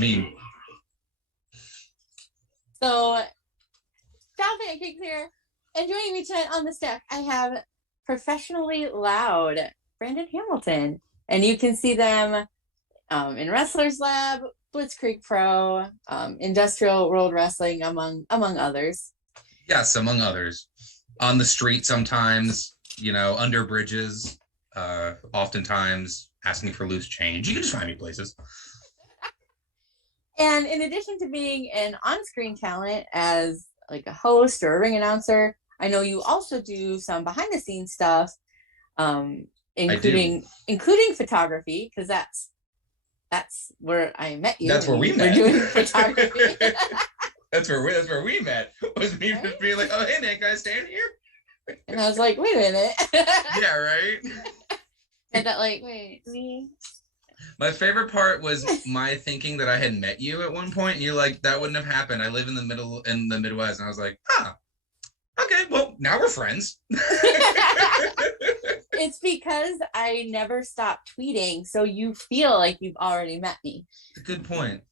me. So, Pancakes here, and joining me tonight on the stack, I have professionally loud Brandon Hamilton, and you can see them in Wrestlers Lab, Blitzkrieg Pro, Industrial World Wrestling, among others. Yes, among others. On the street sometimes, under bridges, oftentimes asking for loose change. You can just find me places. And in addition to being an on-screen talent as like a host or a ring announcer, I know you also do some behind-the-scenes stuff, including photography, because that's where I met you. That's where we met. We're doing photography. That's where we met. Was me just being like, "Oh, hey man, can I stand here?" And I was like, "Wait a minute." Yeah, right. And that wait, me. My favorite part was my thinking that I had met you at one point, and you're like, "That wouldn't have happened. I live in the Midwest," and I was like, okay, well now we're friends. It's because I never stop tweeting, so you feel like you've already met me. It's a good point.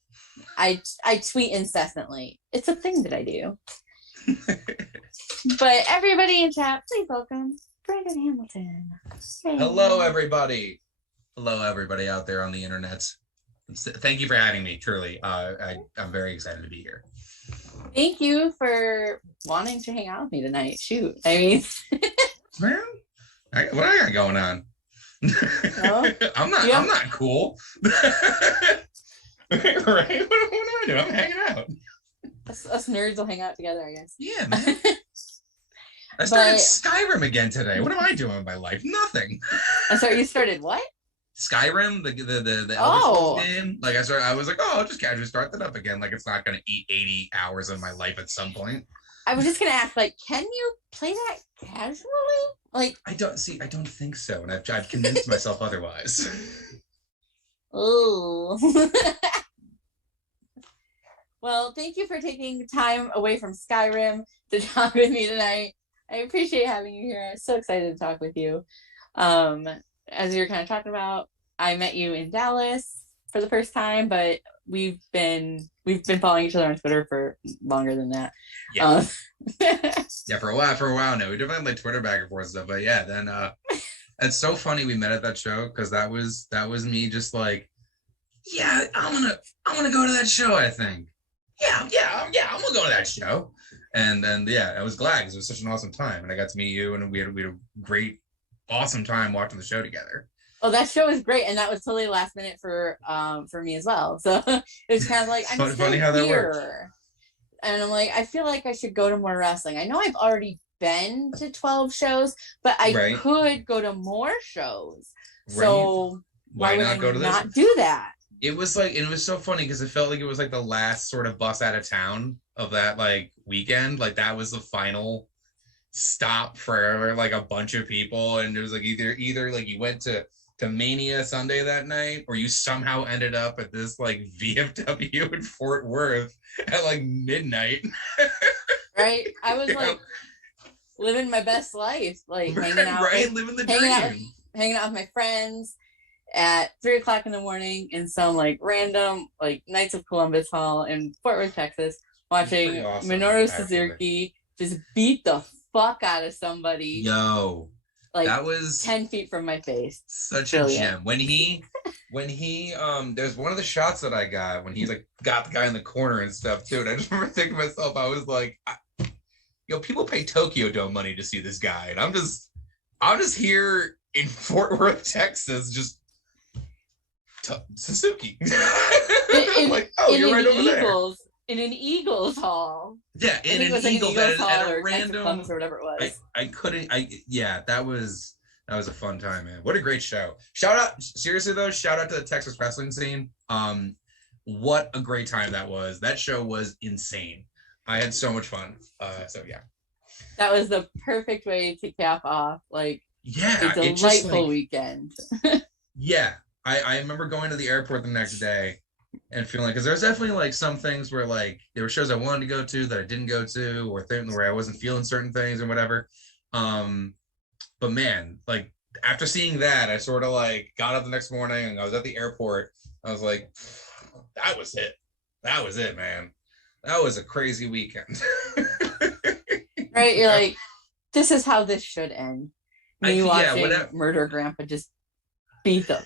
I tweet incessantly. It's a thing that I do. But everybody in chat, please welcome Brandon Hamilton. Hey. Hello, everybody. Hello, everybody out there on the internet. Thank you for having me. Truly, I'm very excited to be here. Thank you for wanting to hang out with me tonight. Shoot, I mean, man, what I got going on? No? I'm not cool. Right? What am I doing? I'm hanging out. Us nerds will hang out together, I guess. Yeah, man. I started Skyrim again today. What am I doing with my life? Nothing. I'm sorry, you started what? Skyrim, the Elder Scrolls game. I was like, I'll just casually start that up again. Like, it's not going to eat 80 hours of my life at some point. I was just going to ask, can you play that casually? I don't think so. And I've convinced myself otherwise. Oh. Well, thank you for taking time away from Skyrim to talk with me tonight. I appreciate having you here. I'm so excited to talk with you. As you were kind of talking about, I met you in Dallas for the first time, but we've been following each other on Twitter for longer than that. Yeah. Yeah, for a while now. We definitely had Twitter back and forth stuff, but yeah, then it's so funny we met at that show because that was me just like, yeah, I'm gonna go to that show, I think. Yeah, I'm gonna go to that show. And then I was glad because it was such an awesome time. And I got to meet you and we had a great, awesome time watching the show together. Oh, that show was great, and that was totally last minute for me as well. So it was kind of like I'm funny how that works. And I'm like, I feel like I should go to more wrestling. I know I've already been to 12 shows, but I could go to more shows. Right. So why not go to this? Not do that. It was so funny because it felt like it was like the last sort of bus out of town of that weekend. That was the final stop for a bunch of people, and it was either you went to Mania Sunday that night, or you somehow ended up at this VFW in Fort Worth at midnight. Right, I was living my best life, hanging out, living the dream, hanging out with my friends at 3:00 in the morning in some random Knights of Columbus Hall in Fort Worth, Texas, watching awesome. Minoru Suzuki just beat the fuck out of somebody. Yo, that was 10 feet from my face. Such a gem. When he there's one of the shots that I got when he's got the guy in the corner and stuff too. And I just remember thinking to myself, I was like, people pay Tokyo Dome money to see this guy, and I'm just here in Fort Worth, Texas, just Suzuki. I'm like, you're right over there. In an Eagles hall. Yeah, in an Eagles at a random or whatever it was. That was a fun time, man. What a great show. Shout out to the Texas wrestling scene. What a great time that was. That show was insane. I had so much fun. So yeah. That was the perfect way to cap off a delightful weekend. Yeah. I remember going to the airport the next day and feeling because there's definitely some things where there were shows I wanted to go to that I didn't go to, or things where I wasn't feeling certain things or whatever. But man, after seeing that, I sort of got up the next morning and I was at the airport. I was like, that was it. That was it, man. That was a crazy weekend. Right? You're like, this is how this should end. Me watching whatever. Murder Grandpa just beat the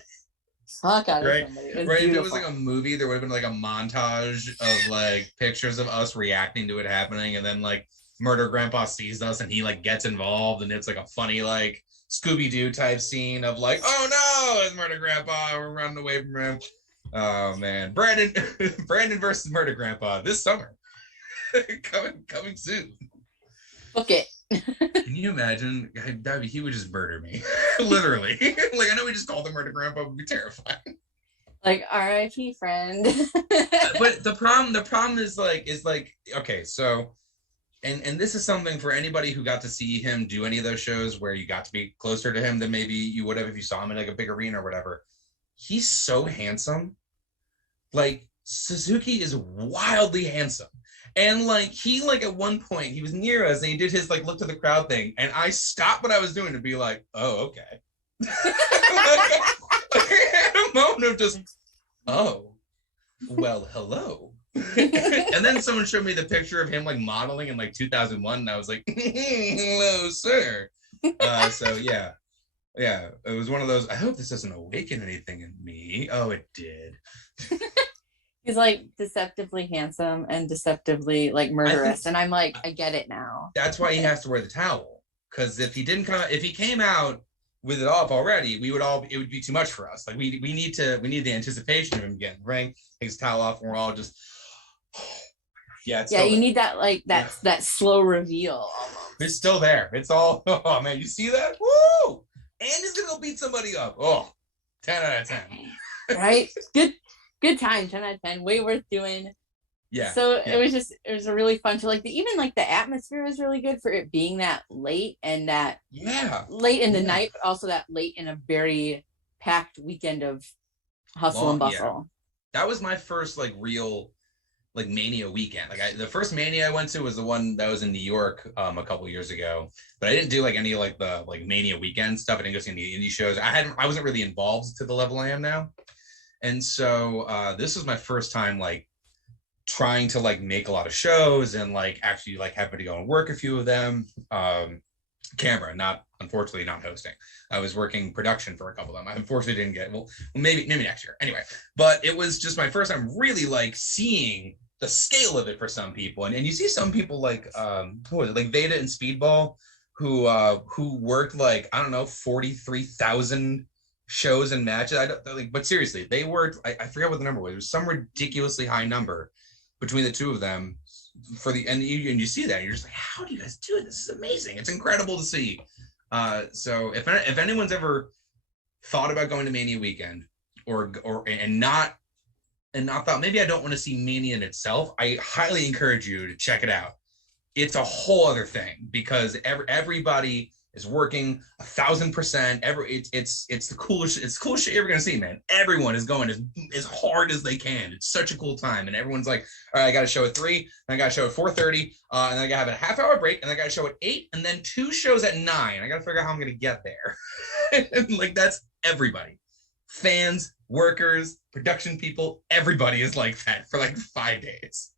fuck out of somebody. It was beautiful. If it was like a movie, there would have been like a montage of like pictures of us reacting to it happening, and then like Murder Grandpa sees us and he like gets involved, and it's like a funny like Scooby-Doo type scene of like, oh no, it's Murder Grandpa, we're running away from him. Oh man, Brandon versus Murder Grandpa this summer. coming soon. Book it. Can you imagine? He would just murder me, literally. Like, I know we just called him Murder Grandpa, it would be terrifying. Like, R.I.P. friend. But the problem is like okay, so and this is something for anybody who got to see him do any of those shows where you got to be closer to him than maybe you would have if you saw him in like a big arena or whatever. He's so handsome. Like, Suzuki is wildly handsome. And like he like at one point he was near us and he did his like look to the crowd thing, and I stopped what I was doing to be like, oh, okay. Like, I had a moment of just, oh, well, hello. And then someone showed me the picture of him like modeling in like 2001, and I was like, hello, sir. So yeah, it was one of those. I hope this doesn't awaken anything in me. Oh, it did. He's like deceptively handsome and deceptively like murderous, and I'm like, I get it now. That's why he has to wear the towel, because if he came out with it off already, it would be too much for us. Like we need the anticipation of him getting right. Take his towel off, and we're all just you need that like that slow reveal almost. It's still there. It's all, oh man, you see that? Woo! And he's gonna go beat somebody up. Oh, 10 out of 10. Right? Good time, 10 out of 10, way worth doing. Yeah. So it was a really fun show. Like even like the atmosphere was really good for it being that late and that late in the night, but also that late in a very packed weekend of hustle and bustle. Yeah. That was my first like real like Mania weekend. Like the first Mania I went to was the one that was in New York a couple years ago, but I didn't do like any like the like Mania weekend stuff. I didn't go see any indie shows. I wasn't really involved to the level I am now. And so this was my first time like trying to like make a lot of shows and like actually like having to go and work a few of them. Camera, unfortunately not hosting. I was working production for a couple of them. I unfortunately didn't get, well maybe next year. Anyway, but it was just my first time really like seeing the scale of it for some people. And you see some people like like Veda and Speedball who worked like, I don't know, 43,000 shows and matches. But seriously, they worked, I forget what the number was. It was some ridiculously high number between the two of them and you see that, you're just like, how do you guys do it? This is amazing. It's incredible to see. So if anyone's ever thought about going to Mania weekend and not thought maybe I don't want to see Mania in itself, I highly encourage you to check it out. It's a whole other thing because everybody is working 1,000%. It's the coolest shit you're ever gonna see, man. Everyone is going as hard as they can. It's such a cool time, and everyone's like, all right, I got to show at 3, and I got to show at 4:30, and I got to have a half-hour break, and I got to show at 8, and then 2 shows at 9. I got to figure out how I'm gonna get there. And like that's everybody, fans, workers, production people. Everybody is like that for like 5 days.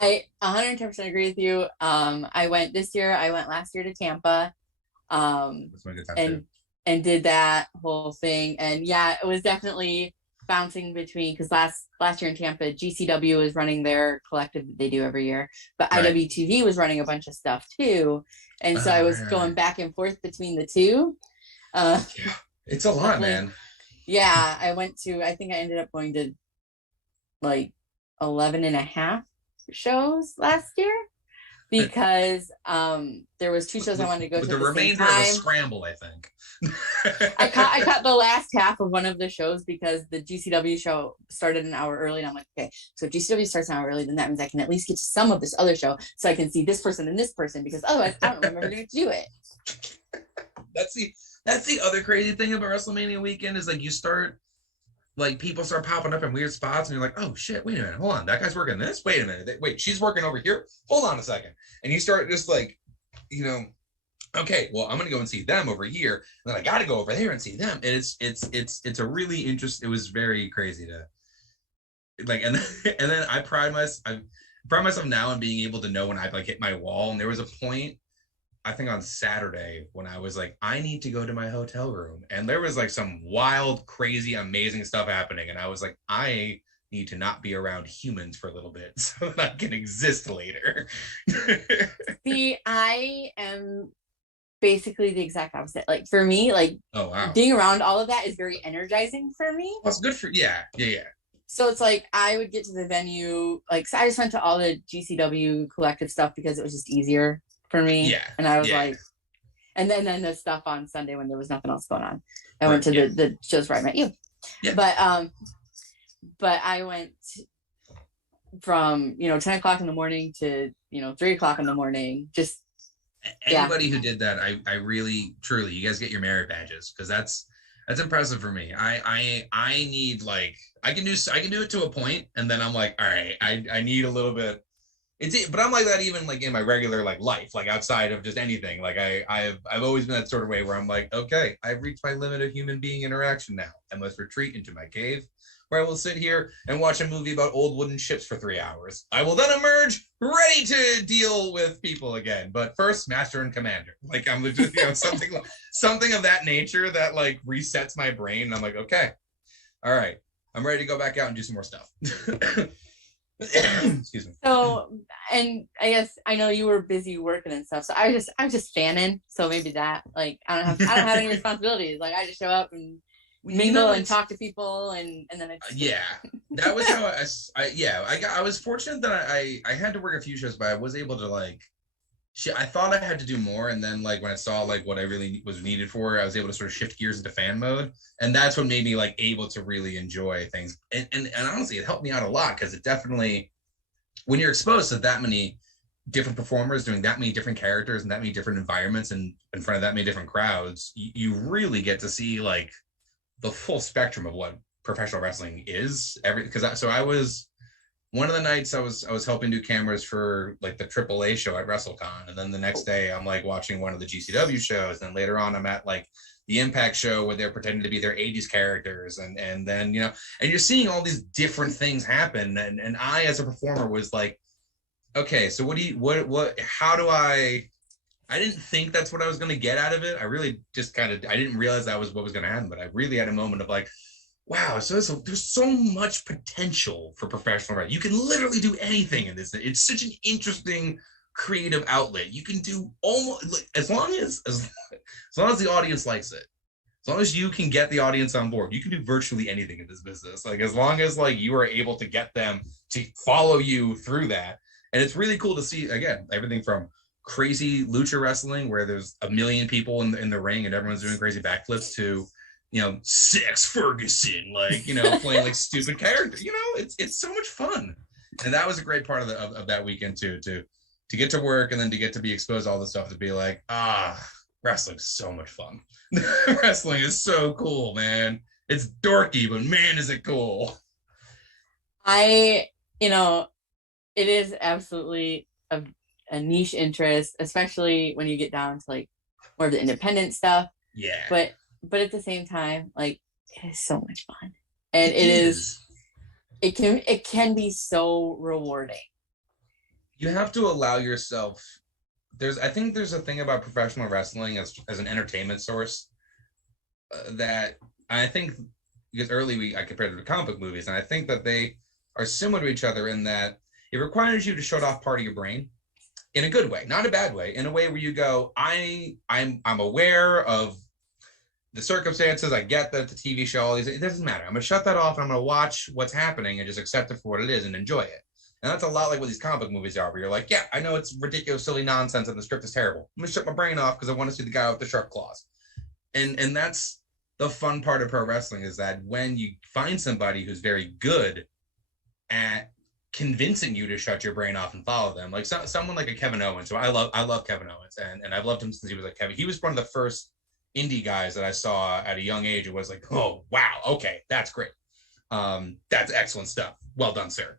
I 110% agree with you. I went this year. I went last year to Tampa. And did that whole thing, and yeah, it was definitely bouncing between, because last year in Tampa, GCW was running their collective that they do every year, but right. IWTV was running a bunch of stuff too, and so I was going back and forth between the two. It's a lot, man. Yeah, I think I ended up going to like 11 and a half shows last year, because there was 2 shows I wanted to go to. The remainder of a scramble, I think. I caught the last half of one of the shows because the GCW show started an hour early, and I'm like, okay, so if GCW starts an hour early, then that means I can at least get to some of this other show, so I can see this person and this person, because otherwise I don't remember to do it. That's the other crazy thing about WrestleMania weekend is like you start. Like people start popping up in weird spots and you're like, oh shit, wait a minute, hold on, that guy's working this, wait a minute, wait, she's working over here, hold on a second, and you start just like, okay, well, I'm gonna go and see them over here, and then I gotta go over there and see them, and it's a really interesting. It was very crazy like, and then I pride myself now in being able to know when I like hit my wall. And there was a point, I think on Saturday, when I was like, I need to go to my hotel room, and there was like some wild, crazy, amazing stuff happening, and I was like, I need to not be around humans for a little bit so that I can exist later. See, I am basically the exact opposite. Like for me, like oh wow, being around all of that is very energizing for me. Well, it's good for yeah. So it's like I would get to the venue, like so I just went to all the GCW collective stuff because it was just easier for me. Yeah. And I was like, and then the stuff on Sunday when there was nothing else going on. I went to the shows where I met you. Yeah. But I went from 10 o'clock in the morning to 3 o'clock in the morning. Just anybody who did that, I really truly, you guys get your merit badges, because that's impressive for me. I need, like, I can do it to a point, and then I'm like, all right, I need a little bit. But I'm like that even like in my regular like life, like outside of just anything. Like I've always been that sort of way where I'm like, okay, I've reached my limit of human being interaction now. I must retreat into my cave, where I will sit here and watch a movie about old wooden ships for 3 hours. I will then emerge ready to deal with people again. But first, master and commander. Like I'm just, something of that nature that like resets my brain. And I'm like, okay, all right, I'm ready to go back out and do some more stuff. Excuse me. So, and I guess I know you were busy working and stuff, so I was just fanning. So maybe that, like, I don't have any responsibilities. Like I just show up and mingle and talk to people, and then it's that was how I was fortunate that I had to work a few shows, but I was able to like. I thought I had to do more, and then like when I saw like what I really was needed for, I was able to sort of shift gears into fan mode, and that's what made me like able to really enjoy things. And honestly, it helped me out a lot, because it definitely, when you're exposed to that many different performers doing that many different characters and that many different environments and in front of that many different crowds, you really get to see like the full spectrum of what professional wrestling is. I was. One of the nights I was helping do cameras for like the AAA show at WrestleCon, and then the next day I'm like watching one of the GCW shows, and later on I'm at like the Impact show where they're pretending to be their 80s characters, and then and you're seeing all these different things happen, and I as a performer was like, okay, so how do I didn't think that's what I was going to get out of it. I really just I didn't realize that was what was going to happen, but I really had a moment of like, wow, so there's so much potential for professional wrestling. You can literally do anything in this. It's such an interesting creative outlet. You can do almost like, as long as the audience likes it. As long as you can get the audience on board, you can do virtually anything in this business. Like as long as like you are able to get them to follow you through that. And it's really cool to see, again, everything from crazy lucha wrestling where there's a million people in the ring and everyone's doing crazy backflips to Sex Ferguson, like, playing like stupid characters. It's so much fun. And that was a great part of that weekend too, to get to work and then to get to be exposed to all this stuff, to be like, wrestling's so much fun. Wrestling is so cool, man. It's dorky, but man, is it cool. It is absolutely a niche interest, especially when you get down to like more of the independent stuff. Yeah. But at the same time, like, it is so much fun, and it can be so rewarding. You have to allow yourself. I think there's a thing about professional wrestling as an entertainment source that I think, because early I compared it to comic book movies, and I think that they are similar to each other in that it requires you to shut off part of your brain in a good way, not a bad way, in a way where you go, I'm aware of the circumstances. I get that the TV show, all these, it doesn't matter. I'm gonna shut that off and I'm gonna watch what's happening and just accept it for what it is and enjoy it. And that's a lot like what these comic book movies are, where you're like, yeah, I know it's ridiculous, silly nonsense, and the script is terrible. I'm gonna shut my brain off because I want to see the guy with the sharp claws. And that's the fun part of pro wrestling, is that when you find somebody who's very good at convincing you to shut your brain off and follow them, like someone like a Kevin Owens. So I love Kevin Owens, and I've loved him since he was like Kevin. He was one of the first indie guys that I saw at a young age. It was like, oh wow, okay, that's great. That's excellent stuff. Well done, sir.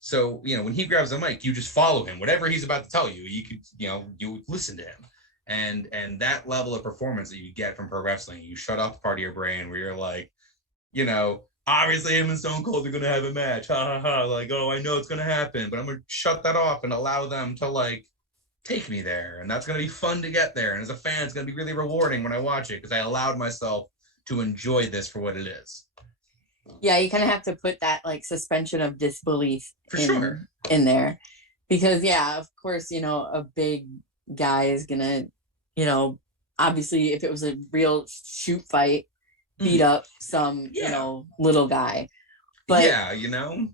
So when he grabs the mic, you just follow him. Whatever he's about to tell you, you could you listen to him. And that level of performance that you get from pro wrestling, you shut off the part of your brain where you're like, obviously him and Stone Cold are gonna have a match. Ha ha ha. Like, oh, I know it's gonna happen, but I'm gonna shut that off and allow them to like take me there, and that's gonna be fun to get there. And as a fan, it's gonna be really rewarding when I watch it because I allowed myself to enjoy this for what it is. Yeah, you kind of have to put that like suspension of disbelief for sure in there, because yeah, of course, you know, a big guy is gonna, you know, obviously if it was a real shoot fight, beat up some, you know, little guy. But yeah, you know,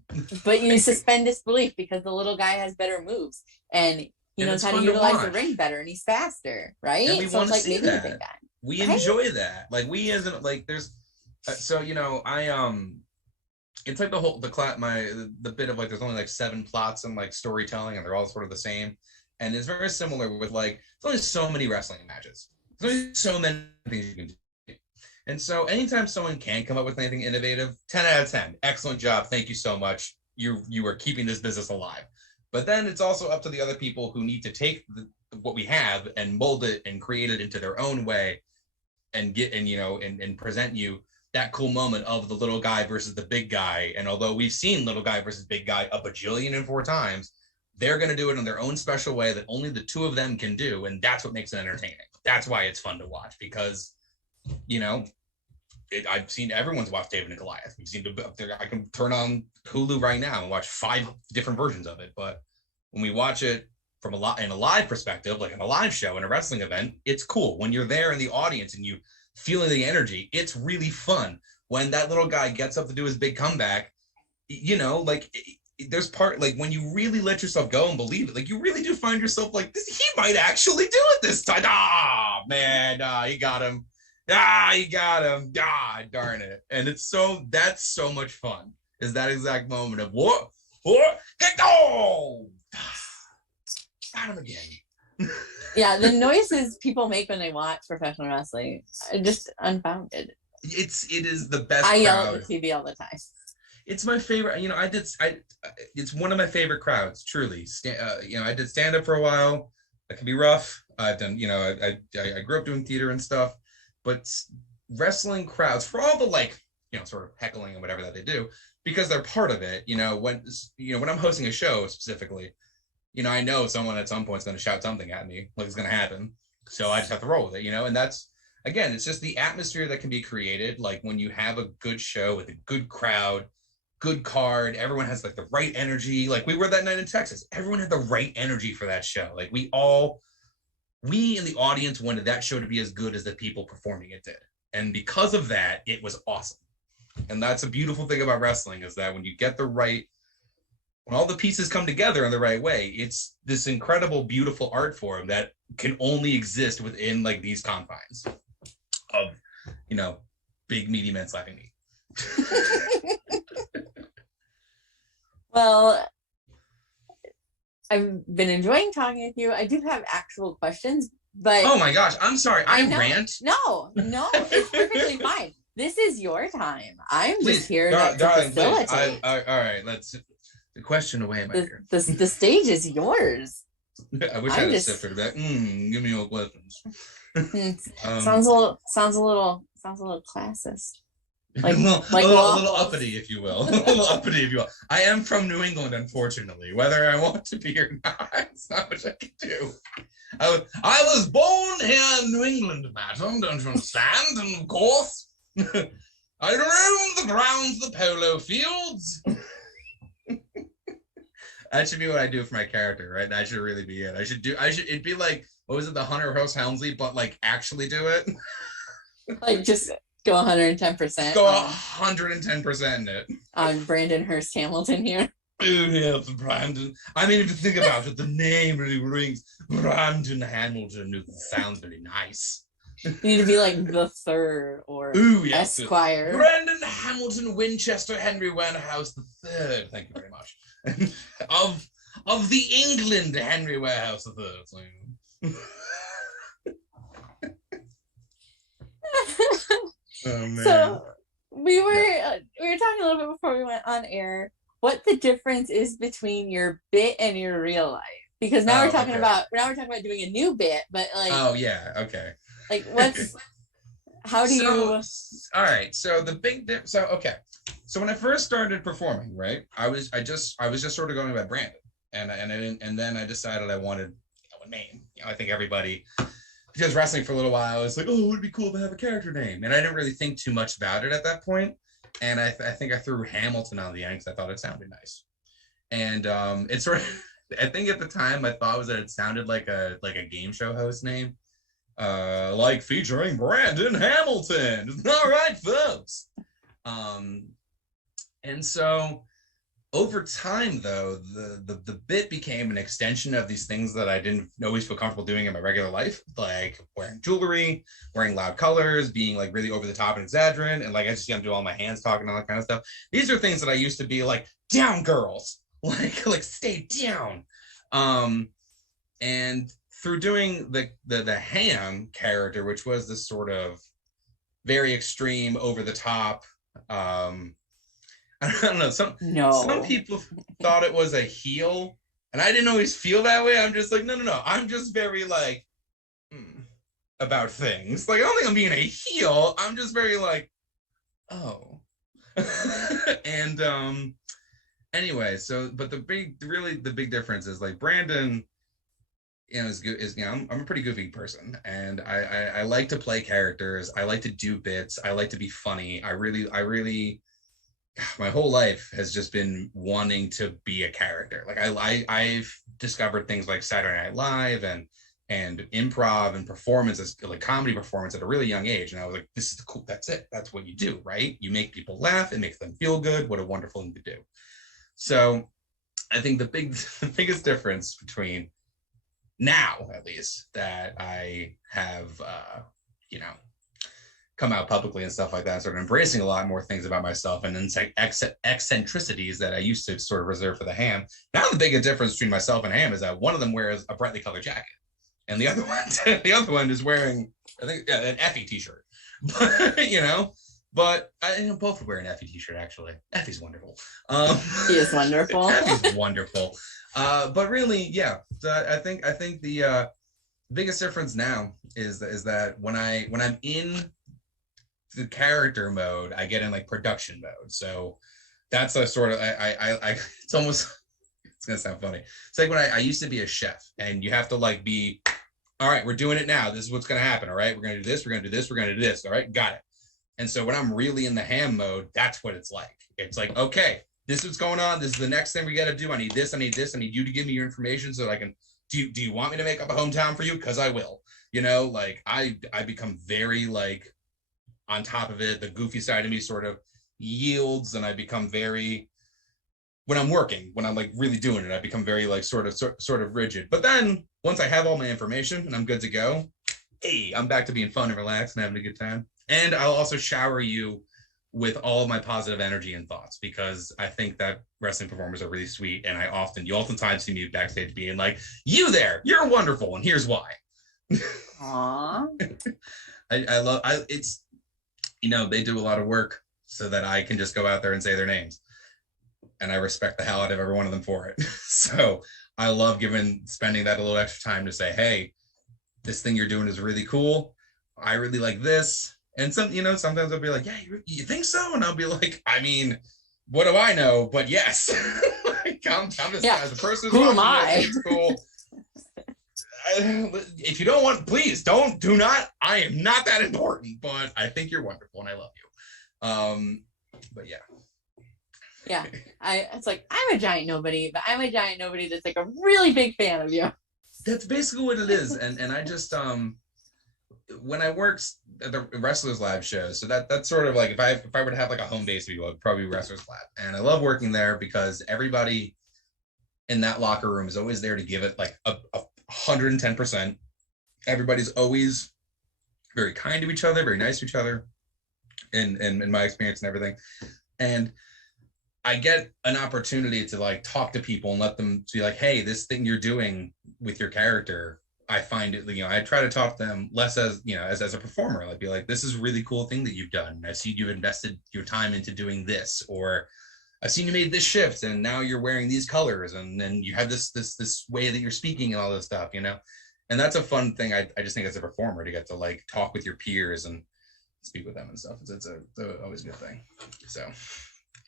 but you suspend disbelief because the little guy has better moves and he knows how to utilize the ring better and he's faster, right? And we want to see that. The big guy. We enjoy that. Like we isn't like there's so you know it's like the bit of like there's only like 7 plots and like storytelling and they're all sort of the same, and it's very similar with like there's only so many wrestling matches, there's only so many things you can do, and so anytime someone can come up with anything innovative, 10 out of 10, excellent job, thank you so much, you are keeping this business alive. But then it's also up to the other people who need to take what we have and mold it and create it into their own way and get and you know and present you that cool moment of the little guy versus the big guy. And although we've seen little guy versus big guy a bajillion and 4 times, they're going to do it in their own special way that only the 2 of them can do. And that's what makes it entertaining. That's why it's fun to watch, because, you know, I've seen everyone's watched David and Goliath. We've seen I can turn on Hulu right now and watch 5 different versions of it. But when we watch it from in a live perspective, like in a live show, in a wrestling event, it's cool. When you're there in the audience and you feeling the energy, it's really fun. When that little guy gets up to do his big comeback, you know, like there's part like when you really let yourself go and believe it, like you really do find yourself like he might actually do it this time. Ah, man, he got him. He got him. Darn it. And that's so much fun. Is that exact moment of what get go. Got him again. Yeah, the noises people make when they watch professional wrestling are just unfounded. It is the best. I yell at the TV all the time. It's my favorite. You know, it's one of my favorite crowds. Truly, you know, I did stand up for a while. That can be rough. I've done. You know, I grew up doing theater and stuff, but wrestling crowds, for all the like, you know, sort of heckling and whatever that they do, because they're part of it. You know, when I'm hosting a show specifically, you know, I know someone at some point is going to shout something at me, like it's going to happen. So I just have to roll with it, you know, and that's, again, it's just the atmosphere that can be created. Like when you have a good show with a good crowd, good card, everyone has like the right energy. Like we were that night in Texas. Everyone had the right energy for that show. Like we in the audience wanted that show to be as good as the people performing it did. And because of that, it was awesome. And that's a beautiful thing about wrestling, is that when you get when all the pieces come together in the right way, it's this incredible, beautiful art form that can only exist within like these confines of, you know, big, meaty men slapping me. Well, I've been enjoying talking with you. I do have actual questions, but oh my gosh, I'm sorry. I rant. No, it's perfectly fine. This is your time. I'm just here to facilitate. All right, let's. The question away, my dear. The stage is yours. I wish I had a sifter that. Give me your questions. Sounds a little classist. Like, a little uppity, if you will. A little uppity, if you will. I am from New England, unfortunately. Whether I want to be or not, it's not much I can do. I was born here in New England, madam, don't you understand? And of course, I roamed the grounds of the polo fields. That should be what I do for my character, right? That should really be it. It'd be like, what was it, the Hunter House Helmsley, but like actually do it. Like just go 110%. Go 110% in it. On Brandon Hurst Hamilton here. Oh, yeah, Brandon. I mean, if you think about it, the name really rings. Brandon Hamilton. It sounds really nice. You need to be like the third or Esquire. Brandon Hamilton Winchester Henry Warehouse the third. Thank you very much. of the England Henry Warehouse the third. Oh, man. So we were talking a little bit before we went on air what the difference is between your bit and your real life, because now we're talking about doing a new bit, but like like what's how do you all right, so the big so okay, So when I first started performing, right, I was just sort of going by Brandon, and I didn't, and then I decided I wanted a name. I think everybody, because wrestling for a little while, it's like, oh, it would be cool to have a character name, and I didn't really think too much about it at that point. And I think I threw Hamilton on the end because I thought it sounded nice, and it's sort of. I think at the time I thought was that it sounded like a game show host name, like featuring Brandon Hamilton. All right, folks. And so over time, though, the bit became an extension of these things that I didn't always feel comfortable doing in my regular life, like wearing jewelry, wearing loud colors, being like really over the top and exaggerant, and like I just do all my hands talking and all that kind of stuff. These are things that I used to be like, down girls, like stay down. And through doing the Ham character, which was this sort of very extreme, over the top, I don't know. Some people thought it was a heel, and I didn't always feel that way. I'm just like, no. I'm just very like about things. Like, I don't think I'm being a heel. I'm just very like, oh. And anyway, so but the big difference is like Brandon, is good. I'm a pretty goofy person, and I like to play characters. I like to do bits. I like to be funny. I really my whole life has just been wanting to be a character. Like I've discovered things like Saturday Night Live and improv and performances, like comedy performance at a really young age. And I was like, this is cool. That's it. That's what you do, right? You make people laugh. It makes them feel good. What a wonderful thing to do. So I think the biggest difference between now, at least, that I have, come out publicly and stuff like that, sort of embracing a lot more things about myself, and then eccentricities that I used to sort of reserve for the Ham. Now the biggest difference between myself and Ham is that one of them wears a brightly colored jacket, and the other one is wearing, I think, an Effie t-shirt. But both would wear an Effie t-shirt, actually. Effie's wonderful. He is wonderful. Effie's wonderful. But really, yeah. So I think the biggest difference now is that when I'm in the character mode, I get in like production mode. So that's a sort of it's almost, it's gonna sound funny. It's like when I used to be a chef, and you have to like be, all right, we're doing it now. This is what's gonna happen. All right, we're gonna do this. We're gonna do this. We're gonna do this. All right, got it. And so when I'm really in the Ham mode, that's what it's like. It's like, okay, this is what's going on. This is the next thing we got to do. I need this. I need this. I need you to give me your information so that I can. Do you want me to make up a hometown for you? Because I will. Like I become very like on top of it. The goofy side of me sort of yields, and I become very, when I'm working, when I'm like really doing it, I become very like sort of rigid. But then once I have all my information and I'm good to go, hey, I'm back to being fun and relaxed and having a good time. And I'll also shower you with all of my positive energy and thoughts, because I think that wrestling performers are really sweet. And you oftentimes see me backstage being like, you there, you're wonderful, and here's why. Aww. It's, they do a lot of work so that I can just go out there and say their names. And I respect the hell out of every one of them for it. So I love spending that a little extra time to say, hey, this thing you're doing is really cool. I really like this. And sometimes I'll be like, yeah, you think so? And I'll be like, I mean, what do I know? But yes, I'm just as a person. Who am I? It's cool. If you don't want, please do not. I am not that important, but I think you're wonderful and I love you. But yeah. Yeah, it's like, I'm a giant nobody, but I'm a giant nobody that's like a really big fan of you. That's basically what it is. And I just, when I worked at the Wrestlers Lab shows, so that's sort of like, if I were to have like a home base view, it would probably be Wrestlers Lab. And I love working there because everybody in that locker room is always there to give it like a 110%. Everybody's always very kind to each other, very nice to each other, in my experience and everything. And I get an opportunity to like talk to people and let them be like, hey, this thing you're doing with your character, I find it, I try to talk to them less as, as a performer. I'd be like, this is a really cool thing that you've done. I see you've invested your time into doing this, or I've seen you made this shift and now you're wearing these colors, and then you have this way that you're speaking and all this stuff, and that's a fun thing. I just think as a performer to get to like talk with your peers and speak with them and stuff. It's always a good thing. So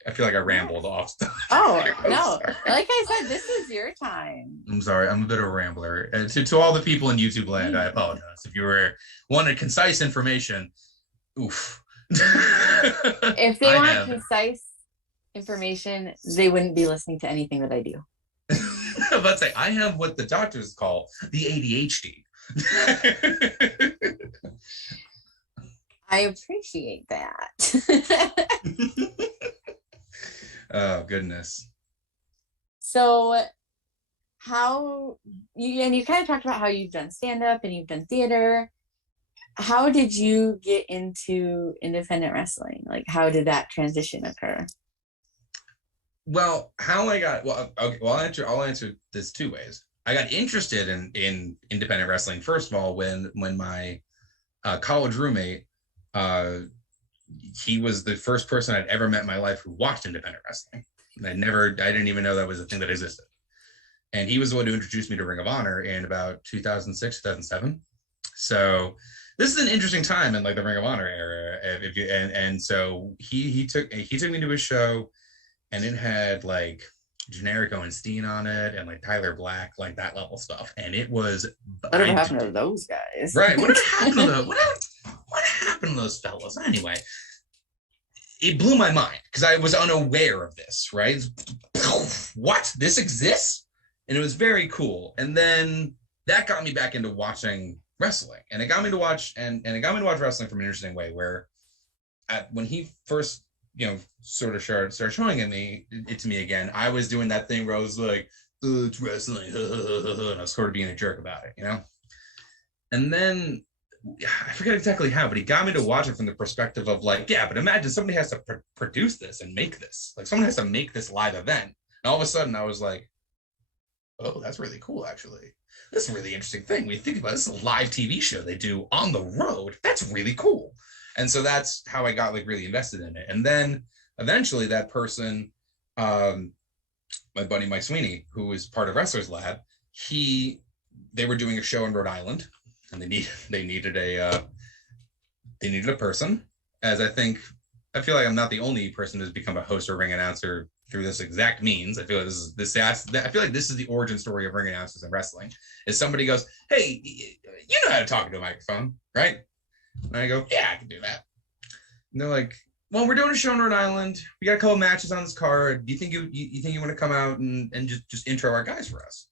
I feel like I rambled off. Oh no! Like I said, this is your time. I'm sorry. I'm a bit of a rambler. To all the people in YouTube land, I apologize. If you wanted concise information, oof. If they want concise information, they wouldn't be listening to anything that I do. I'm about to say, I have what the doctors call the ADHD. I appreciate that. Oh, goodness. So you kind of talked about how you've done stand-up and you've done theater. How did you get into independent wrestling? Like, how did that transition occur? Well, okay, well, I'll answer this two ways. I got interested in independent wrestling, first of all, when my college roommate, he was the first person I'd ever met in my life who watched independent wrestling. I didn't even know that was a thing that existed. And he was the one who introduced me to Ring of Honor in about 2006, 2007. So this is an interesting time in like the Ring of Honor era. And so he took me to his show, and it had like generic Owen Steen on it and like Tyler Black, like that level stuff. And it was whatever happened to those guys? Right. What happened to those? What happened to those fellas? Anyway, it blew my mind because I was unaware of this, right? What? This exists? And it was very cool. And then that got me back into watching wrestling. And it got me to watch wrestling from an interesting way where when he first sort of started showing it to me again, I was doing that thing where I was like, oh, it's wrestling, and I was sort of being a jerk about it, And then I forget exactly how, but he got me to watch it from the perspective of like, yeah, but imagine somebody has to produce this and make this. Like someone has to make this live event. And all of a sudden I was like, oh, that's really cool, actually. This is a really interesting thing. When you think about it, this is a live TV show they do on the road. That's really cool. And so that's how I got like really invested in it. And then eventually that person, my buddy Mike Sweeney, who was part of Wrestlers Lab, they were doing a show in Rhode Island, and they needed a person. As I feel like I'm not the only person who's become a host or ring announcer through this exact means. I feel like this is the origin story of ring announcers in wrestling. Is somebody goes, hey, you know how to talk into a microphone, right? And I go, yeah, I can do that. And they're like, well, we're doing a show in Rhode Island. We got a couple matches on this card. Do you think you want to come out and just intro our guys for us?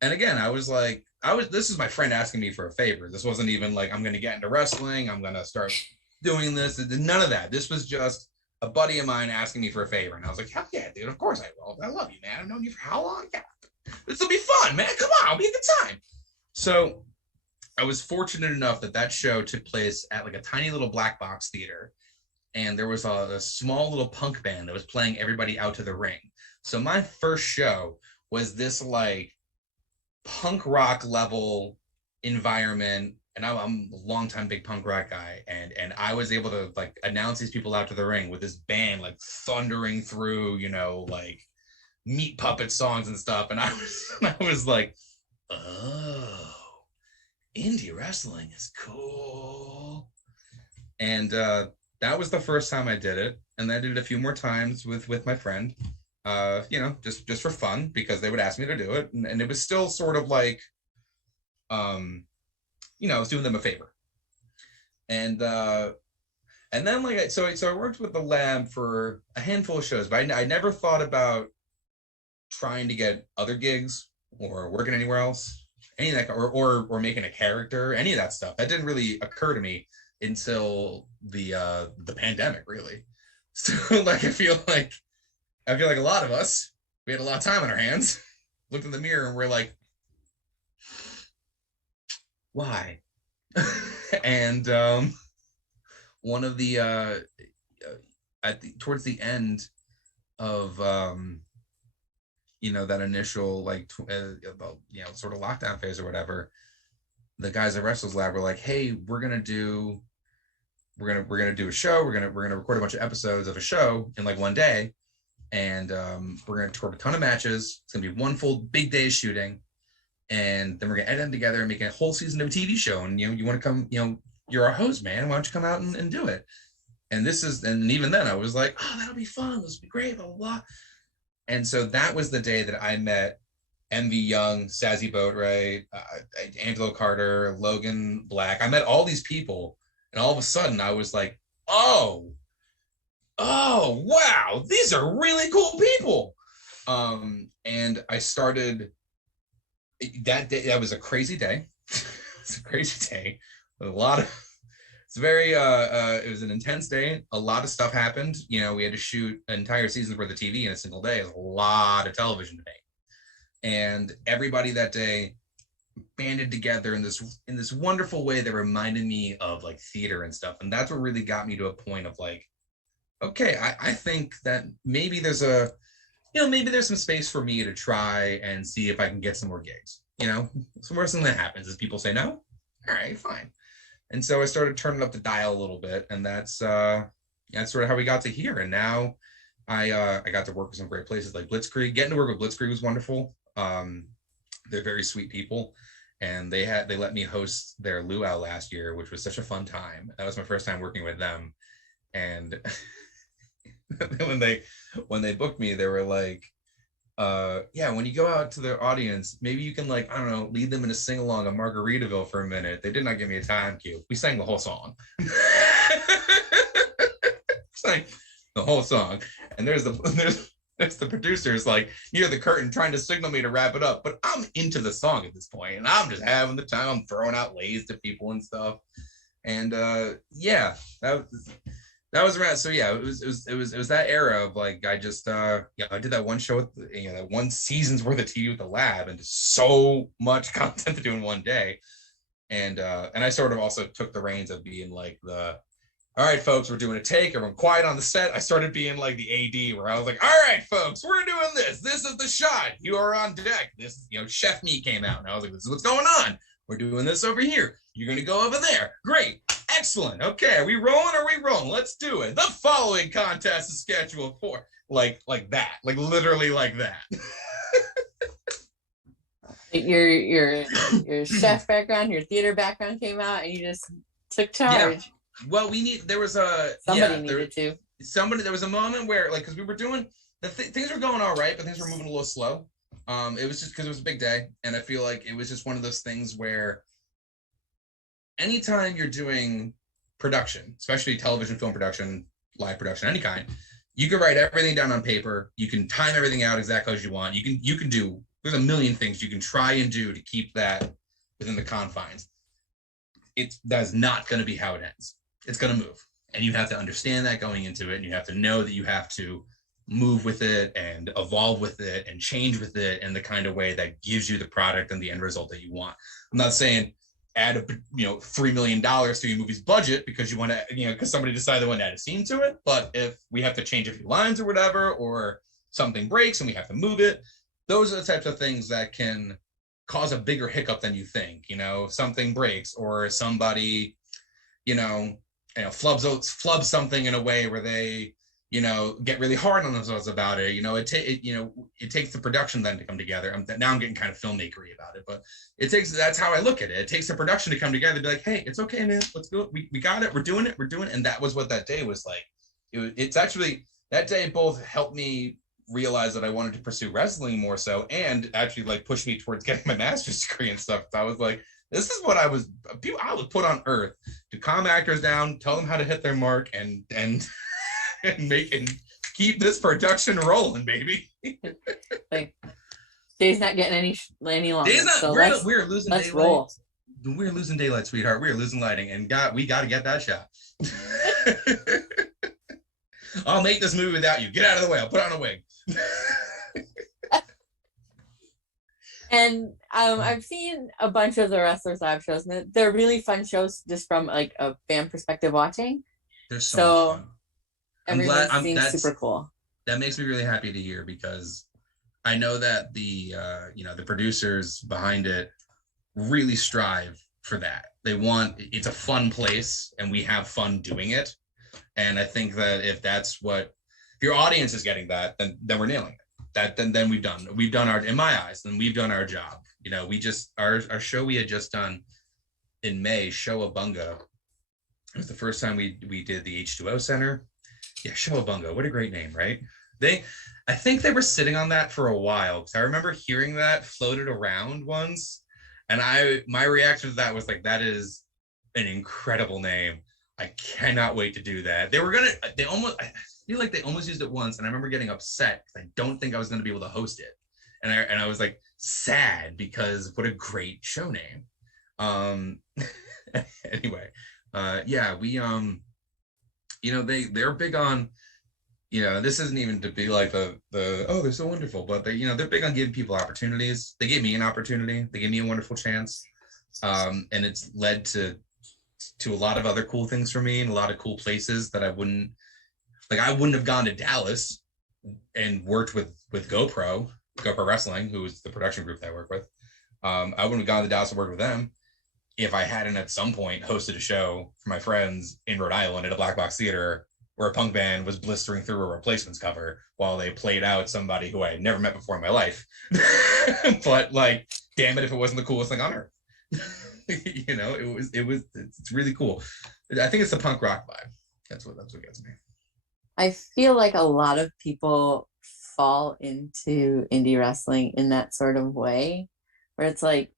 And again, this is my friend asking me for a favor. This wasn't even like, I'm going to get into wrestling. I'm going to start doing this. None of that. This was just a buddy of mine asking me for a favor. And I was like, hell yeah, dude, of course I will. I love you, man. I've known you for how long? Yeah. This will be fun, man. Come on, it'll be a good time. So I was fortunate enough that show took place at like a tiny little black box theater. And there was a small little punk band that was playing everybody out to the ring. So my first show was this like punk rock level environment. And I'm a longtime big punk rock guy. And I was able to like announce these people out to the ring with this band like thundering through, like Meat Puppet songs and stuff. And I was like, oh, indie wrestling is cool. And that was the first time I did it. And I did it a few more times with my friend, just for fun, because they would ask me to do it. And it was still sort of like, I was doing them a favor. And then like, so I worked with the lab for a handful of shows, but I never thought about trying to get other gigs or working anywhere else, any of that, or making a character, any of that stuff. That didn't really occur to me until the pandemic, really. So like, I feel like a lot of us, we had a lot of time on our hands, looked in the mirror and we're like, why? And one of the towards the end of that initial sort of lockdown phase or whatever, the guys at Wrestlers Lab were like, hey, we're gonna do a show, we're gonna record a bunch of episodes of a show in like one day, and we're gonna record a ton of matches. It's gonna be one full big day of shooting, and then we're gonna edit them together and make a whole season of a TV show. And you want to come, you're our host, man, why don't you come out and do it? And even then I was like, oh, that'll be fun. This will be great, blah, blah, blah. And so that was the day that I met MV Young, Sassy Boatwright, Angelo Carter, Logan Black. I met all these people, and all of a sudden I was like, oh, wow, these are really cool people. And I started that day. That was a crazy day. It's a crazy day. It was an intense day. A lot of stuff happened. You know, we had to shoot an entire season's worth of TV in a single day. It's a lot of television to make. And everybody that day banded together in this wonderful way that reminded me of like theater and stuff. And that's what really got me to a point of like, okay, I think that maybe there's some space for me to try and see if I can get some more gigs. You know, the worst thing that happens is people say no. All right, fine. And so I started turning up the dial a little bit, and that's sort of how we got to here. And now I got to work with some great places like Blitzkrieg. Getting to work with Blitzkrieg was wonderful. They're very sweet people, and they let me host their luau last year, which was such a fun time. That was my first time working with them, and when they booked me, they were like, yeah, when you go out to the audience, maybe you can, like, I don't know, lead them in a sing-along of Margaritaville for a minute. They did not give me a time cue. We sang the whole song. Sang the whole song. And there's the producers, like, near the curtain trying to signal me to wrap it up. But I'm into the song at this point, and I'm just having the time. I'm throwing out lays to people and stuff. And yeah, that was around. So yeah, it was that era of like, I just I did that one show with that one season's worth of TV with the lab, and just so much content to do in one day. And I sort of also took the reins of being like all right, folks, we're doing a take, everyone quiet on the set. I started being like the AD, where I was like, all right, folks, we're doing this. This is the shot. You are on deck. This, Chef Me came out, and I was like, this is what's going on. We're doing this over here. You're going to go over there. Great. Excellent. Okay. Are we rolling? Let's do it. The following contest is scheduled for like that, like literally like that. Your chef background, your theater background came out, and you just took charge. Yeah. Well, there was a moment where, like, because we were doing things were going all right, but things were moving a little slow. It was just because it was a big day, and I feel like it was just one of those things where anytime you're doing production, especially television, film production, live production, any kind, you can write everything down on paper. You can time everything out exactly as you want. You can do, there's a million things you can try and do to keep that within the confines. That's not going to be how it ends. It's going to move. And you have to understand that going into it. And you have to know that you have to move with it and evolve with it and change with it in the kind of way that gives you the product and the end result that you want. I'm not saying add $3 million to your movie's budget because you want to, because somebody decided they want to add a scene to it. But if we have to change a few lines or whatever, or something breaks and we have to move it, those are the types of things that can cause a bigger hiccup than you think. Something breaks, or somebody, flubs something in a way where they, get really hard on themselves about it. It takes the production then to come together. Now I'm getting kind of filmmakery about it, but that's how I look at it. It takes the production to come together and be like, hey, it's okay, man. Let's go. We got it. We're doing it. And that was what that day was like. It's actually, that day both helped me realize that I wanted to pursue wrestling more so, and actually like push me towards getting my master's degree and stuff. So I was like, this is what I was put on earth to calm actors down, tell them how to hit their mark, and make and keep this production rolling, baby. Like, day's not getting any longer. Day's not. So we're losing let's daylight. Roll. We're losing daylight, sweetheart. We're losing lighting, and we got to get that shot. I'll make this movie without you. Get out of the way. I'll put on a wig. And I've seen a bunch of the Wrestlers Lab shows, and they're really fun shows just from like a fan perspective watching. They're so much fun. Everyone seems super cool. That makes me really happy to hear, because I know that the producers behind it really strive for that. It's a fun place, and we have fun doing it. And I think that if your audience is getting that, then we're nailing it. Then we've done our, in my eyes, then we've done our job. Our show we had just done in May, Showabunga, It was the first time we did the H2O Center. Yeah, Showabunga. What a great name, right? I think they were sitting on that for a while, because I remember hearing that floated around once, and my reaction to that was like, that is an incredible name. I cannot wait to do that. I feel like they almost used it once, and I remember getting upset because I don't think I was going to be able to host it, and I was like sad, because what a great show name. Anyway, yeah, we they're big on, this isn't even to be like the oh, they're so wonderful, but they're big on giving people opportunities. They gave me an opportunity. They gave me a wonderful chance, and it's led to a lot of other cool things for me, and a lot of cool places that I wouldn't have gone to Dallas and worked with GoPro Wrestling, who was the production group that I work with. I wouldn't have gone to Dallas and worked with them if I hadn't at some point hosted a show for my friends in Rhode Island at a black box theater, where a punk band was blistering through a Replacements cover while they played out somebody who I had never met before in my life. But like, damn it, if it wasn't the coolest thing on earth. It's really cool. I think it's the punk rock vibe. That's what gets me. I feel like a lot of people fall into indie wrestling in that sort of way, where it's like,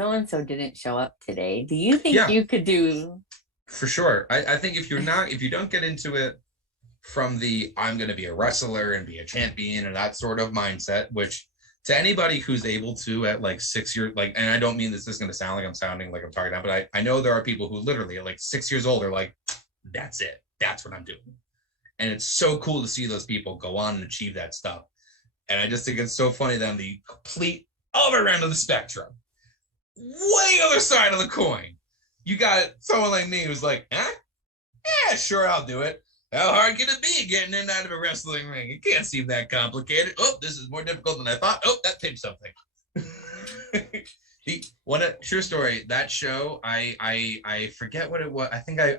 so-and-so didn't show up today. Do you think you could do? For sure. I think if you don't get into it from the, I'm going to be a wrestler and be a champion and that sort of mindset, which to anybody who's able to at like 6 years, like, and I don't mean this is going to sound like I'm sounding like I'm talking about, but I know there are people who literally at like 6 years old are like, that's it. That's what I'm doing. And it's so cool to see those people go on and achieve that stuff. And I just think it's so funny that on the complete other end of the spectrum, way other side of the coin, you got someone like me who's like, yeah, sure, I'll do it. How hard can it be getting in and out of a wrestling ring? It can't seem that complicated. Oh, this is more difficult than I thought. Oh, that pinched something. True story. That show, I forget what it was. I think I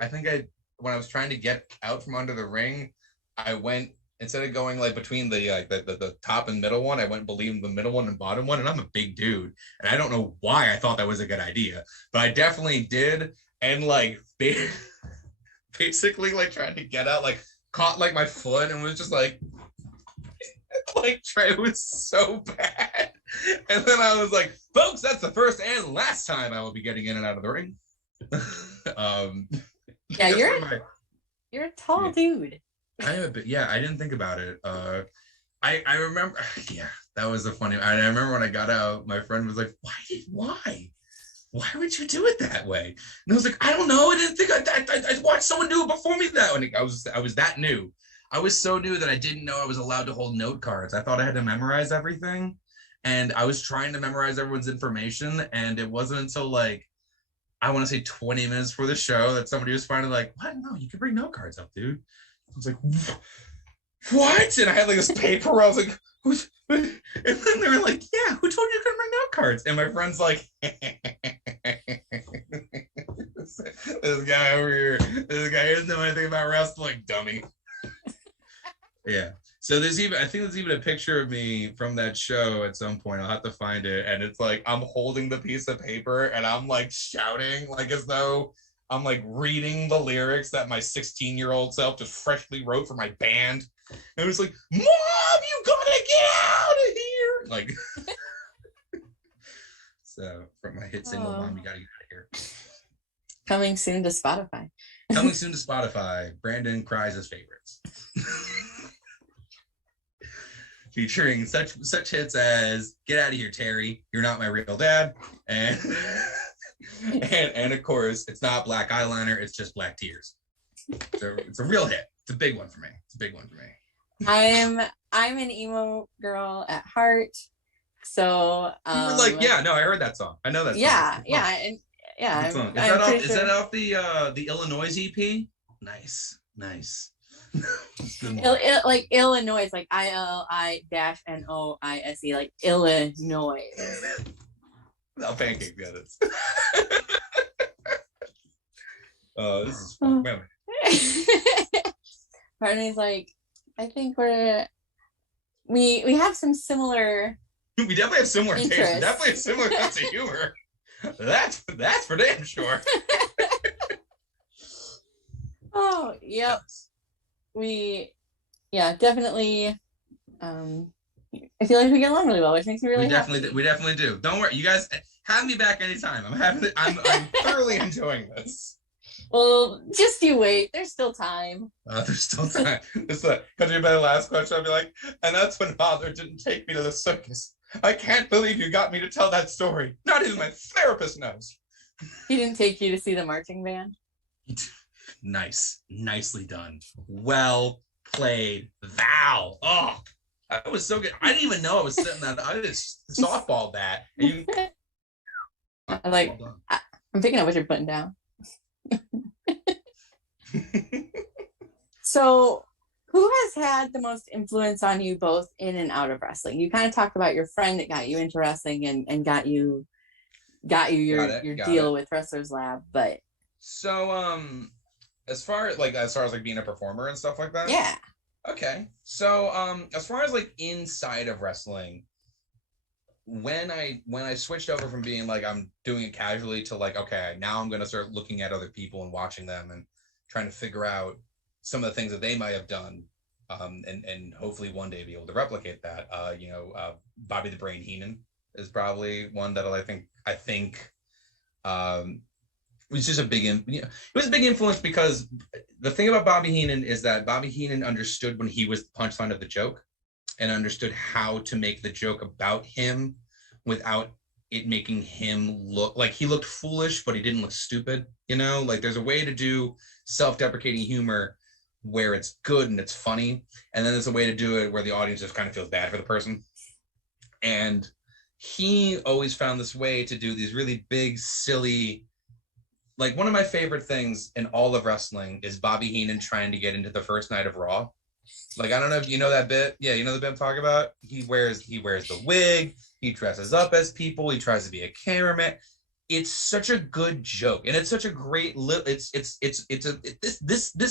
when I was trying to get out from under the ring, I went, instead of going like between the top and middle one, I went between the middle one and bottom one, and I'm a big dude, and I don't know why I thought that was a good idea, but I definitely did, and like basically like trying to get out, like caught like my foot and was just like it was so bad, and then I was like, folks, that's the first and last time I will be getting in and out of the ring. Yeah, you're a tall dude. I am a bit, yeah, I didn't think about it. I remember, yeah, that was a funny, I remember when I got out, my friend was like, why would you do it that way? And I was like, I don't know, I didn't think, I watched someone do it before me that way. I was that new. I was so new that I didn't know I was allowed to hold note cards. I thought I had to memorize everything. And I was trying to memorize everyone's information. And it wasn't until like, I want to say 20 minutes for the show that somebody was finally like, what? No, you can bring note cards up, dude. I was like, what? And I had like this paper where I was like, who's? And then they were like, yeah, who told you you couldn't bring note cards? And my friend's like, this guy over here, this guy doesn't know anything about wrestling, dummy. Yeah. So I think there's even a picture of me from that show at some point. I'll have to find it. And it's like, I'm holding the piece of paper and I'm like shouting, like as though I'm like reading the lyrics that my 16-year-old self just freshly wrote for my band. And it was like, Mom, you gotta get out of here. Like, so from my hit single, Mom, you gotta get out of here. Coming soon to Spotify. Coming soon to Spotify. Brandon cries his favorites. Featuring such hits as "Get Out of Here, Terry," "You're Not My Real Dad," and of course, it's not black eyeliner; it's just black tears. So it's a real hit. It's a big one for me. I'm an emo girl at heart, so you were like, yeah, no, I heard that song. I know that song. Yeah. Is that off the Illinois EP? Nice. Like Illinois, like ILI-NOISE, like Illinois. Now Pancakes got it. Oh, this is fun. Part of me's like, I think we have some similar. We definitely have similar tastes. Interests. Definitely a similar sense of humor. That's for damn sure. Oh, yep. Definitely. I feel like we get along really well, which makes me really happy. We definitely do. Don't worry, you guys have me back anytime. I'm thoroughly enjoying this. Well, just you wait. There's still time. There's still time. It's like, because you'd be the last question, I'd be like, and that's when Father didn't take me to the circus. I can't believe you got me to tell that story. Not even my therapist knows. He didn't take you to see the marching band? Nice. Nicely done. Well played, Val. Oh, that was so good. I didn't even know I was sitting there. I just softballed that. I'm picking up what you're putting down. So, who has had the most influence on you both in and out of wrestling? You kind of talked about your friend that got you into wrestling and got you your deal with Wrestlers Lab, but so as far as like being a performer and stuff like that. Yeah. Okay. So as far as like inside of wrestling, when I switched over from being like I'm doing it casually to like, okay, now I'm gonna start looking at other people and watching them and trying to figure out some of the things that they might have done, and hopefully one day be able to replicate that. Bobby the Brain Heenan is probably one that I think was just it was a big influence, because the thing about Bobby Heenan is that Bobby Heenan understood when he was the punchline of the joke, and understood how to make the joke about him without it making him look like he looked foolish, but he didn't look stupid. Like there's a way to do self-deprecating humor where it's good and it's funny, and then there's a way to do it where the audience just kind of feels bad for the person. And he always found this way to do these really big, silly, like one of my favorite things in all of wrestling is Bobby Heenan trying to get into the first night of Raw. Like, I don't know if you know that bit. Yeah, you know the bit I'm talking about? He wears the wig, he dresses up as people, he tries to be a cameraman. It's such a good joke, and it's such a great this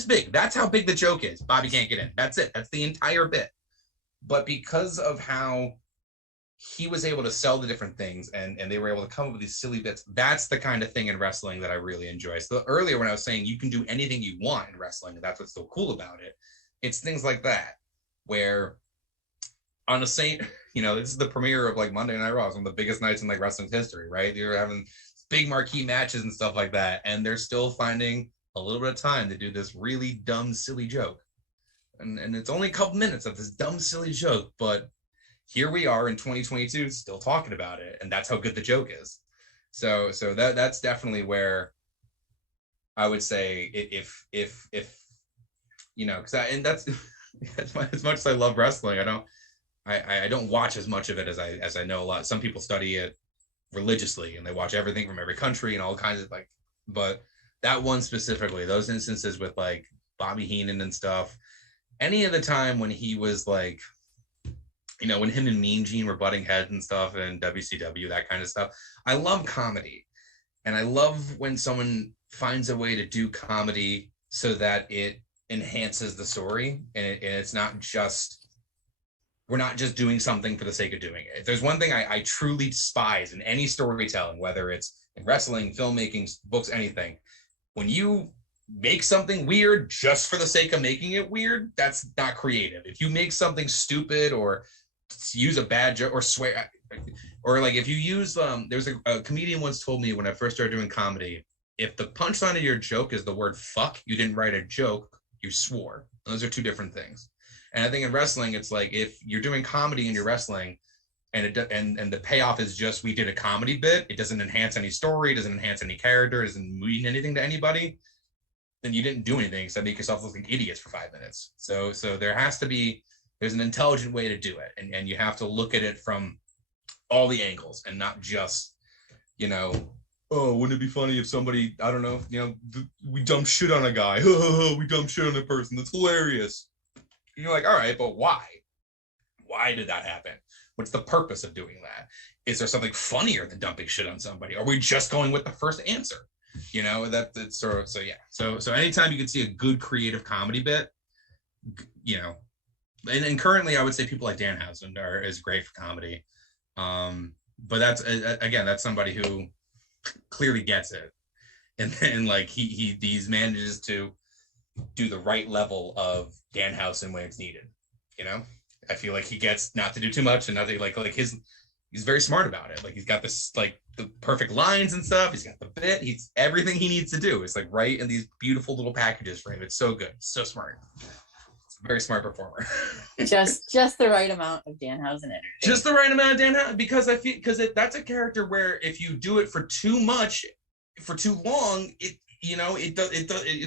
big. That's how big the joke is. Bobby can't get in. That's it. That's the entire bit. But because of how he was able to sell the different things, and they were able to come up with these silly bits, that's the kind of thing in wrestling that I really enjoy. So earlier when I was saying you can do anything you want in wrestling, and that's what's so cool about it, it's things like that, where on the same, this is the premiere of like Monday Night Raw, one of the biggest nights in like wrestling's history, right? You're having big marquee matches and stuff like that, and they're still finding a little bit of time to do this really dumb, silly joke. And it's only a couple minutes of this dumb, silly joke, but here we are in 2022 still talking about it, and that's how good the joke is. So that's definitely where I would say if because that's as much as I love wrestling, I don't watch as much of it as I know a lot. Some people study it religiously and they watch everything from every country and all kinds of but that one specifically, those instances with like Bobby Heenan and stuff, any of the time when he was like, when him and Mean Gene were butting heads and stuff and WCW, that kind of stuff. I love comedy, and I love when someone finds a way to do comedy so that it enhances the story, and it's not just, we're not just doing something for the sake of doing it. If there's one thing I truly despise in any storytelling, whether it's in wrestling, filmmaking, books, anything, when you make something weird just for the sake of making it weird, that's not creative. If you make something stupid or use a bad joke or swear, or like if you use there's a comedian once told me when I first started doing comedy, if the punchline of your joke is the word fuck, you didn't write a joke, you swore. Those are two different things. And I think in wrestling, it's like if you're doing comedy and you're wrestling, and the payoff is just we did a comedy bit, it doesn't enhance any story, doesn't enhance any character, doesn't mean anything to anybody, then you didn't do anything except make yourself look like idiots for 5 minutes. So there's an intelligent way to do it, and you have to look at it from all the angles and not just, oh, wouldn't it be funny if somebody, I don't know, we dump shit on a guy, we dump shit on a person, that's hilarious. And you're like, all right, but why? Why did that happen? What's the purpose of doing that? Is there something funnier than dumping shit on somebody? Are we just going with the first answer? That's sort of, so yeah. So anytime you can see a good creative comedy bit, and currently I would say people like Danhausen is great for comedy. But that's somebody who clearly gets it. And then like he manages to do the right level of Danhausen when it's needed. You know, I feel like he gets not to do too much and nothing like he's very smart about it. Like he's got this like the perfect lines and stuff. He's got the bit. He's everything he needs to do. It's like right in these beautiful little packages for him. It's so good. So smart. It's a very smart performer. just the right amount of Danhausen energy. Just the right amount of Danhausen, because I feel that's a character where if you do it for too much, for too long, it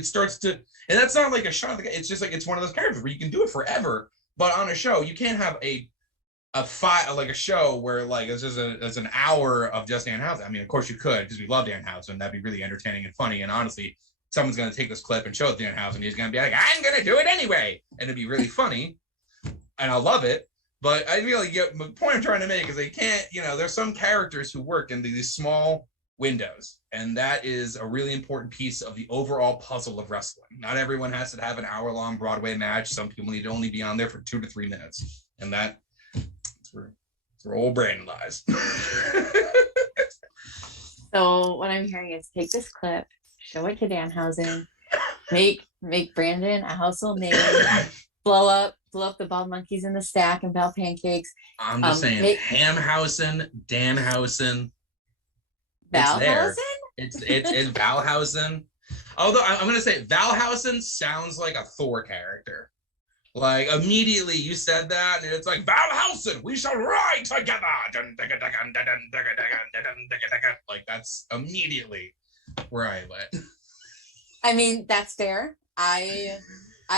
starts to, and that's not like a shot. It's just like it's one of those characters where you can do it forever, but on a show you can't have a show where like it's just it's an hour of just Danhausen. I mean, of course you could because we love Danhausen. That'd be really entertaining and funny. And honestly, someone's gonna take this clip and show it to Danhausen. He's gonna be like, "I'm gonna do it anyway," and it'd be really funny, and I love it. But I feel like the point I'm trying to make is they can't. There's some characters who work in these small windows, and that is a really important piece of the overall puzzle of wrestling. Not everyone has to have an hour-long Broadway match. Some people need to only be on there for 2 to 3 minutes, and that's where old Brandon lies. So what I'm hearing is take this clip, show it to Danhausen, make Brandon a household name, blow up the Bald Monkeys in the Stack and Val Pancakes. I'm just saying, Hamhausen, Danhausen. Valhausen? It's Valhausen. Although I'm gonna say Valhausen sounds like a Thor character. Like immediately you said that, and it's like Valhausen, we shall ride together. Like that's immediately where I went. I mean, that's fair. I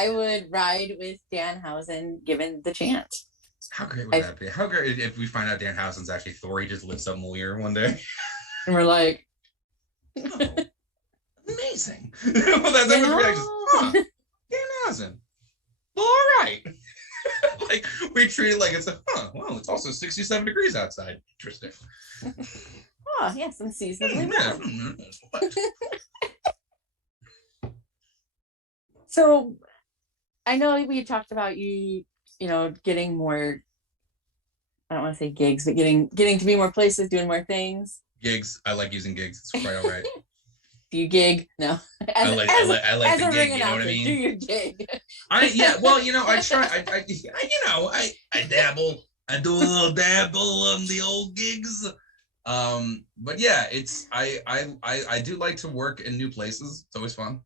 would ride with Danhausen given the chance. How great would that be? How great if we find out Danhausen's actually Thor, he just lifts up Mjolnir one day. And we're like, oh, amazing. Well, that's everyone's reaction. Huh, Danhausen. All right. Like we treat it like it's well, it's also 67 degrees outside. Interesting. Oh, yeah, some seasonally warm. So I know we talked about you getting more, I don't want to say gigs, but getting to be more places, doing more things. Gigs. I like using gigs. It's quite all right. Do you gig? No. I like the gig, you know what I mean? Do your gig. I try. I dabble. I do a little dabble on the old gigs. But yeah, it's I do like to work in new places. It's always fun.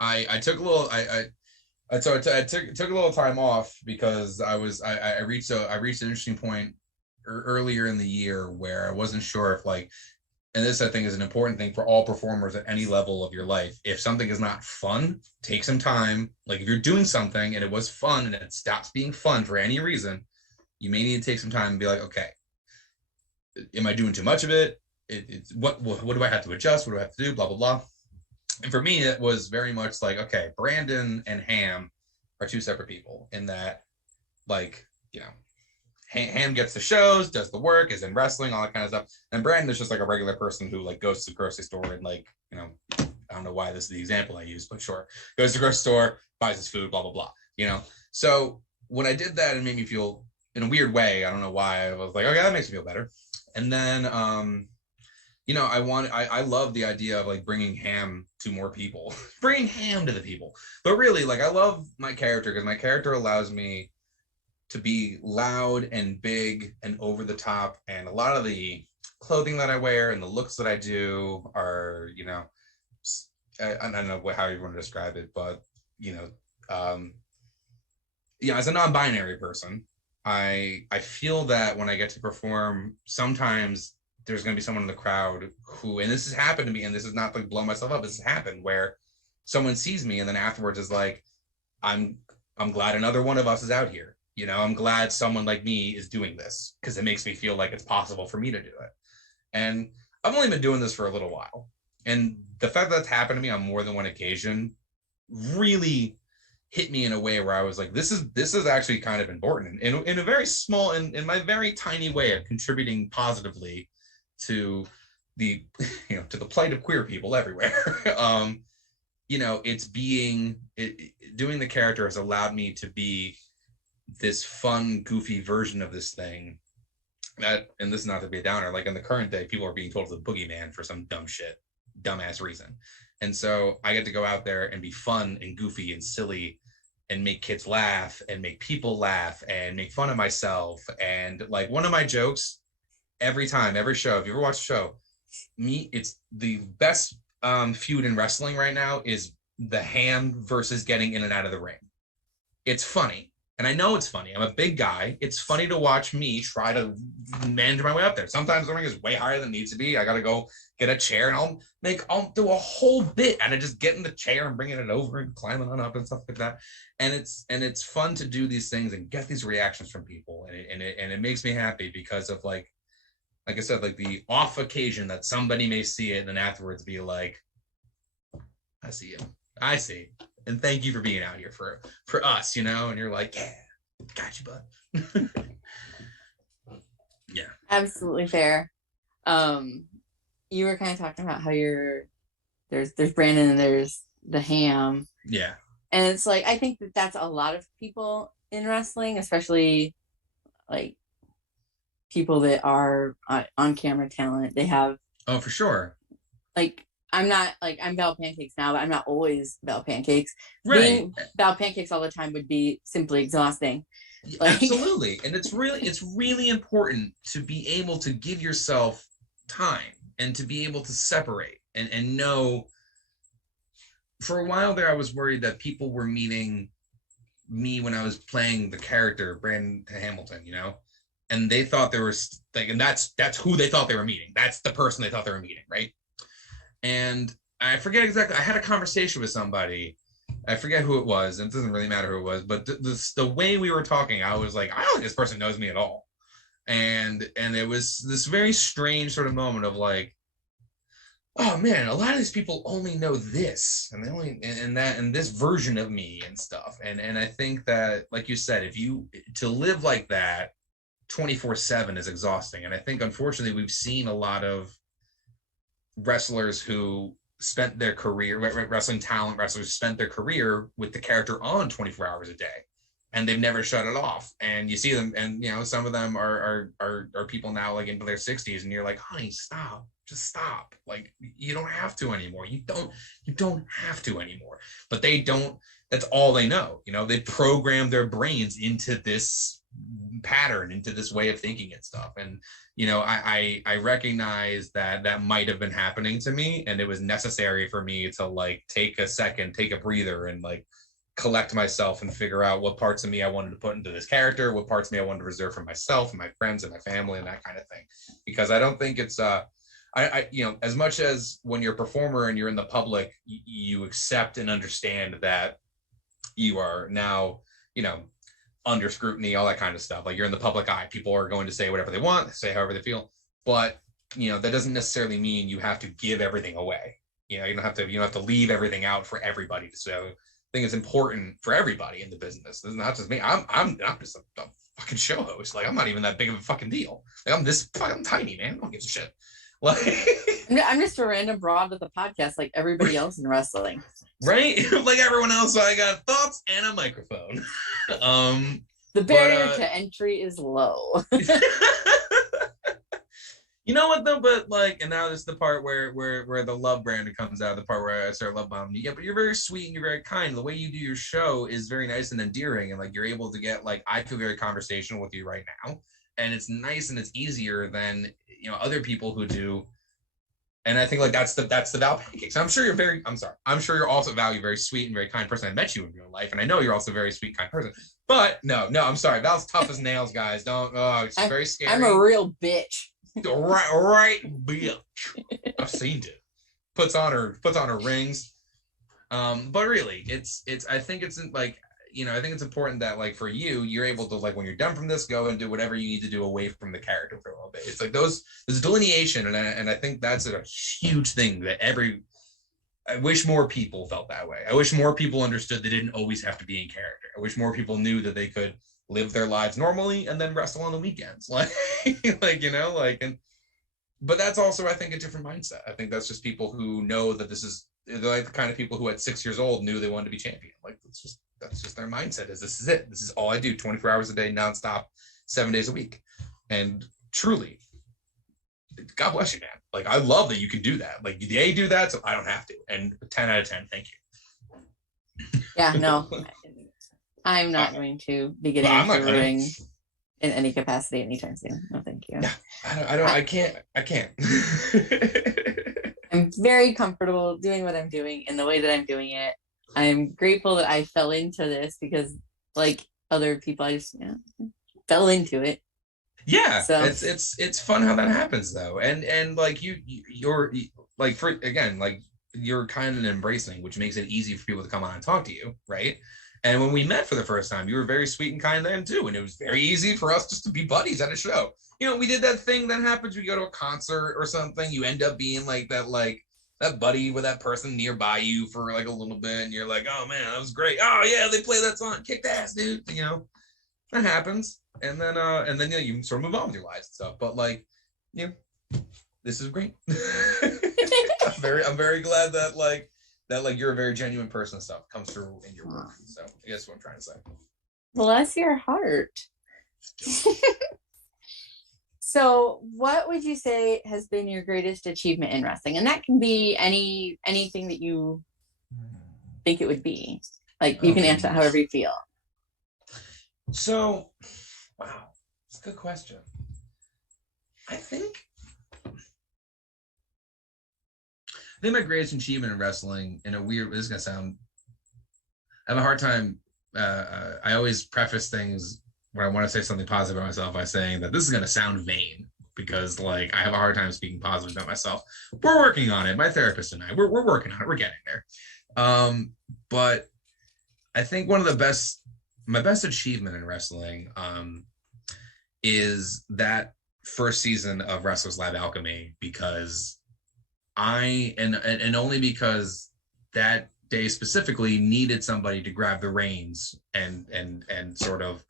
I took a little I took a little time off because I reached an interesting point earlier in the year where I wasn't sure if and this I think is an important thing for all performers at any level of your life. If something is not fun, take some time. Like if you're doing something and it was fun and it stops being fun for any reason, you may need to take some time and be like, okay, am I doing too much of it? What do I have to adjust? What do I have to do? Blah, blah, blah. And for me, it was very much like, okay, Brandon and Ham are two separate people in that, Ham gets the shows, does the work, is in wrestling, all that kind of stuff. And Brandon is just like a regular person who goes to the grocery store and I don't know why this is the example I use, but sure, goes to the grocery store, buys his food, blah, blah, blah, So when I did that, it made me feel in a weird way. I don't know why. I was like, okay, that makes me feel better. And then, I love the idea of bringing Ham to more people, bringing Ham to the people. But really, I love my character because my character allows me to be loud and big and over the top. And a lot of the clothing that I wear and the looks that I do are, I don't know how you want to describe it, but, as a non-binary person, I feel that when I get to perform, sometimes there's going to be someone in the crowd who, and this has happened to me, and this is not blow myself up, this has happened where someone sees me and then afterwards is like, I'm glad another one of us is out here. I'm glad someone like me is doing this because it makes me feel like it's possible for me to do it. And I've only been doing this for a little while. And the fact that that's happened to me on more than one occasion really hit me in a way where I was like, this is actually kind of important in a very small, in my very tiny way of contributing positively to the, to the plight of queer people everywhere. Doing the character has allowed me to be this fun, goofy version of this thing that, and this is not to be a downer, in the current day, people are being told the boogeyman for some dumb shit. dumbass reason. And so I get to go out there and be fun and goofy and silly and make kids laugh and make people laugh and make fun of myself. And like one of my jokes every time, every show, if you ever watch a show, it's the best feud in wrestling right now is the Ham versus getting in and out of the ring. It's funny. And I know it's funny. I'm a big guy. It's funny to watch me try to manage my way up there. Sometimes the ring is way higher than it needs to be. I got to go get a chair and I'll do a whole bit and I just get in the chair and bringing it over and climbing on up and stuff like that. And it's fun to do these things and get these reactions from people. And it makes me happy because of like I said, like the off occasion that somebody may see it and then afterwards be like, I see you. I see. And thank you for being out here for us, you know? And you're like, yeah, got you, bud. Yeah. Absolutely fair. You were kind of talking about how there's Brandon and there's the Ham. Yeah. And it's like, I think that's a lot of people in wrestling, especially like people that are on camera talent. They have. Oh, for sure. Like, I'm Val Pancakes now, but I'm not always Val Pancakes. Right. Being Val Pancakes all the time would be simply exhausting. Like, absolutely. And it's really important to be able to give yourself time and to be able to separate and know. For a while there, I was worried that people were meeting me when I was playing the character Brandon Hamilton, you know, and they thought there was like, and that's who they thought they were meeting. That's the person they thought they were meeting, right? And I forget exactly. I had a conversation with somebody. I forget who it was, and it doesn't really matter who it was. But the way we were talking, I was like, I don't think this person knows me at all. And it was this very strange sort of moment of like, oh man, a lot of these people only know this, and they only and this version of me and stuff. And I think that, like you said, to live like that 24/7 is exhausting. And I think unfortunately we've seen a lot of wrestlers who spent their career, wrestlers spent their career with the character on 24 hours a day, and they've never shut it off. And you see them, and you know, some of them are people now like into their 60s, and you're like, honey, stop, just stop. Like, you don't have to anymore. You don't have to anymore. But they don't. That's all they know. You know, they program their brains into this pattern, into this way of thinking and stuff. And you know, I recognize that might have been happening to me, and it was necessary for me to like take a second, take a breather, and like collect myself and figure out what parts of me I wanted to put into this character, what parts of me I wanted to reserve for myself and my friends and my family and that kind of thing. Because I don't think it's I you know, as much as when you're a performer and you're in the public, you accept and understand that you are now, you know, under scrutiny, all that kind of stuff. Like, you're in the public eye, people are going to say whatever they want, say however they feel. But you know, that doesn't necessarily mean you have to give everything away. You know, you don't have to leave everything out for everybody. So I think it's important for everybody in the business. It's not just me. I'm just a fucking show host. Like, I'm not even that big of a fucking deal. Like, I'm tiny, man. I don't give a shit. Like, I'm just a random broad with a podcast like everybody else in wrestling. Right? Like everyone else, so I got thoughts and a microphone. The barrier to entry is low. You know what though? But like, and now this is the part where the love brand comes out, the part where I start love bombing you. Yeah, but you're very sweet and you're very kind. The way you do your show is very nice and endearing, and like, you're able to get, like, I feel very conversational with you right now, and it's nice and it's easier than, you know, other people who do. And I think like that's the Val Pancakes. I'm sure you're also Val, you're very sweet and very kind person. I met you in real life, and I know you're also a very sweet, kind person. But no, I'm sorry. Val's tough as nails, guys. It's very scary. I'm a real bitch. Right, bitch. I've seen it. Puts on her rings. But really, I think it's like, you know, I think it's important that, like, for you're able to, like, when you're done from this, go and do whatever you need to do away from the character for a little bit. It's like there's delineation, and I think that's a huge thing that I wish more people felt that way. I wish more people understood they didn't always have to be in character. I wish more people knew that they could live their lives normally and then wrestle on the weekends. Like, you know, like, but that's also, I think, a different mindset. I think that's just people who know that they're like the kind of people who at 6 years old knew they wanted to be champion. Like, that's just their mindset, is this is it. This is all I do, 24 hours a day, nonstop, 7 days a week. And truly, God bless you, man. Like, I love that you can do that. Like, they do that, so I don't have to. And 10 out of 10, thank you. Yeah, no, I'm not going to be getting into rowing in any capacity anytime soon. No, thank you. Yeah, I can't. I'm very comfortable doing what I'm doing in the way that I'm doing it. I'm grateful that I fell into this because, like other people, I just fell into it. Yeah, so it's fun how that happens though, and like you're like, for again, like, you're kind of embracing, which makes it easy for people to come on and talk to you, right? And when we met for the first time, you were very sweet and kind then too, and it was very easy for us just to be buddies at a show. You know, we did that thing that happens. We go to a concert or something. You end up being like that buddy with that person nearby you for like a little bit, and you're like, oh man, that was great. Oh yeah, they play that song, kicked ass, dude. You know, that happens. And then you sort of move on with your lives and stuff. But like, this is great. I'm very glad that you're a very genuine person and stuff comes through in your work. So I guess what I'm trying to say. Bless your heart. So what would you say has been your greatest achievement in wrestling? And that can be anything that you think it would be. Like, you can answer that however you feel. So, wow, it's a good question. I think my greatest achievement in wrestling, this is gonna sound, I have a hard time. I always preface things when I want to say something positive about myself by saying that this is gonna sound vain, because like, I have a hard time speaking positive about myself. We're working on it. My therapist and I, we're working on it. We're getting there. But I think my best achievement in wrestling is that first season of Wrestlers Lab Alchemy, because and only because that day specifically needed somebody to grab the reins and sort of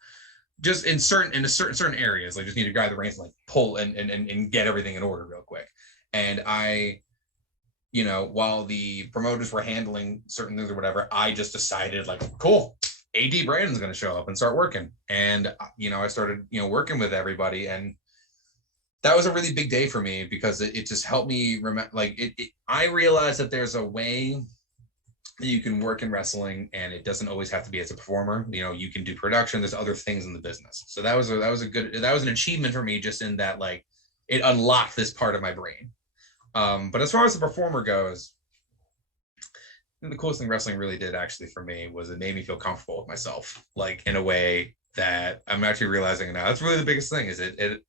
just in certain areas, like just need to grab the reins and like pull and get everything in order real quick. And I, while the promoters were handling certain things or whatever, I just decided like, cool, AD Brandon's going to show up and start working. And, I started, working with everybody. And that was a really big day for me, because it just helped me remember, like, I realized that there's a way that you can work in wrestling, and it doesn't always have to be as a performer. You can do production. There's other things in the business. So that was an achievement for me, just in that, like, it unlocked this part of my brain. But as far as the performer goes, the coolest thing wrestling really did actually for me was it made me feel comfortable with myself, like, in a way that I'm actually realizing now. That's really the biggest thing, is it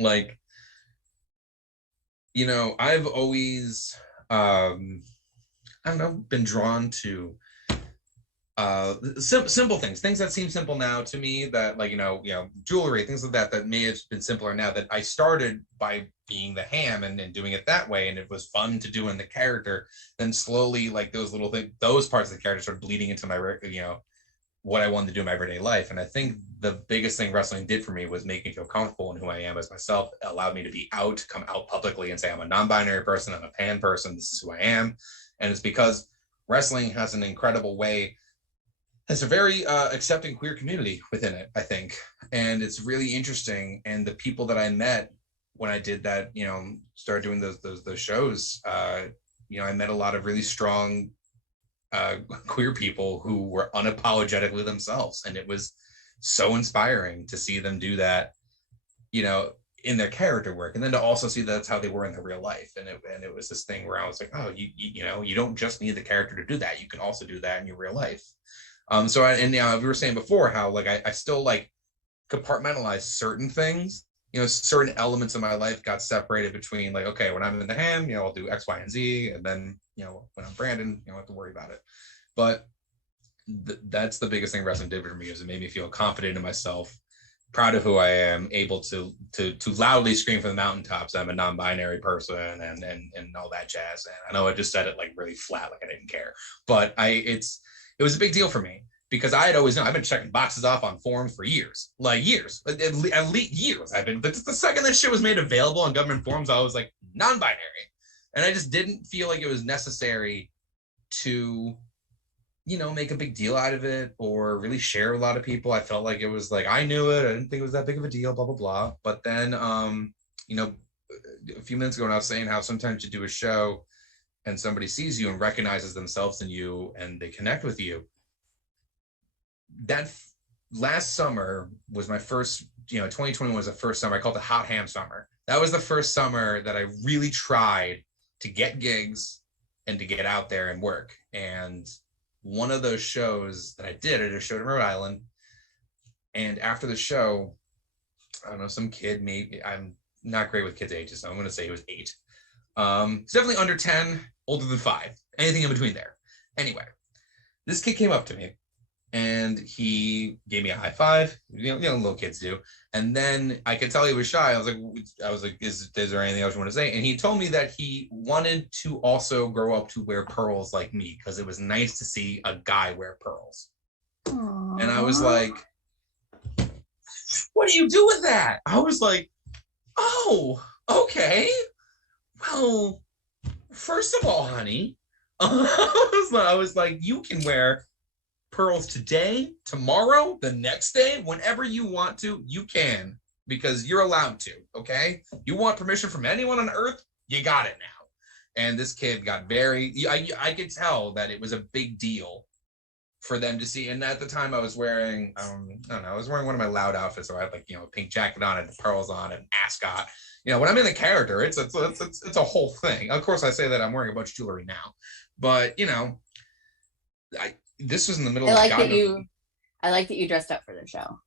like, I've always, I don't know, been drawn to simple things that seem simple now to me, that like, jewelry, things like that may have been simpler now, that I started by being the ham and doing it that way, and it was fun to do in the character. Then slowly, like, those little things, those parts of the character started bleeding into my, what I wanted to do in my everyday life. And I think the biggest thing wrestling did for me was make me feel comfortable in who I am as myself. It allowed me to come out publicly and say, I'm a non-binary person, I'm a pan person, this is who I am. And it's because wrestling has an incredible way, it's a very accepting queer community within it, I think. And it's really interesting. And the people that I met when I did that, started doing those shows, I met a lot of really strong queer people who were unapologetically themselves. And it was so inspiring to see them do that, in their character work, and then to also see that's how they were in their real life. And it was this thing where I was like, oh, you don't just need the character to do that. You can also do that in your real life. So we were saying before how, like, I still, like, compartmentalize certain things. Certain elements of my life got separated between, like, okay, when I'm in the ham, I'll do X, Y, and Z, and then, when I'm Brandon, I don't have to worry about it. But that's the biggest thing wrestling did for me, is it made me feel confident in myself, proud of who I am, able to loudly scream from the mountaintops I'm a non-binary person and all that jazz. And I know I just said it like really flat, like I didn't care, but it was a big deal for me, because I had always known, I've been checking boxes off on forums for years, at least years. The second that shit was made available on government forums, I was like, non-binary. And I just didn't feel like it was necessary to, make a big deal out of it or really share with a lot of people. I felt like it was like, I knew it, I didn't think it was that big of a deal, blah, blah, blah. But then you know, a few minutes ago when I was saying how sometimes you do a show and somebody sees you and recognizes themselves in you and they connect with you. That last summer was my first, 2021 was the first summer. I called it hot ham summer. That was the first summer that I really tried to get gigs and to get out there and work. And one of those shows that I did at a show in Rhode Island. And after the show, I don't know, some kid, maybe, I'm not great with kids' ages, so I'm going to say he was 8. It's definitely under 10, older than 5, anything in between there. Anyway, this kid came up to me and he gave me a high five, little kids do. And then I could tell he was shy. I was like, is there anything else you want to say? And he told me that he wanted to also grow up to wear pearls like me, because it was nice to see a guy wear pearls. Aww. And I was like, what do you do with that? I was like, oh, okay. Well, first of all, honey, I was like, you can wear pearls today, tomorrow, the next day, whenever you want to, you can, because you're allowed to, okay? You want permission from anyone on earth, you got it now. And this kid got I could tell that it was a big deal for them to see. And at the time I was wearing, I don't know, I was wearing one of my loud outfits, so I had like, a pink jacket on and pearls on and ascot. When I'm in the character, it's a whole thing. Of course, I say that I'm wearing a bunch of jewelry now, but this was in the middle of I like that you dressed up for the show.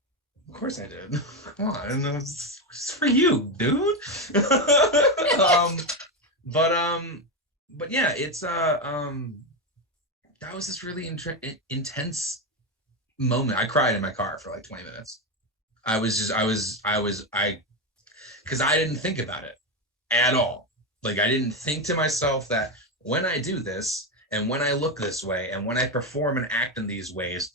Of course I did. Come on, it's for you, dude. But yeah, it's that was this really intense moment. I cried in my car for like 20 minutes. Because I didn't think about it at all. Like, I didn't think to myself that when I do this and when I look this way and when I perform and act in these ways,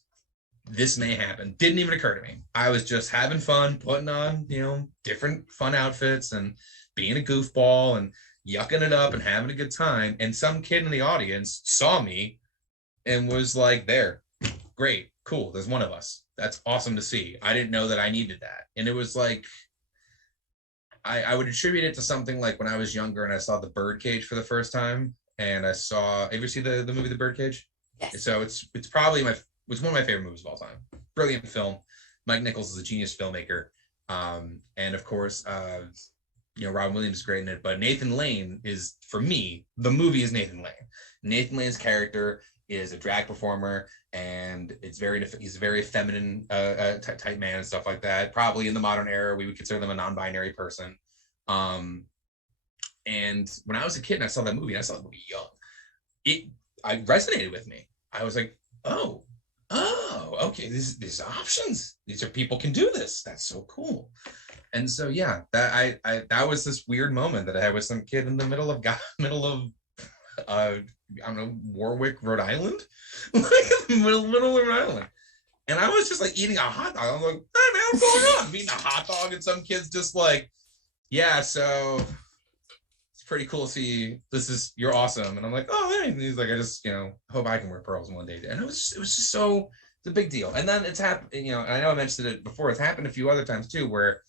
this may happen. Didn't even occur to me. I was just having fun, putting on, different fun outfits and being a goofball and yucking it up and having a good time. And some kid in the audience saw me and was like, there, great, cool, there's one of us. That's awesome to see. I didn't know that I needed that. And it was like, I would attribute it to something like when I was younger and I saw The Birdcage for the first time. And I saw, have you ever seen the movie The Birdcage? Yes. So it's probably it's one of my favorite movies of all time. Brilliant film. Mike Nichols is a genius filmmaker. And of course, Robin Williams is great in it, but Nathan Lane is, for me, the movie is Nathan Lane. Nathan Lane's character is a drag performer, and he's a very feminine type man and stuff like that. Probably in the modern era, we would consider them a non-binary person. And when I was a kid and I saw that movie, young, it resonated with me. I was like, oh, okay, these options. These are people can do this. That's so cool. And so yeah, that was this weird moment that I had with some kid in the middle of I don't know, Warwick, Rhode Island, like middle of Rhode Island. And I was just like eating a hot dog. I was like, hey man, what's going on? I'm eating a hot dog, and some kid's just like, yeah, so it's pretty cool to see. You're awesome. And I'm like, oh, hey. And he's like, I just, hope I can wear pearls one day. And it was just so, it's a big deal. And then it's happened, and I know I mentioned it before, it's happened a few other times too, where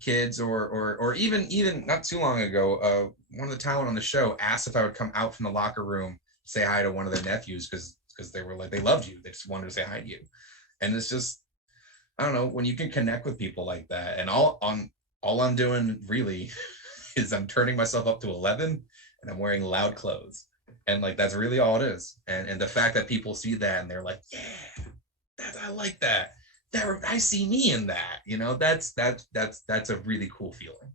kids or even not too long ago, one of the talent on the show asked if I would come out from the locker room, say hi to one of their nephews, because they were like, they loved you. They just wanted to say hi to you. And it's just, I don't know, when you can connect with people like that, and all I'm doing really is I'm turning myself up to 11 and I'm wearing loud clothes. And like, that's really all it is. And the fact that people see that and they're like, yeah, I like that. I see me in that, that's a really cool feeling.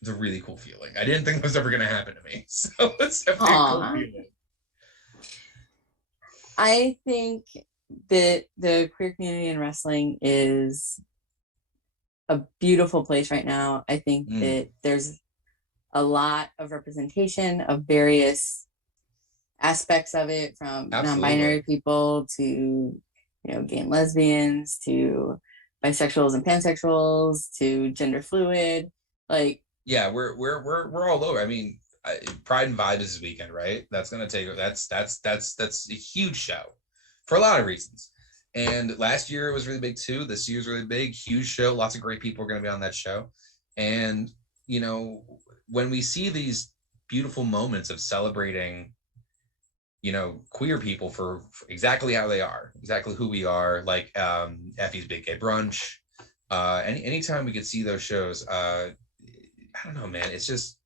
It's a really cool feeling. I didn't think it was ever going to happen to me. So it's definitely a cool feeling. I think that the queer community in wrestling is a beautiful place right now. I think that there's a lot of representation of various aspects of it, from non-binary people to gay and lesbians, to bisexuals and pansexuals, to gender fluid. Like, yeah, we're all over. I mean, Pride and Vibe is this weekend, right? That's a huge show for a lot of reasons. And last year it was really big too. This year's really big, huge show. Lots of great people are going to be on that show. And you know, when we see these beautiful moments of celebrating, you know, queer people for exactly how they are, exactly who we are, like Effie's Big Gay Brunch, anytime we could see those shows, I don't know, man, it's just,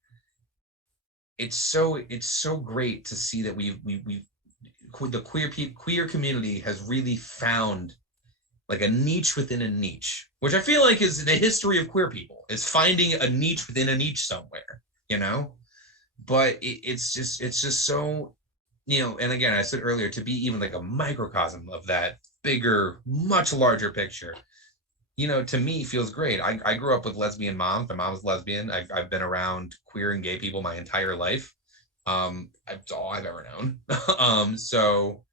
it's so great to see that we've the queer community has really found like a niche within a niche, which I feel like is the history of queer people, is finding a niche within a niche somewhere, you know. But it's just so, you know, and again, I said earlier, to be even like a microcosm of that bigger, much larger picture, you know, to me feels great. I grew up with lesbian moms. My mom's lesbian. I've been around queer and gay people my entire life. That's all I've ever known. So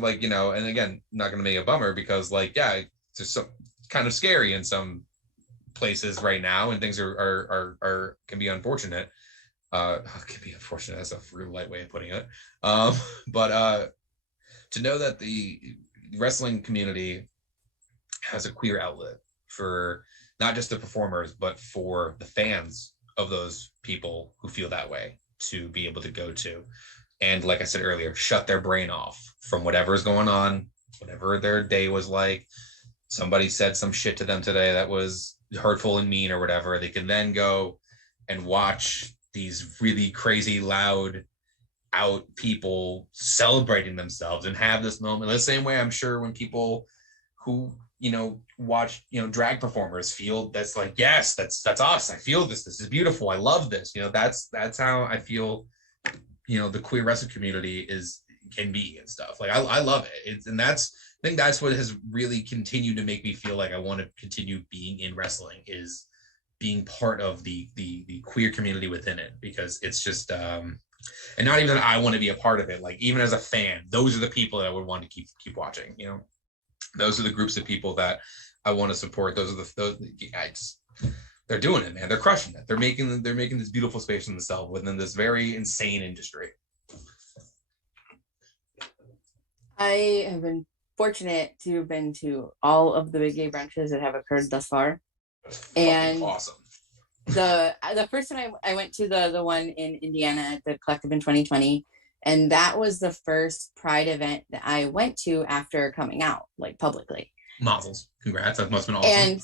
like, you know, and again, not going to make a bummer because like, yeah, it's just so kind of scary in some places right now, and things are can be unfortunate. Can be unfortunate. That's a really light way of putting it. But to know that the wrestling community has a queer outlet for not just the performers, but for the fans of those people who feel that way to be able to go to. And like I said earlier, shut their brain off from whatever's going on, whatever their day was like. Somebody said some shit to them today that was hurtful and mean or whatever. They can then go and watch these really crazy, loud, out people celebrating themselves and have this moment. The same way I'm sure when people who, you know, watch, you know, drag performers feel that's like, yes, that's us. I feel this. This is beautiful. I love this. You know, that's how I feel, you know, the queer wrestling community can be and stuff. Like I love it. I think that's what has really continued to make me feel like I want to continue being in wrestling, is being part of the queer community within it, because it's just and not even that I want to be a part of it, like even as a fan, those are the people that I would want to keep watching, you know. Those are the groups of people that I want to support. Those are they're doing it, man. They're crushing it. They're making this beautiful space for themselves within this very insane industry. I have been fortunate to have been to all of the big gay brunches that have occurred thus far. And awesome. The first one I went to the one in Indiana at the Collective in 2020, and that was the first Pride event that I went to after coming out, like publicly. Mazel, congrats! That must have been awesome.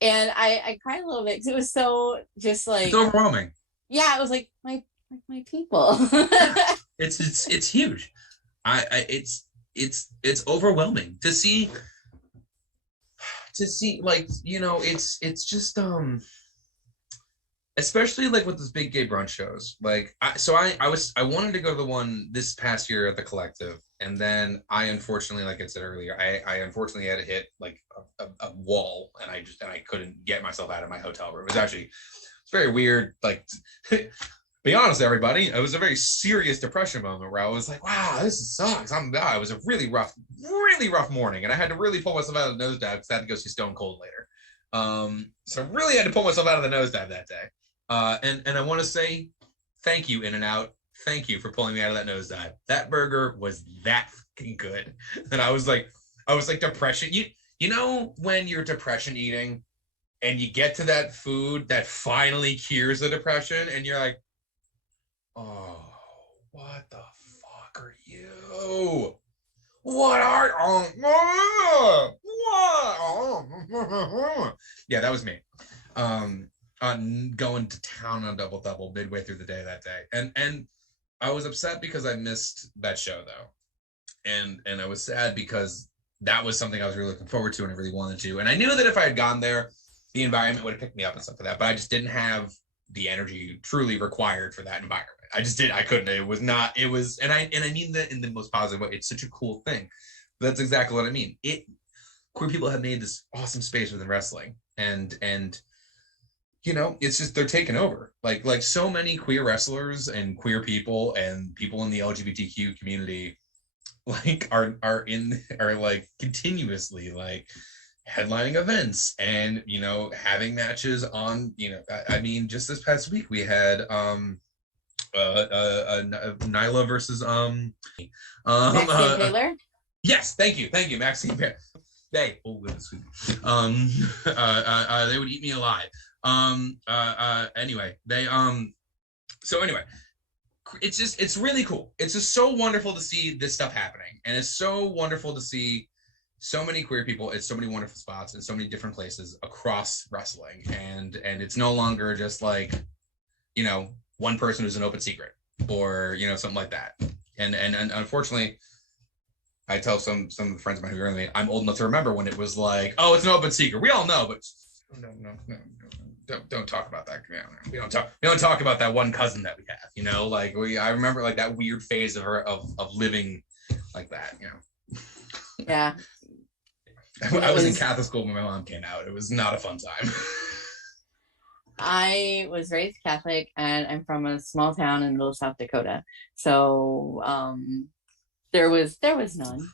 And I cried a little bit because it was so just like, it's overwhelming. Yeah, it was like my people. It's huge. It's overwhelming to see like, you know, it's just especially like with those big gay brunch shows. Like I wanted to go to the one this past year at the Collective, and then I unfortunately, like I said earlier, I unfortunately had to hit like a wall, and I couldn't get myself out of my hotel room. It's very weird. Like, be honest, everybody, it was a very serious depression moment where I was like, wow, this sucks. It was a really rough morning, and I had to really pull myself out of the nosedive because I had to go see Stone Cold later. So I really had to pull myself out of the nosedive that day. And I want to say thank you, In-N-Out. Thank you for pulling me out of that nosedive. That burger was that fucking good. And I was like depression. You know when you're depression eating and you get to that food that finally cures the depression, and you're like, oh, what the fuck are you? What are yeah, that was me. On going to town on Double Double midway through the day that day, and I was upset because I missed that show though, and I was sad because that was something I was really looking forward to and I really wanted to, and I knew that if I had gone there, the environment would have picked me up and stuff like that, but I just didn't have the energy truly required for that environment. I couldn't. And I mean that in the most positive way. It's such a cool thing. But that's exactly what I mean. Queer people have made this awesome space within wrestling, and you know, it's just, they're taking over. Like so many queer wrestlers and queer people and people in the LGBTQ community, like are like continuously like headlining events and, you know, having matches on, you know, I mean, just this past week we had Nyla versus Maxine Taylor. Yes, thank you, Maxine Taylor. They would eat me alive. Anyway, so anyway, it's really cool. It's just so wonderful to see this stuff happening, and it's so wonderful to see so many queer people at so many wonderful spots in so many different places across wrestling, and it's no longer just like, you know, one person who's an open secret or, you know, something like that. And unfortunately, I tell some of the friends of mine who are me, I'm old enough to remember when it was like, oh, it's an open secret. We all know, but no, don't talk about that. We don't talk about that one cousin that we have, you know, like I remember like that weird phase of her of living like that, you know. Yeah. I was in Catholic school when my mom came out. It was not a fun time. I was raised Catholic, and I'm from a small town in the middle of South Dakota. So there was none.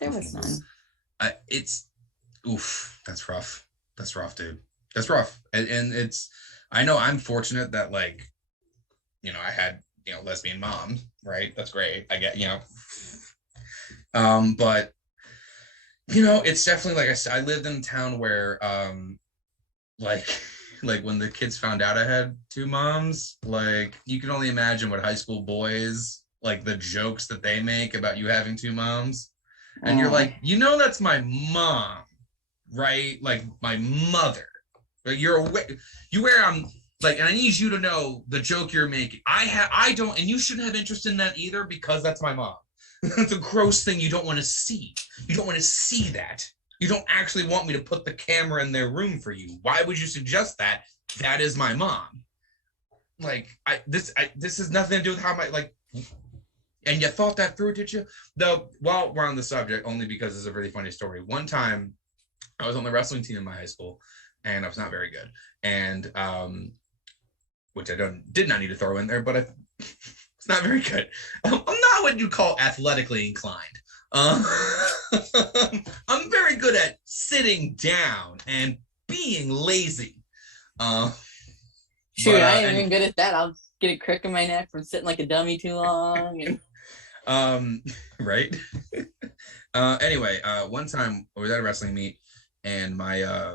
There was none. It's oof. That's rough. That's rough, dude. That's rough. And it's, I know I'm fortunate that, like, you know, I had, you know, lesbian moms, right? That's great. I get, you know, but you know, it's definitely, like I said, I lived in a town where, like when the kids found out I had two moms, like, you can only imagine what high school boys, like, the jokes that they make about you having two moms. And you're like, you know, that's my mom, right? Like, my mother. But you're aware, like, and I need you to know the joke you're making. I don't, and you shouldn't have interest in that either, because that's my mom. That's a gross thing you don't want to see. You don't want to see that. You don't actually want me to put the camera in their room for you. Why would you suggest that? That is my mom. Like, this has nothing to do with how my, like, and you thought that through, did you? Though, while we're on the subject, only because it's a really funny story. One time, I was on the wrestling team in my high school, and I was not very good. And, which I did not need to throw in there, but it's not very good. I'm not what you call athletically inclined. I'm very good at sitting down and being lazy. Shoot, I ain't even good at that. I'll get a crick in my neck from sitting like a dummy too long. And... right. Anyway, one time I was at a wrestling meet, and my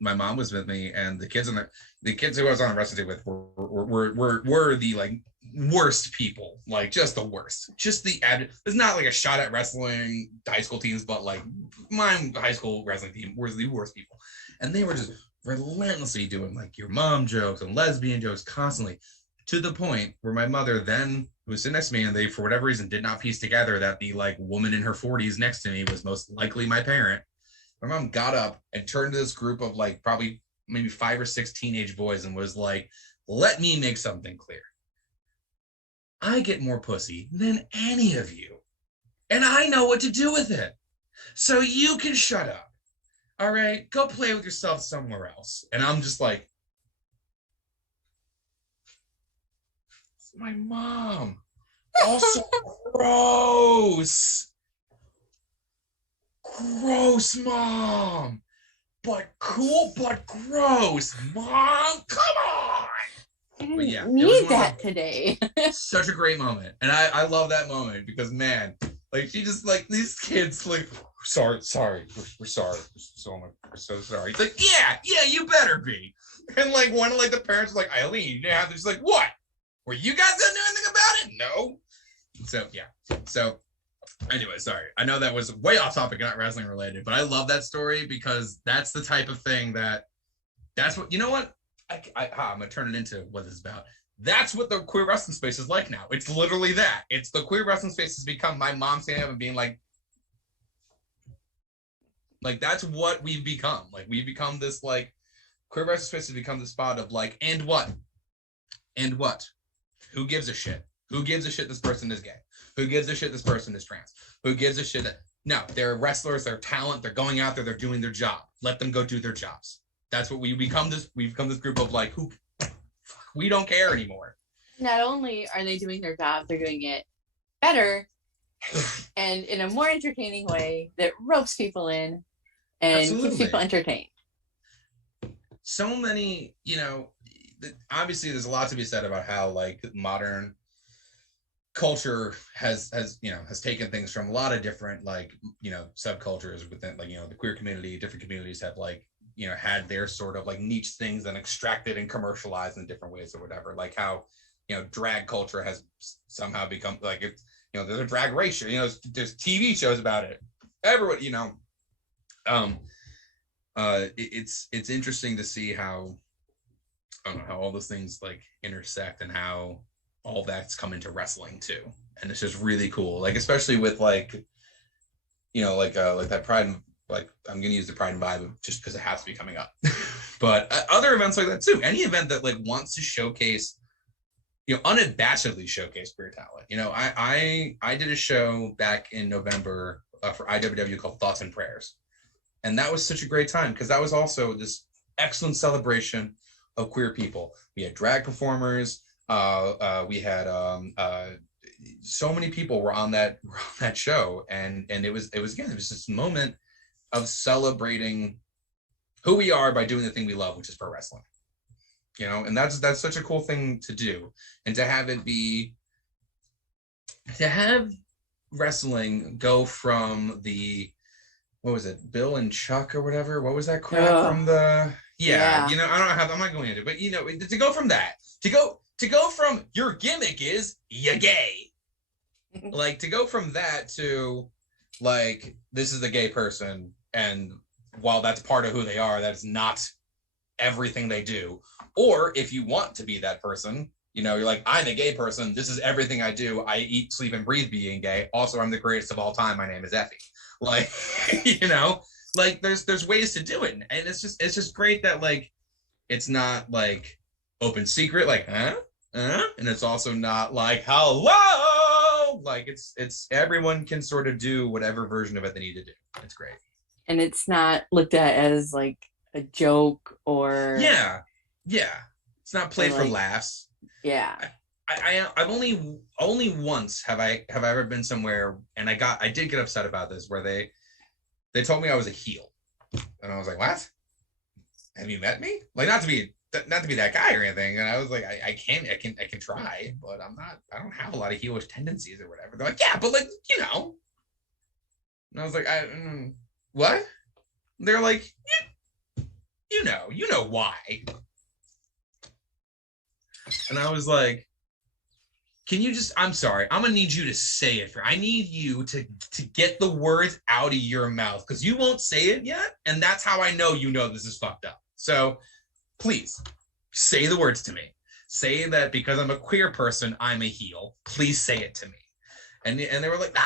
mom was with me, and the kids who I was on the wrestling team with were the, like, worst people, like, just the worst. Just the it's not like a shot at wrestling high school teams, but like my high school wrestling team was the worst people, and they were just relentlessly doing like your mom jokes and lesbian jokes constantly, to the point where my mother then, who was sitting next to me, and they, for whatever reason, did not piece together that the, like, woman in her 40s next to me was most likely my parent. My mom got up and turned to this group of, like, probably maybe 5 or 6 teenage boys and was like, let me make something clear. I get more pussy than any of you, and I know what to do with it. So you can shut up. All right, go play with yourself somewhere else. And I'm just like, it's my mom. Also gross. Gross mom. But cool, but gross. Mom, come on. But yeah, need that today. Such a great moment. And I love that moment because, man, like, she just, like, these kids, like, sorry, we're sorry. We're so sorry. It's like, yeah, you better be. And, like, one of, like, the parents was like, Eileen, you didn't have to. She's like, what? Were you guys gonna do anything about it? No. So, yeah. So, anyway, sorry. I know that was way off topic, not wrestling related, but I love that story because that's the type of thing that's what, you know what? I'm gonna turn it into what this is about. That's what the queer wrestling space is like now. It's literally that. It's the queer wrestling space has become my mom standing up and being like that's what we've become. Like, we've become this, like, queer wrestling space has become the spot of, like, and what? Who gives a shit? Who gives a shit this person is gay? Who gives a shit this person is trans? Who gives a shit that, no, they're wrestlers, they're talent, they're going out there, they're doing their job. Let them go do their jobs. That's what we become this group of, like, who we don't care anymore. Not only are they doing their job, they're doing it better and in a more entertaining way that ropes people in and keeps people entertained. So many, you know, obviously there's a lot to be said about how, like, modern culture has taken things from a lot of different, like, you know, subcultures within, like, you know, the queer community. Different communities have, like, had their sort of like niche things and extracted and commercialized in different ways or whatever. Like how, drag culture has somehow become like it's, there's a drag race, there's TV shows about it. Everyone, it's interesting to see how, I don't know, how all those things like intersect and how all that's come into wrestling too. And it's just really cool. Like, especially with like, like that Pride and like, I'm going to use the Pride and Vibe just because it has to be coming up. But other events like that too, any event that like wants to showcase, unabashedly showcase queer talent. I did a show back in November for IWW called Thoughts and Prayers. And that was such a great time because that was also this excellent celebration of queer people. We had drag performers. We had so many people were on that show, and it was this moment of celebrating who we are by doing the thing we love, which is pro wrestling. And that's such a cool thing to do, and to have wrestling go from the, what was it, Bill and Chuck or whatever? What was that crap from the? Yeah. I'm not going into it, but to go from that, to go from your gimmick is you gay, like to go from that to like this is a gay person, and while that's part of who they are, that's not everything they do. Or if you want to be that person, you're like, I'm a gay person. This is everything I do. I eat, sleep, and breathe being gay. Also, I'm the greatest of all time. My name is Effie. Like, like there's ways to do it. And it's just great that like, it's not like open secret, like, and it's also not like, hello, like it's everyone can sort of do whatever version of it they need to do. It's great. And it's not looked at as like a joke or it's not played for laughs. I've only once have I ever been somewhere and I did get upset about this, where they told me I was a heel, and I was like, what? Have you met me? Like, not to be that guy or anything. And I was like, I can try, but I don't have a lot of heelish tendencies or whatever. They're like, yeah, but like, and I was like, what? They're like, you know why. And I was like, can you just, I'm sorry, I'm gonna need you to say it. I need you to get the words out of your mouth, because you won't say it yet, and that's how I know this is fucked up. So please say the words to me. Say that because I'm a queer person, I'm a heel. Please say it to me. And they were like,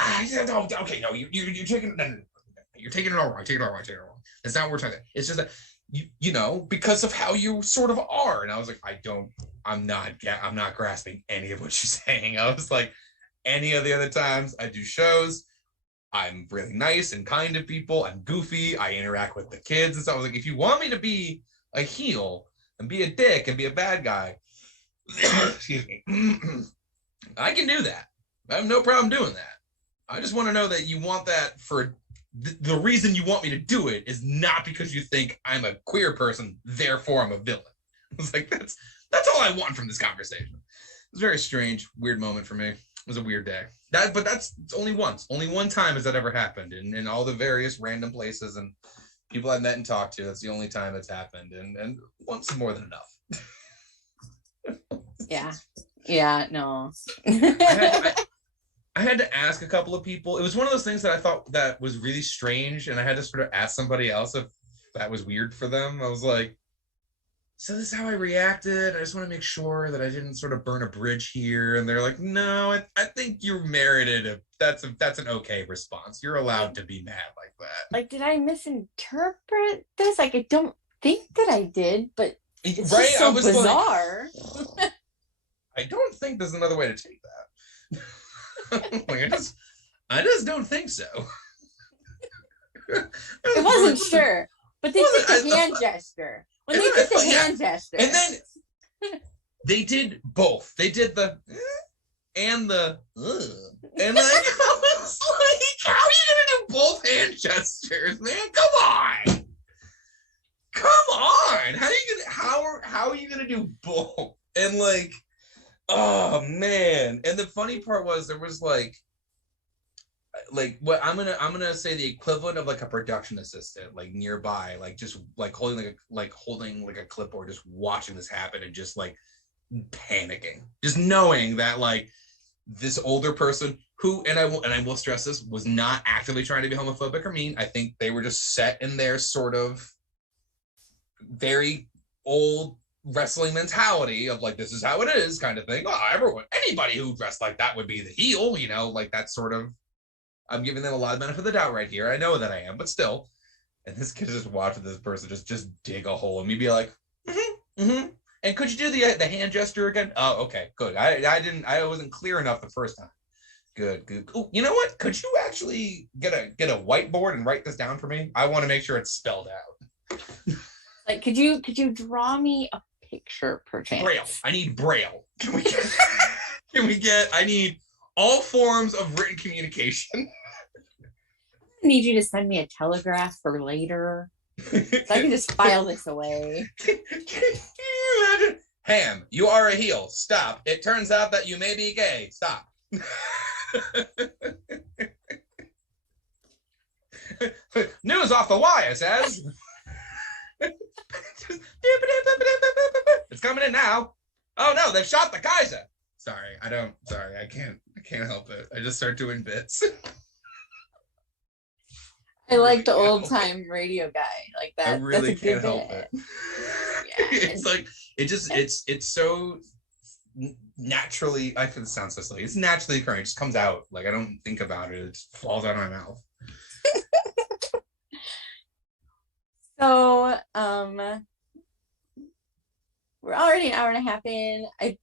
okay, no, you're taking it all wrong. Take it all wrong. That's not what we're talking about. It's just that because of how you sort of are. And I was like, I'm not grasping any of what you're saying. I was like, any of the other times I do shows, I'm really nice and kind to people. I'm goofy. I interact with the kids and stuff. I was like, if you want me to be a heel and be a dick and be a bad guy, excuse me, I can do that. I have no problem doing that. I just want to know that you want that for the reason you want me to do it is not because you think I'm a queer person, therefore I'm a villain. I was like, that's all I want from this conversation. It was a very strange, weird moment for me. It was a weird day. But that's only once. Only one time has that ever happened in all the various random places and people I've met and talked to. That's the only time it's happened. And once is more than enough. Yeah, no. I had to ask a couple of people. It was one of those things that I thought that was really strange, and I had to sort of ask somebody else if that was weird for them. I was like, so this is how I reacted. I just want to make sure that I didn't sort of burn a bridge here. And they're like, no, I think you merited it. That's an okay response. You're allowed to be mad like that. Like, did I misinterpret this? Like, I don't think that I did, but it's right? just so bizarre. Like, I don't think there's another way to take that. Like, I just don't think so. I wasn't sure, but they did the hand gesture. When they did the hand gesture, and then they did both. They did the and the and I was like, how are you gonna do both hand gestures, man? Come on! How are you gonna do both? And like, oh man! And the funny part was there was like, like what I'm gonna say the equivalent of like a production assistant, like nearby, like just like holding like a clipboard, just watching this happen and just like panicking, just knowing that like this older person who, and I will stress this, was not actively trying to be homophobic or mean. I think they were just set in their sort of very old wrestling mentality of like, this is how it is kind of thing. Oh, anybody who dressed like that would be the heel, you know, like that sort of. I'm giving them a lot of benefit of the doubt right here. I know that I am, but still. And this kid just watching this person just dig a hole and me be like, And could you do the hand gesture again? Oh, okay, good. I wasn't clear enough the first time. Good. Ooh, you know what? Could you actually get a whiteboard and write this down for me? I want to make sure it's spelled out. Like, could you draw me a picture, perchance? Braille. I need Braille. Can we get? I need all forms of written communication. I need you to send me a telegraph for later, so I can just file this away. Can you imagine? Ham, you are a heel. Stop. It turns out that you may be gay. Stop. News off the wire says. It's coming in now. Oh no, they've shot the Kaiser. Sorry, I can't help it. I just start doing bits. I like the old time radio guy like that. I really That's a can't good help bit. it. Yeah. It's like it's so naturally. I feel it sounds so silly. It's naturally occurring. It just comes out. Like I don't think about it. It just falls out of my mouth. So we're already an hour and a half in. I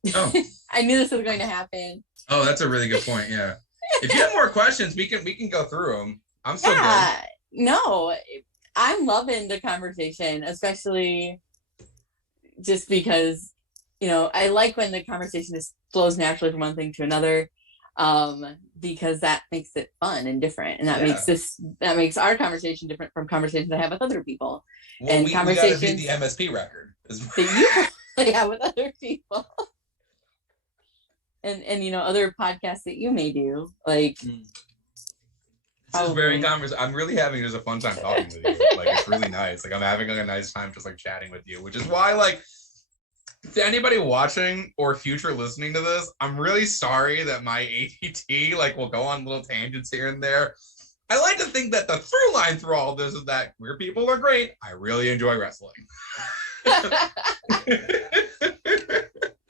knew this was going to happen. Oh, that's a really good point. Yeah. If you have more questions, we can go through them. I'm so good. No, I'm loving the conversation, especially just because, you know, I like when the conversation just flows naturally from one thing to another, because that makes it fun and different, and that makes our conversation different from conversations I have with other people. Well, and conversations we gotta beat the MSP record that you probably have with other people, and you know, other podcasts that you may do, like. This is very I'm really having just a fun time talking with you. Like it's really nice. Like I'm having like a nice time just like chatting with you, which is why like to anybody watching or future listening to this, I'm really sorry that my ADT like will go on little tangents here and there. I like to think that the through line through all this is that queer people are great. I really enjoy wrestling.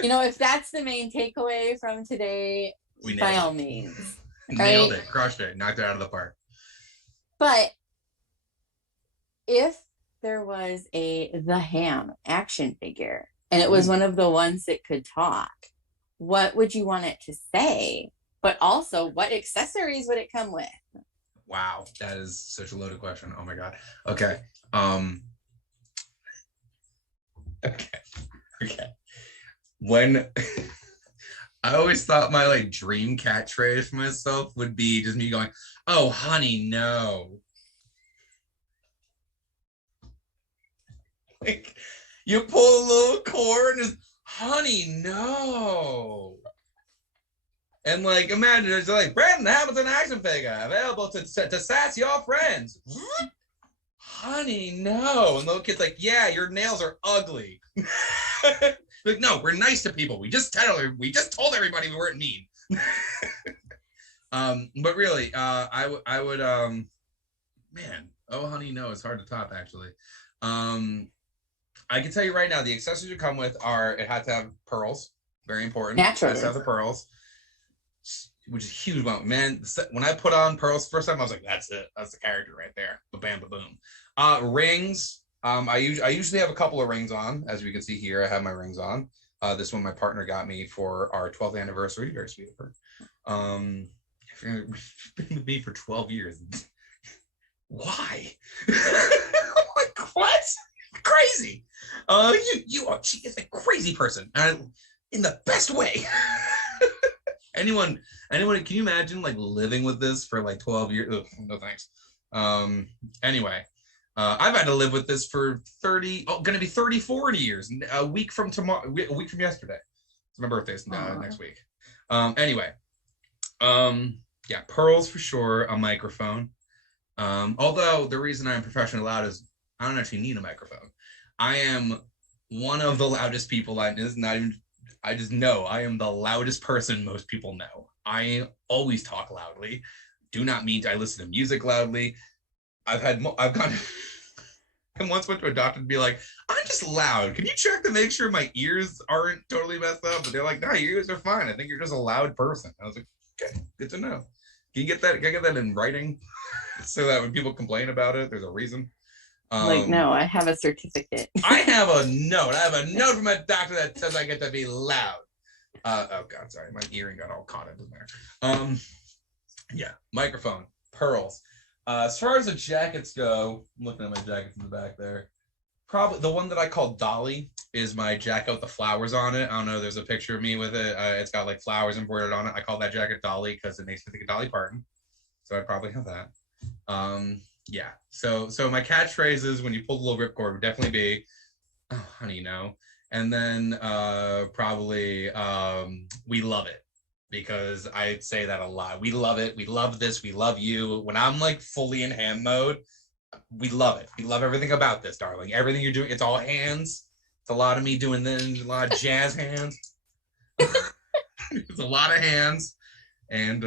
You know, if that's the main takeaway from today, by all means. Nailed it, crushed it, knocked it out of the park. But if there was the Ham action figure and it was one of the ones that could talk, what would you want it to say? But also, what accessories would it come with? Wow, that is such a loaded question. Oh my god. Okay. Okay. When I always thought my like dream catchphrase for myself would be just me going, "Oh, honey, no." Like you pull a little cord and just, "Honey, no." And like imagine it's like Brandon Hamilton action figure available to sass your friends. Honey, no. And the little kid's like, "Yeah, your nails are ugly." Like, no, we're nice to people. We just told everybody we weren't mean. But really, I would man, oh honey, no, it's hard to top actually. I can tell you right now, the accessories you come with it had to have pearls, very important. Naturally. It has to have the pearls, which is a huge amount. Man, when I put on pearls first time, I was like, that's it, that's the character right there. Ba-bam, ba-boom. Rings. I usually have a couple of rings on, as we can see here. I have my rings on. This one my partner got me for our 12th anniversary. Very sweet of her. Been with me for 12 years. Why? Like, what? Crazy. She is a crazy person, in the best way. Anyone? Can you imagine like living with this for like 12 years? Ugh, no thanks. Anyway. I've had to live with this for going to be 34 years. A week from tomorrow, a week from yesterday. It's my birthday next week. Anyway, Yeah, pearls for sure. A microphone. Although the reason I'm professionally loud is I don't actually need a microphone. I am one of the loudest people. It's not even. I just know I am the loudest person most people know. I always talk loudly. Do not mean I listen to music loudly. I've gone. I once went to a doctor to be like, I'm just loud. Can you check to make sure my ears aren't totally messed up? But they're like, no, your ears are fine. I think you're just a loud person. I was like, okay, good to know. Can you get that? Can I get that in writing so that when people complain about it, there's a reason? Like, no, I have a certificate. I have a note. I have a note from a doctor that says I get to be loud. Oh God, sorry, my earring got all caught up in there. Yeah, microphone, pearls. As far as the jackets go, I'm looking at my jackets in the back there. Probably the one that I call Dolly is my jacket with the flowers on it. I don't know. There's a picture of me with it. It's got like flowers embroidered on it. I call that jacket Dolly because it makes me think of Dolly Parton. So I'd probably have that. Yeah. So my catchphrases when you pull the little ripcord would definitely be, "Oh, honey, you know," and then probably "We love it," because I say that a lot. We love it. We love this. We love you. When I'm like fully in ham mode. We love it. We love everything about this, darling. Everything you're doing, it's all hands. It's a lot of me doing this, a lot of jazz hands. It's a lot of hands, and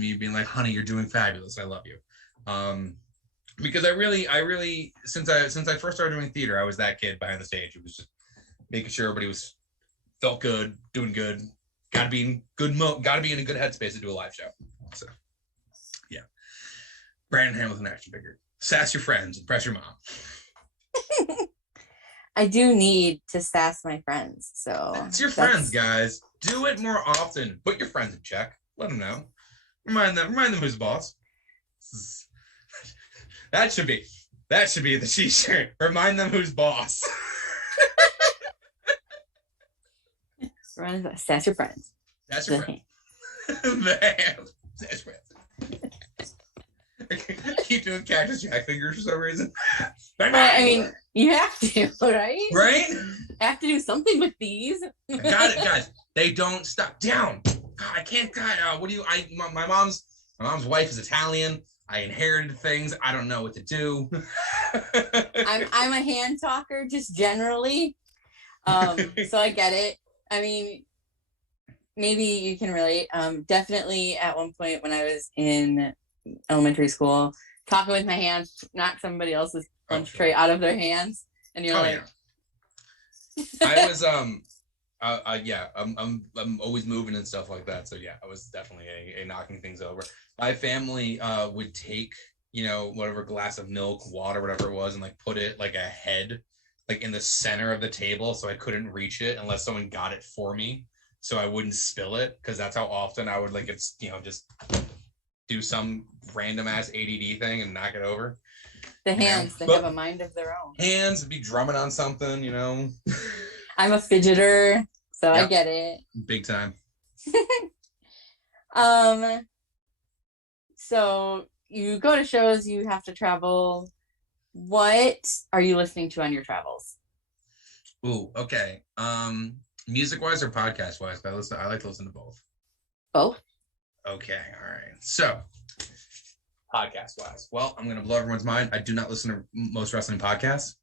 me being like, honey, you're doing fabulous. I love you. Because I really, since I first started doing theater, I was that kid behind the stage. It was just making sure everybody felt good, doing good. Got to be in a good headspace to do a live show. So, yeah. Brandon Hamilton action figure. Sass your friends, impress your mom. I do need to sass my friends. So it's your friends, guys. Do it more often. Put your friends in check. Let them know. Remind them who's boss. That should be the t-shirt. Remind them who's boss. Sass your friends. Sass your friends. Sass your friends. I keep doing Cactus Jack fingers for some reason. Well, I mean, you have to, right? Right? I have to do something with these. Got it, guys. They don't stop. Down. God, I can't. God, what do you? My mom's wife is Italian. I inherited things. I don't know what to do. I'm a hand talker, just generally. So I get it. I mean, maybe you can relate. Definitely at one point when I was in elementary school, talking with my hands, knock somebody else's lunch tray out of their hands, and you're like, yeah. I was yeah, I'm always moving and stuff like that. So yeah, I was definitely a knocking things over. My family would take, whatever glass of milk, water, whatever it was, and like put it like a head, like in the center of the table, so I couldn't reach it unless someone got it for me, so I wouldn't spill it, because that's how often I would like it's just do some random ass ADD thing and knock it over. The hands, they have a mind of their own. Hands be drumming on something, I'm a fidgeter, so yep. I get it. Big time. So you go to shows, you have to travel. What are you listening to on your travels? Ooh, okay. Music wise or podcast wise? I like to listen to both. Both? Okay, all right. So, podcast wise. Well, I'm going to blow everyone's mind. I do not listen to most wrestling podcasts.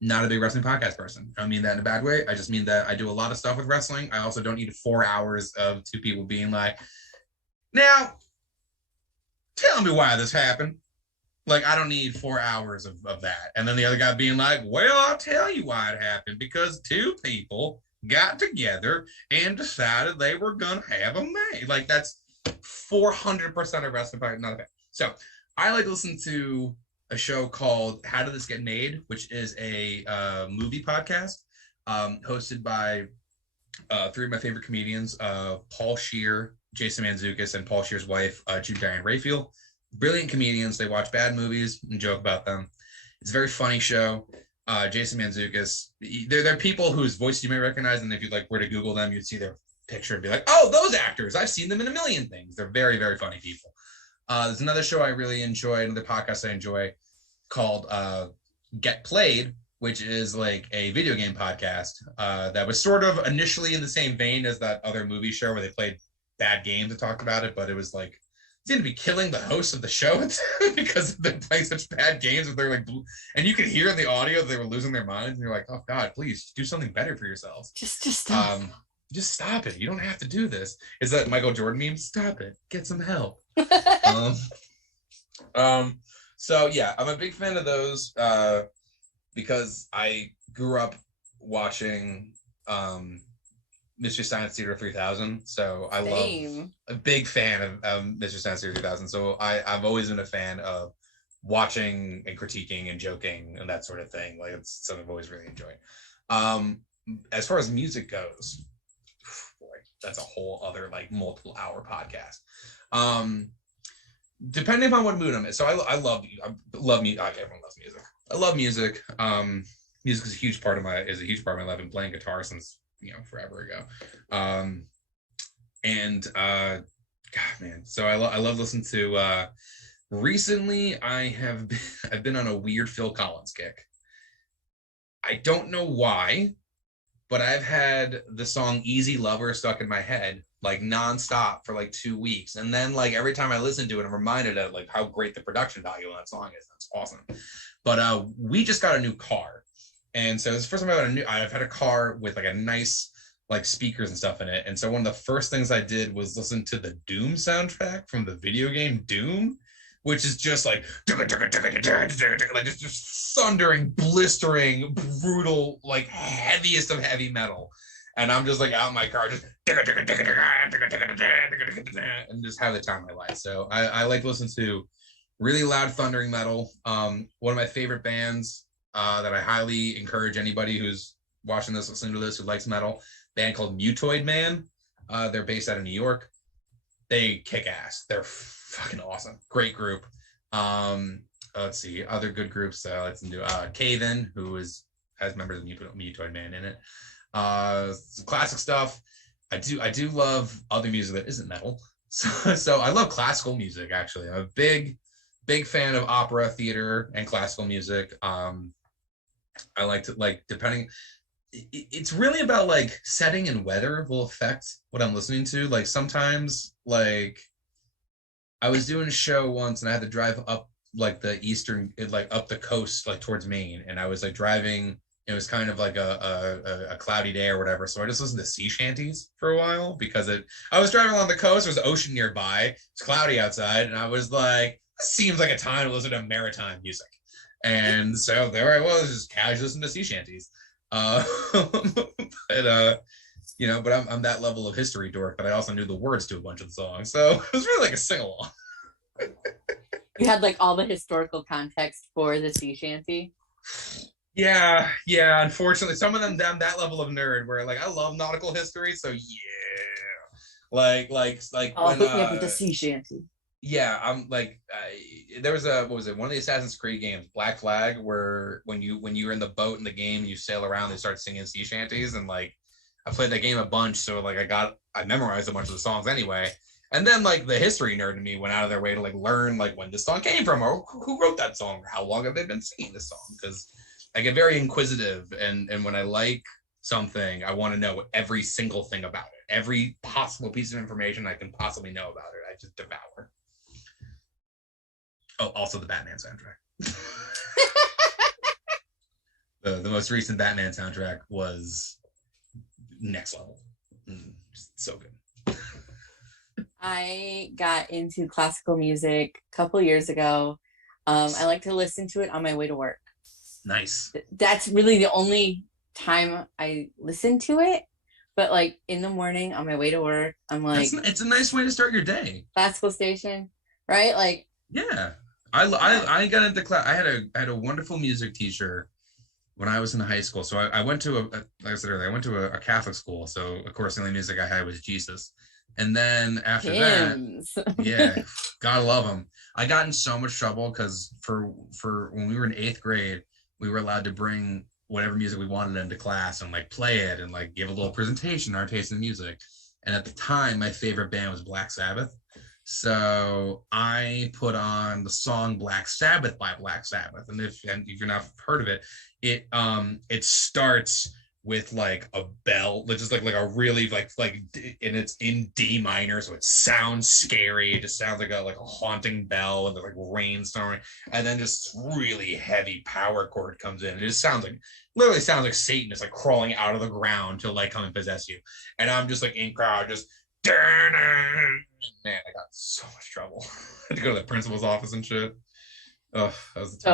Not a big wrestling podcast person. I don't mean that in a bad way. I just mean that I do a lot of stuff with wrestling. I also don't need 4 hours of two people being like, now, tell me why this happened. Like, I don't need 4 hours of that. And then the other guy being like, well, I'll tell you why it happened. Because two people got together and decided they were going to have a match. Like, that's 400% of wrestling podcast. Not a fan. So, I like to listen to a show called How Did This Get Made, which is a movie podcast hosted by three of my favorite comedians, Paul Scheer, Jason Mantzoukas, and Paul Scheer's wife, Diane Raphael. Brilliant comedians. They watch bad movies and joke about them. It's a very funny show. Jason Mantzoukas, they're people whose voice you may recognize, and if you were to Google them, you'd see their picture and be like, oh, those actors. I've seen them in a million things. They're very, very funny people. There's another show I really enjoy, another podcast I enjoy called Get Played, which is like a video game podcast that was sort of initially in the same vein as that other movie show where they played bad games and talked about it, but it was like seem to be killing the host of the show because they're playing such bad games. But they're like, and you could hear in the audio that they were losing their minds. And you're like, oh God, please do something better for yourselves. Just stop. Just stop it. You don't have to do this. Is that Michael Jordan meme? Stop it. Get some help. So yeah, I'm a big fan of those because I grew up watching Mystery Science Theater 3000, so I love a big fan of Mystery Science Theater 3000. So I've always been a fan of watching and critiquing and joking and that sort of thing. Like it's something I've always really enjoyed. As far as music goes, boy, that's a whole other like multiple hour podcast. Depending on what mood I'm in. So I love music. Everyone loves music. I love music. Music is a huch part of my life. I've been playing guitar since forever ago. God man, so I love listening to recently I've been on a weird Phil Collins kick. I don't know why, but I've had the song Easy Lover stuck in my head like nonstop for like 2 weeks. And then like every time I listen to it, I'm reminded of like how great the production value on that song is. That's awesome. But we just got a new car. And so this is the first time I've had a car with like a nice like speakers and stuff in it. And so one of the first things I did was listen to the Doom soundtrack from the video game Doom, which is just like just thundering, blistering, brutal, like heaviest of heavy metal. And I'm just like out in my car, just and just have the time of my life. So I like to listen to really loud thundering metal. One of my favorite bands that I highly encourage anybody who's watching this, listening to this, who likes metal, band called Mutoid Man. They're based out of New York. They kick ass. They're fucking awesome. Great group. Let's see, other good groups I like to do. Cave-In, who has members of Mutoid Man in it. Some classic stuff. I do love other music that isn't metal. So I love classical music, actually. I'm a big fan of opera, theater, and classical music. I like to, like, depending, it's really about like setting and weather will affect what I'm listening to. Like sometimes, like I was doing a show once and I had to drive up like the up the coast, like towards Maine. And I was like driving, it was kind of like a cloudy day or whatever. So I just listened to sea shanties for a while because I was driving along the coast, there was ocean nearby, it's cloudy outside. And I was like, this seems like a time to listen to maritime music. And so there I was, just casually listening to sea shanties. But I'm that level of history dork, but I also knew the words to a bunch of the songs. So it was really like a sing-along. You had like all the historical context for the sea shanty. Yeah. Unfortunately, some of them down that level of nerd where like I love nautical history, so yeah. Like I'll hook me up with the sea shanty. Yeah, I'm like, there was one of the Assassin's Creed games, Black Flag, where when you're in the boat in the game, you sail around, they start singing sea shanties, and like I played that game a bunch, so like I memorized a bunch of the songs anyway. And then like the history nerd in me went out of their way to like learn like when this song came from or who wrote that song or how long have they been singing this song, because I get very inquisitive, and when I like something, I want to know every single thing about it, every possible piece of information I can possibly know about it. I just devour. Oh, also the Batman soundtrack. the most recent Batman soundtrack was next level. So good. I got into classical music a couple years ago. I like to listen to it on my way to work. Nice. That's really the only time I listen to it. But like in the morning on my way to work, I'm like, it's a nice way to start your day. Classical station, right? Like, yeah. I got into class. I had a wonderful music teacher when I was in high school. So I went to like I said earlier, I went to a Catholic school. So of course the only music I had was Jesus. And then after hymns. that, yeah, gotta love him. I got in so much trouble because for when we were in 8th grade, we were allowed to bring whatever music we wanted into class and like play it and like give a little presentation on our taste in music. And at the time, my favorite band was Black Sabbath. So I put on the song Black Sabbath by Black Sabbath. And if you're not heard of it, it starts with like a bell, just like a really and it's in D minor, so it sounds scary. It just sounds like a haunting bell, and there's like rainstorm, and then just really heavy power chord comes in. It just literally sounds like Satan is like crawling out of the ground to like come and possess you. And I'm just like in crowd, just man, I got so much trouble. I had to go to the principal's office and shit. Oh, that was the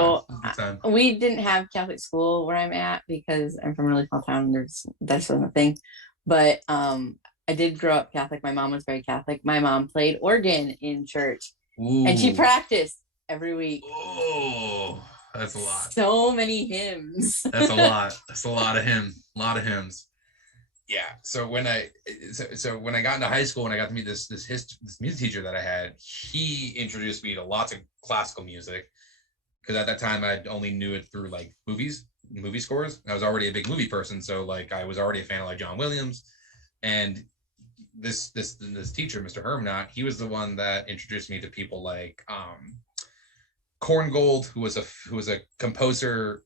time. So we didn't have Catholic school where I'm at because I'm from a really small town. That's not a thing. But I did grow up Catholic. My mom was very Catholic. My mom played organ in church. Ooh. And she practiced every week. Oh, that's a lot. So many hymns. That's a lot. That's a lot of hymns. A lot of hymns. Yeah. So when I got into high school and I got to meet this music teacher that I had, he introduced me to lots of classical music. Because at that time I only knew it through like movie scores. I was already a big movie person, so like I was already a fan of like John Williams. And this teacher, Mr. Hermnott, he was the one that introduced me to people like Korngold, who was a composer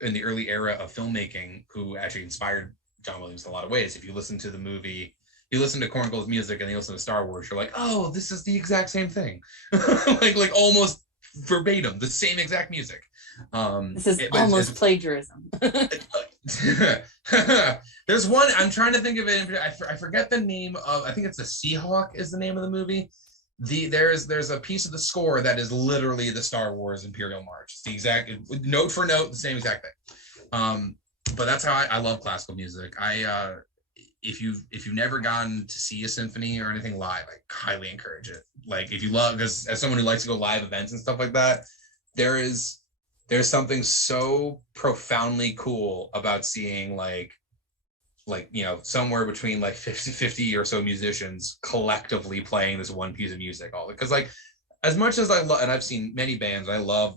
in the early era of filmmaking, who actually inspired John Williams in a lot of ways. If you listen to the movie, you listen to Korngold's music and you listen to Star Wars, you're like, oh, this is the exact same thing. like almost verbatim, the same exact music. This is almost plagiarism. There's one, I'm trying to think of it. I forget the name of, I think it's the Seahawk is the name of the movie. There's a piece of the score that is literally the Star Wars Imperial March. It's the exact, note for note, the same exact thing. But that's how I love classical music. If you've never gotten to see a symphony or anything live, I highly encourage it. Like if you love, because as someone who likes to go live events and stuff like that, there's something so profoundly cool about seeing like somewhere between like 50 or so musicians collectively playing this one piece of music. All because like as much as I love, and I've seen many bands, I love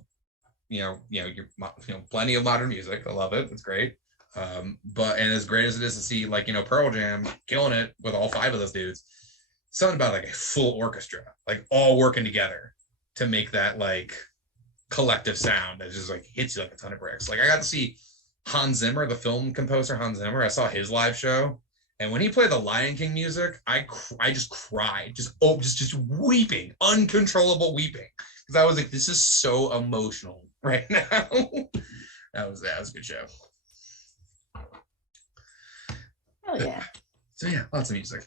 plenty of modern music. I love it. It's great. But as great as it is to see like Pearl Jam killing it with all 5 of those dudes, something about like a full orchestra like all working together to make that like collective sound that just like hits you like a ton of bricks. Like I got to see Hans Zimmer, the film composer Hans Zimmer. I saw his live show, and when he played the Lion King music, I just cried, just weeping, uncontrollable weeping, because I was like, this is so emotional right now. that was a good show. Oh yeah. So yeah, lots of music.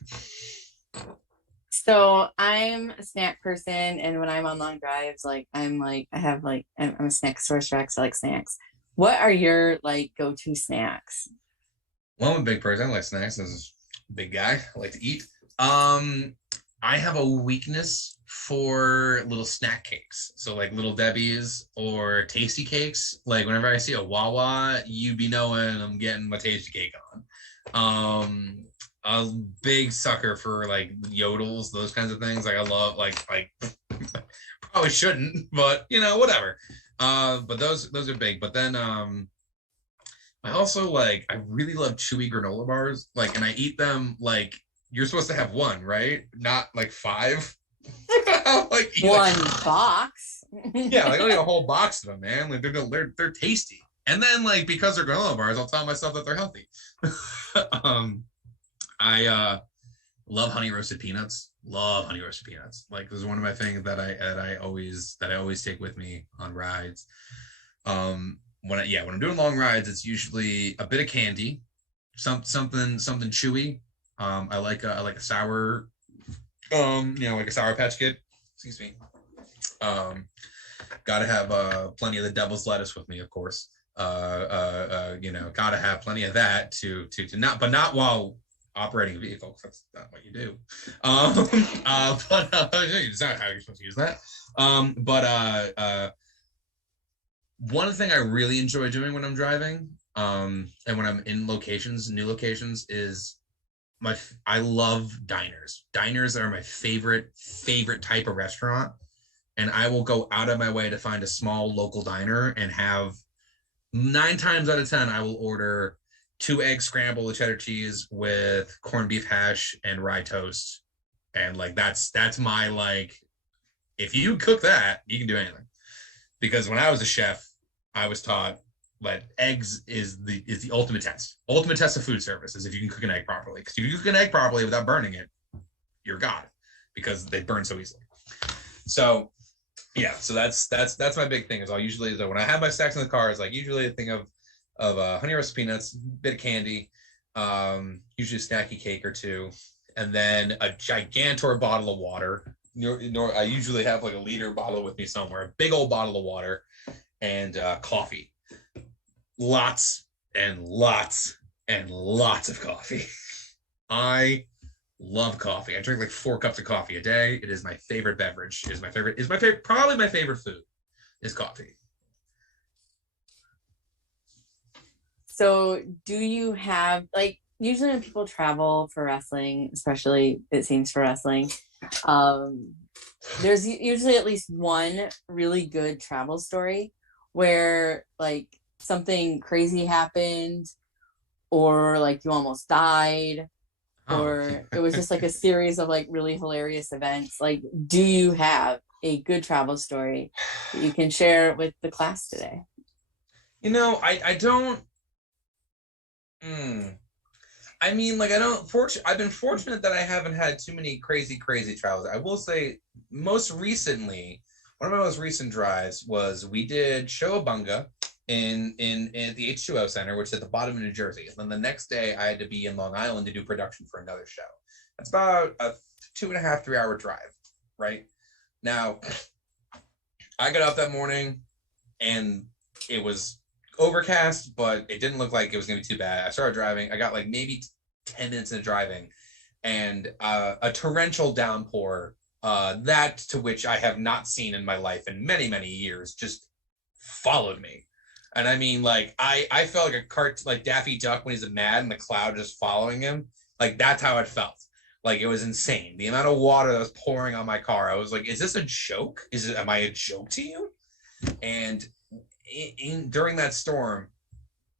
So I'm a snack person, and when I'm on long drives, I'm a snack source track, so I like snacks. What are your like go-to snacks? Well, I'm a big person. I like snacks. As a big guy, I like to eat. I have a weakness for little snack cakes. So like Little Debbie's or Tasty Cakes. Like whenever I see a Wawa, you be knowing I'm getting my Tasty Cake on. A big sucker for like yodels, those kinds of things. Like I love like probably shouldn't, but whatever. But those are big. But then I also I really love chewy granola bars. Like, and I eat them like you're supposed to have one, right? Not like 5. like one box. Yeah, like only a whole box of them, man. Like they're tasty. And then like because they're granola bars, I'll tell myself that they're healthy. I love honey roasted peanuts. Love honey roasted peanuts. Like this is one of my things that I always take with me on rides. When I'm doing long rides, it's usually a bit of candy, something chewy. I like a sour, like a Sour Patch Kid. Excuse me. Gotta have plenty of the devil's lettuce with me, of course. Gotta have plenty of that to not while operating a vehicle, because that's not what you do. It's not how you're supposed to use that. One thing I really enjoy doing when I'm driving, and when I'm in new locations, is I love diners. Diners are my favorite type of restaurant, and I will go out of my way to find a small local diner and have 9 times out of 10 I will order 2 egg scramble with cheddar cheese with corned beef hash and rye toast. And like that's my like, if you cook that, you can do anything. Because when I was a chef, I was taught but eggs is the ultimate test. Ultimate test of food service is if you can cook an egg properly. Because if you cook an egg properly without burning it, you're God, because they burn so easily. So yeah, so that's my big thing. Is I'll usually, when I have my snacks in the car, is like usually a thing of honey roast peanuts, bit of candy, usually a snacky cake or two, and then a gigantor bottle of water. I usually have like a liter bottle with me somewhere, a big old bottle of water, and coffee. Lots and lots and lots of coffee. I love coffee. I drink like 4 cups of coffee a day. It is my favorite beverage. Probably my favorite food is coffee. So do you have, like, usually when people travel for wrestling, especially it seems for wrestling, there's usually at least one really good travel story where like something crazy happened, or like you almost died, or it was just like a series of like really hilarious events. Like, do you have a good travel story that you can share with the class today? I don't. I mean, like, I've been fortunate that I haven't had too many crazy travels. I will say, most recently, one of my most recent drives was we did Showabunga in the H2O Center, which is at the bottom of New Jersey. And then the next day I had to be in Long Island to do production for another show. That's about a 2.5, 3 hour drive, right? Now, I got up that morning and it was overcast, but it didn't look like it was going to be too bad. I started driving. I got like maybe 10 minutes into driving, and a torrential downpour, that to which I have not seen in my life in many, many years, just followed me. And I mean, like, I felt like Daffy Duck when he's mad and the cloud just following him. Like, that's how it felt. Like, it was insane. The amount of water that was pouring on my car. I was like, is this a joke? Am I a joke to you? And during that storm,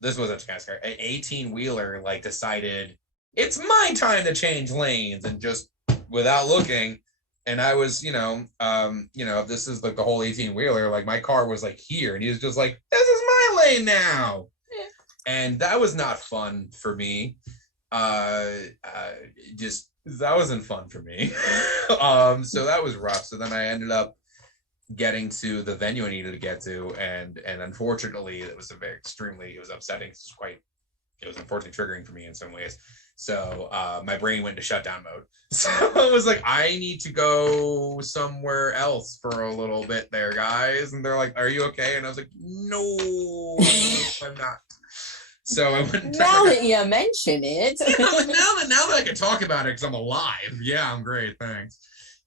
this was a kind of scary. An 18-wheeler like decided it's my time to change lanes, and just without looking. And I was, this is like the whole 18-wheeler, like my car was like here, and he was just like, this is my lane now. Yeah. And that was not fun for me. That wasn't fun for me. So that was rough. So then I ended up getting to the venue I needed to get to, and unfortunately it was it was upsetting. It was unfortunately triggering for me in some ways. So my brain went into shutdown mode. So I was like, I need to go somewhere else for a little bit there, guys. And they're like, are you okay? And I was like, no, I'm not. So I went. Now that you mention it. now that I can talk about it because I'm alive. Yeah, I'm great. Thanks.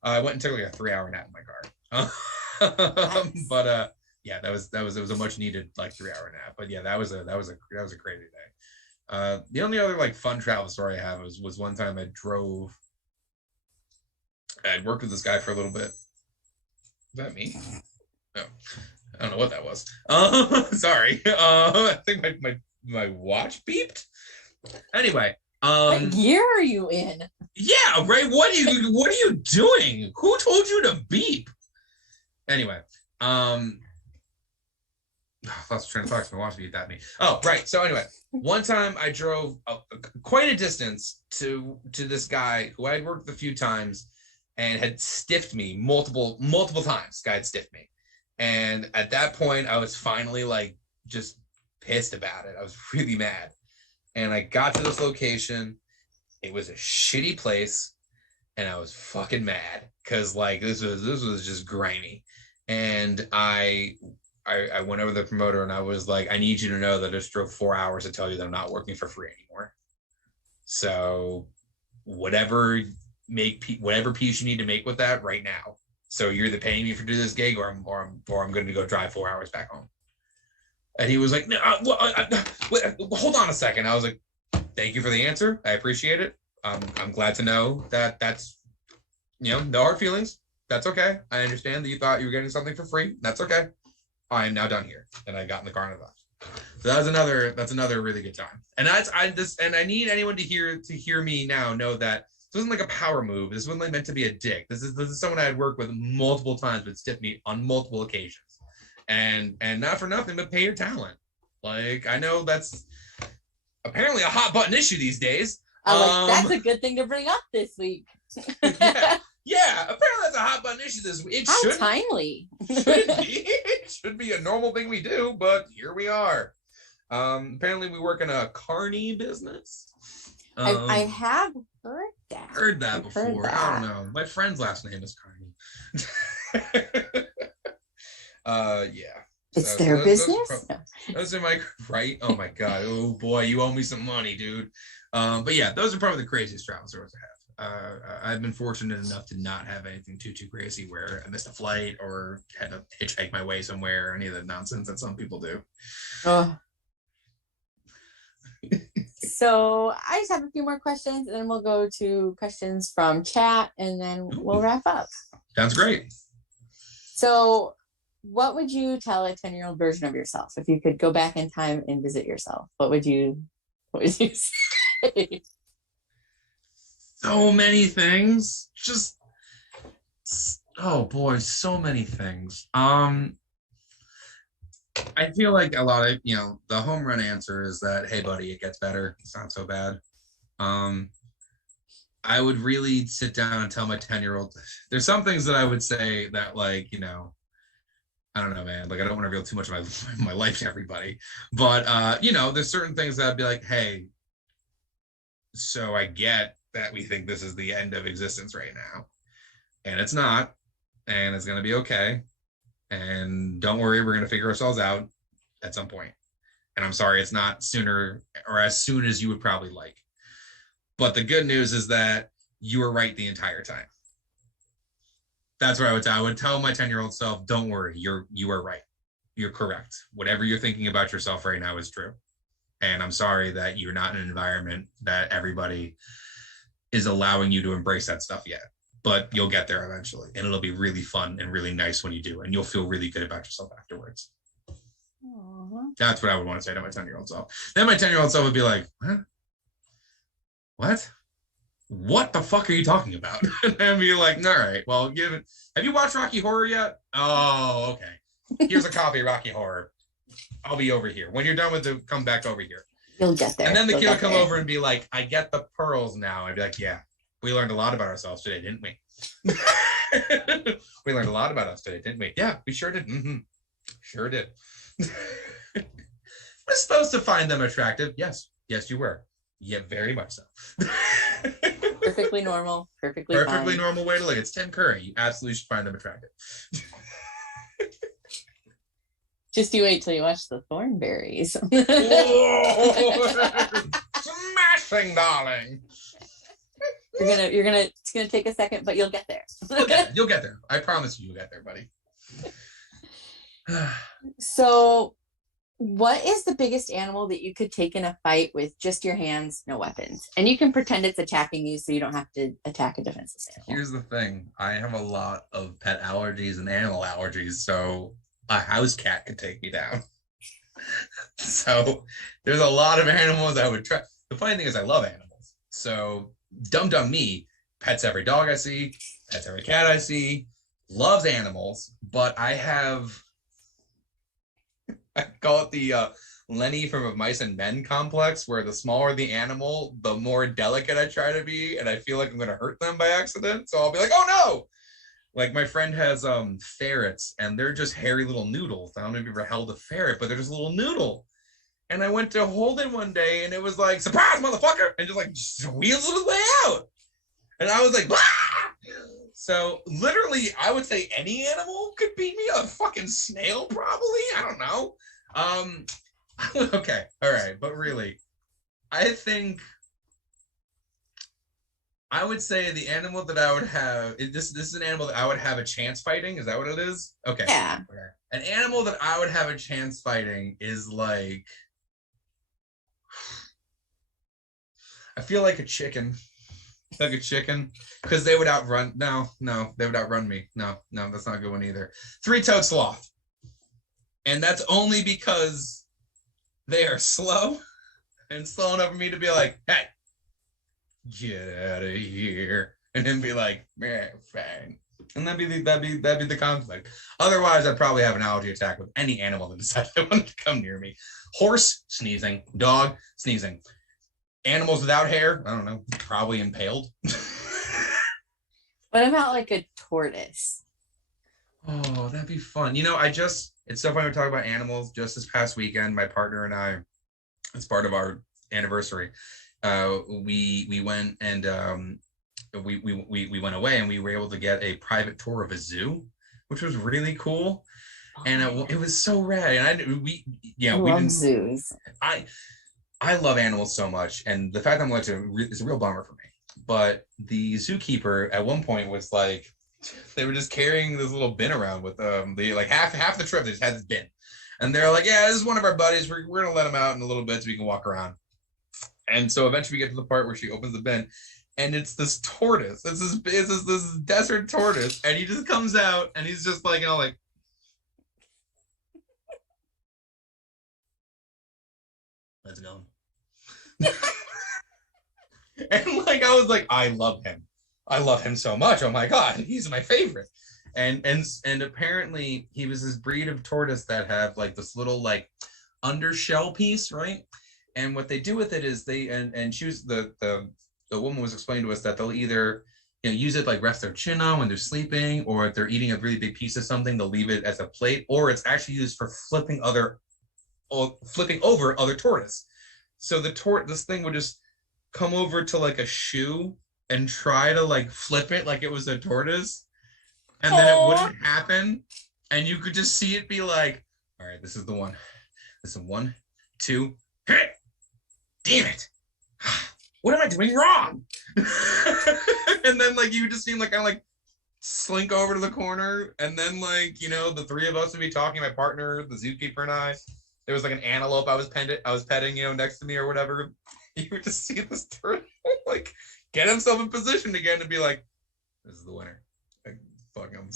I went and took like a 3-hour nap in my car. Nice. But yeah, it was a much needed like 3-hour nap. But yeah, that was a crazy day. The only other like fun travel story I have was one time I'd worked with this guy for a little bit. Is that me? Oh, I don't know what that was. Sorry. I think my watch beeped. Anyway. What year are you in? Yeah, right. What are you doing? Who told you to beep? Anyway, I was trying to talk to my watch beeped at me. Oh, right. So anyway, one time I drove quite a distance to this guy who I had worked with a few times and had stiffed me multiple times. This guy had stiffed me. And at that point, I was finally like just pissed about it. I was really mad. And I got to this location. It was a shitty place. And I was fucking mad because like this was just grimy. And I went over to the promoter and I was like, I need you to know that I just drove 4 hours to tell you that I'm not working for free anymore. So whatever piece you need to make with that right now. So you're either paying me for do this gig or I'm going to go drive 4 hours back home. And he was like, no, hold on a second. I was like, thank you for the answer. I appreciate it. I'm glad to know that that's, no hard feelings. That's okay. I understand that you thought you were getting something for free. That's okay. I am now done here. And I got in the car and I left. So that's another really good time. And I need anyone to hear me now know that this wasn't like a power move. This wasn't like meant to be a dick. This is someone I had worked with multiple times, but stiffed me on multiple occasions. And not for nothing, but pay your talent. Like, I know that's apparently a hot button issue these days. That's a good thing to bring up this week. yeah, apparently that's a hot button issue this week. How timely. It should be a normal thing we do, but here we are. Apparently we work in a carny business. I have heard that. Heard that before. I don't know. My friend's last name is Carney. Yeah. It's their business. Those are my right. Oh my god. Oh boy, you owe me some money, dude. But yeah, those are probably the craziest travel stories I have. I've been fortunate enough to not have anything too crazy where I missed a flight or had to hitchhike my way somewhere or any of the nonsense that some people do. Oh. So I just have a few more questions, and then we'll go to questions from chat, and then we'll wrap up. Sounds great. So what would you tell a 10-year-old version of yourself if you could go back in time and visit yourself? What would you say? So many things. Just, oh boy, so many things. I feel like a lot of, the home run answer is that, hey buddy, it gets better. It's not so bad. I would really sit down and tell my 10-year-old, there's some things that I would say that, like, I don't know, man. Like, I don't want to reveal too much of my life to everybody. But, there's certain things that I'd be like, hey, so I get that we think this is the end of existence right now. And it's not. And it's going to be okay. And don't worry, we're going to figure ourselves out at some point. And I'm sorry it's not sooner or as soon as you would probably like. But the good news is that you were right the entire time. That's what I would tell. I would tell my 10-year-old self, don't worry, you are right. You're correct. Whatever you're thinking about yourself right now is true. And I'm sorry that you're not in an environment that everybody is allowing you to embrace that stuff yet. But you'll get there eventually, and it'll be really fun and really nice when you do, and you'll feel really good about yourself afterwards. Aww. That's what I would want to say to my 10-year-old self. Then my 10-year-old self would be like, huh? What the fuck are you talking about? And I'd be like, all right, well, have you watched Rocky Horror yet? Oh, okay. Here's a copy of Rocky Horror. I'll be over here. When you're done with it, come back over here. You'll get there. And then the kid will come over and be like, I get the pearls now. I'd be like, yeah. We learned a lot about ourselves today, didn't we? We learned a lot about us today, didn't we? Yeah, we sure did. Mm-hmm. Sure did. We're supposed to find them attractive. Yes, you were. Yeah, very much so. Perfectly normal. Perfectly fine. Normal way to look. It's Tim Curry. You absolutely should find them attractive. Just you wait till you watch the Thornberries. Smashing, darling. It's gonna take a second, but you'll get there. You'll get there. I promise you'll get there, buddy. So what is the biggest animal that you could take in a fight with just your hands, no weapons? And you can pretend it's attacking you so you don't have to attack a defenseless animal. Here's the thing. I have a lot of pet allergies and animal allergies, so a house cat could take me down. So there's a lot of animals I would try. The funny thing is I love animals. So dumb me, pets every dog I see, pets every cat I see, loves animals, but I call it the Lenny from A Mice and Men complex, where the smaller the animal, the more delicate I try to be, and I feel like I'm going to hurt them by accident. So I'll be like, oh no! Like my friend has ferrets, and they're just hairy little noodles. I don't know if you've ever held a ferret, but they're just a little noodle. And I went to hold it one day, and it was like, surprise, motherfucker! And just wheels his way out. And I was like, ah! So literally, I would say any animal could beat me. A fucking snail, probably. I don't know. Okay, all right, but really, I think I would say the animal that I would have. This is an animal that I would have a chance fighting. Is that what it is? Okay. Yeah. Okay. An animal that I would have a chance fighting is like, I feel like a chicken. Like a chicken, because they would outrun. No, they would outrun me. No, that's not a good one either. Three-toed sloth, and that's only because they are slow and slow enough for me to be like, "Hey, get out of here," and then be like, "Man, fine, And that'd be the conflict. Otherwise, I'd probably have an allergy attack with any animal that decided they wanted to come near me. Horse, sneezing. Dog, sneezing. Animals without hair, I don't know, probably impaled. What about like a tortoise? Oh, that'd be fun. It's so funny we're talking about animals. Just this past weekend, my partner and I, as part of our anniversary, we went and we went away and we were able to get a private tour of a zoo, which was really cool. And it was so rad. And we love zoos. I love animals so much, and the fact that I'm allergic is a real bummer for me. But the zookeeper at one point was like, they were just carrying this little bin around with like half the trip they just had this bin, and they're like, yeah, this is one of our buddies. We're gonna let him out in a little bit so we can walk around. And so eventually we get to the part where she opens the bin, and it's this tortoise. It's this desert tortoise, and he just comes out and he's just like, like. Let's go. And like I was like, I love him so much. Oh my god, he's my favorite. And apparently he was this breed of tortoise that have like this little like undershell piece, right? And what they do with it is they choose the woman was explaining to us that they'll either use it like rest their chin on when they're sleeping, or if they're eating a really big piece of something, they'll leave it as a plate, or it's actually used for flipping over other tortoise. So this thing would just come over to like a shoe and try to like flip it like it was a tortoise, and then it wouldn't happen, and you could just see it be like, all right, this is the one. This is 1, 2, hit. Damn it, what am I doing wrong? And then like you would just seem like kind of like slink over to the corner, and then like the three of us would be talking, my partner, the zookeeper, and I. There was like an antelope I was petting, next to me or whatever. You would just see this turtle like get himself in position again and be like, "This is the winner." Like, fuck, I'm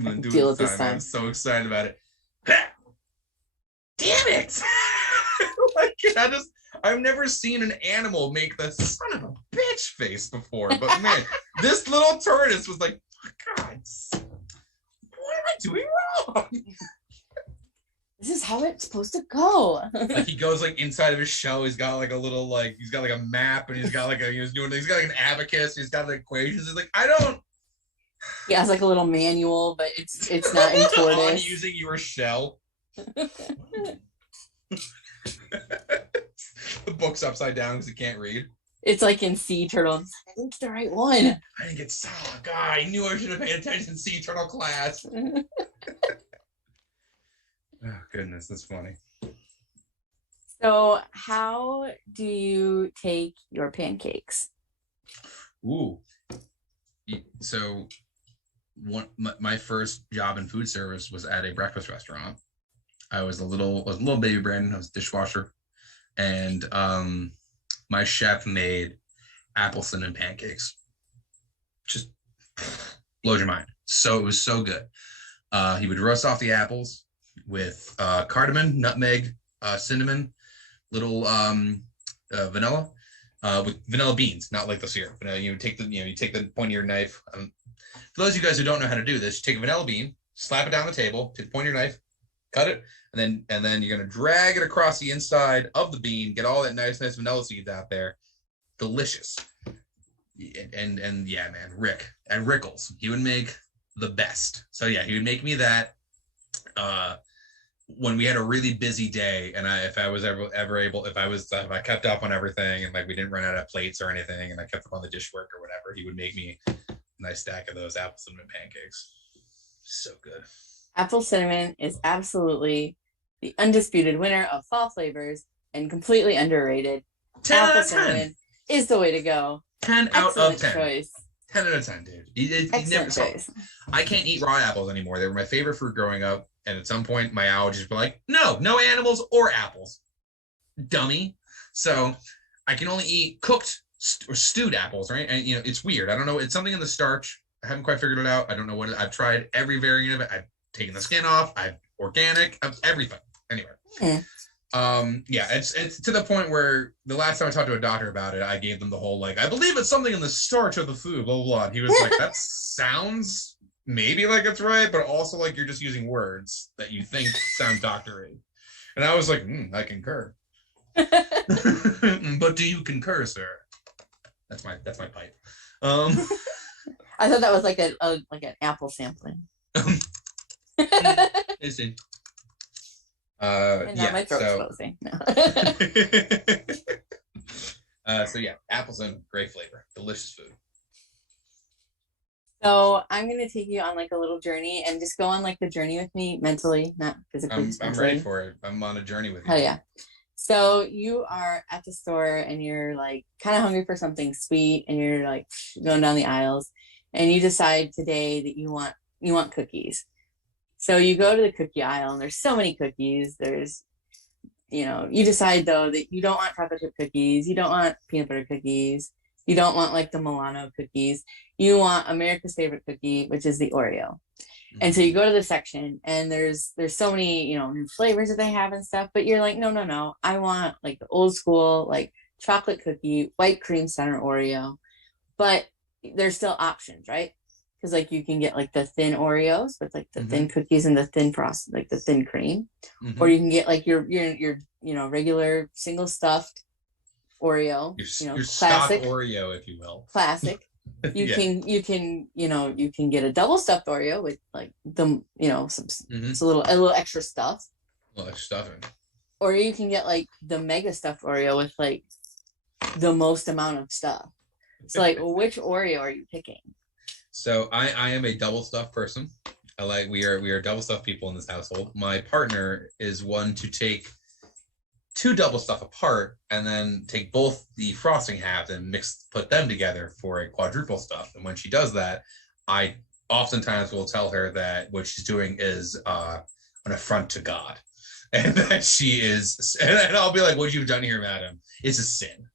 gonna do it this time. I'm so excited about it. Damn it! Like I've never seen an animal make the son of a bitch face before, but man, this little tortoise was like, God, what am I doing wrong? This is how it's supposed to go. Like he goes like inside of his shell. He's got like a little like he's got like a map, and he's got like he's got like an abacus. He's got the equations. He's like, I don't. He has like a little manual, but it's not in tortoise. On using your shell. The book's upside down because he can't read. It's like in sea turtles. I think it's the right one. I think it's God. I knew I should have paid attention in sea turtle class. Oh, goodness, that's funny. So how do you take your pancakes? Ooh. So my first job in food service was at a breakfast restaurant. I was a little baby Brandon. I was a dishwasher. And my chef made apple cinnamon pancakes. Just blows your mind. So it was so good. He would roast off the apples with cardamom, nutmeg, cinnamon, little vanilla, with vanilla beans, not like the syrup. You take the point of your knife. For those of you guys who don't know how to do this, you take a vanilla bean, slap it down the table, take the point of your knife, cut it, and then you're gonna drag it across the inside of the bean, get all that nice vanilla seeds out there. Delicious. And yeah, man, Rick at Rickles, he would make the best. So yeah, he would make me that. When we had a really busy day, and if I kept up on everything, and like we didn't run out of plates or anything, and I kept up on the dishwork or whatever, he would make me a nice stack of those apple cinnamon pancakes. So good. Apple cinnamon is absolutely the undisputed winner of fall flavors and completely underrated. 10 apple out of 10 cinnamon is the way to go. 10 out of 10. Choice. 10 out of 10, dude. Excellent choice. I can't eat raw apples anymore. They were my favorite fruit growing up. And at some point, my allergies were like, no animals or apples. Dummy. So I can only eat cooked or stewed apples, right? And, it's weird. I don't know. It's something in the starch. I haven't quite figured it out. I don't know what it is. I've tried every variant of it. I've taken the skin off. I've organic. Everything. Anyway. Yeah, it's to the point where the last time I talked to a doctor about it, I gave them the whole, like, I believe it's something in the starch of the food, blah, blah, blah. And he was like, that sounds maybe like it's right, but also like you're just using words that you think sound doctory. And I was like, I concur. But do you concur, sir? That's my pipe. I thought that was like like an apple sampling. Is it? And now my throat's closing. No. So yeah, apples and great flavor, delicious food. So I'm gonna take you on like a little journey and just go on like the journey with me mentally, not physically. I'm ready for it. I'm on a journey with you. Hell yeah. So you are at the store and you're like kind of hungry for something sweet, and you're like going down the aisles, and you decide today that you want cookies. So you go to the cookie aisle, and there's so many cookies. There's, you decide though that you don't want chocolate chip cookies, you don't want peanut butter cookies, you don't want like the Milano cookies. You want America's favorite cookie, which is the Oreo. And so you go to the section, and there's so many, new flavors that they have and stuff, but you're like, no. I want like the old school, like chocolate cookie, white cream center Oreo. But there's still options, right? Because like you can get like the thin Oreos with like the thin cookies and the thin frost, like the thin cream. Or you can get like your regular single stuffed Oreo, your classic stock Oreo, if you will. Classic. You can get a double stuffed Oreo with like the it's a little extra stuff. A little extra stuffing. Or you can get like the mega stuffed Oreo with like the most amount of stuff. So like, which Oreo are you picking? So I am a double stuffed person. We are double stuffed people in this household. My partner is one to take two double stuff apart and then take both the frosting halves and put them together for a quadruple stuff. And when she does that, I oftentimes will tell her that what she's doing is an affront to God, and that she is, and I'll be like, "What you've done here, madam, is a sin."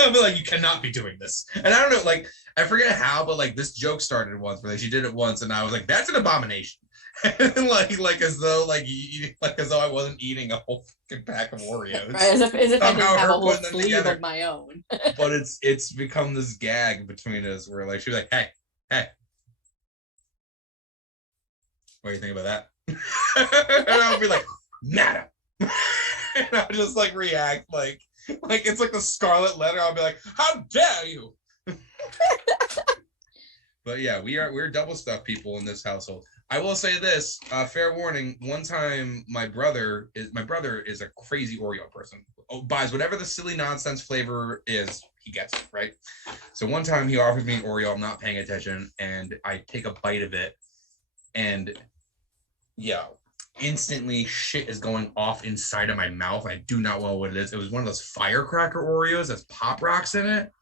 I'll be like, "You cannot be doing this." And I don't know, like, I forget how, but like this joke started once where she did it once, and I was like, "That's an abomination." like as though I wasn't eating a whole fucking pack of Oreos. Right, as if I didn't have a whole sleeve of my own. But it's become this gag between us where like she'd be like, hey, what do you think about that? And I'll be like, madam. And I'll just like react like it's like the scarlet letter. I'll be like, how dare you? But yeah, we're double stuffed people in this household. I will say this, fair warning, one time my brother is a crazy Oreo person. Buys whatever the silly nonsense flavor is, he gets it, right? So one time he offers me an Oreo, I'm not paying attention, and I take a bite of it, and instantly shit is going off inside of my mouth. I do not know what it is. It was one of those firecracker Oreos that's Pop Rocks in it.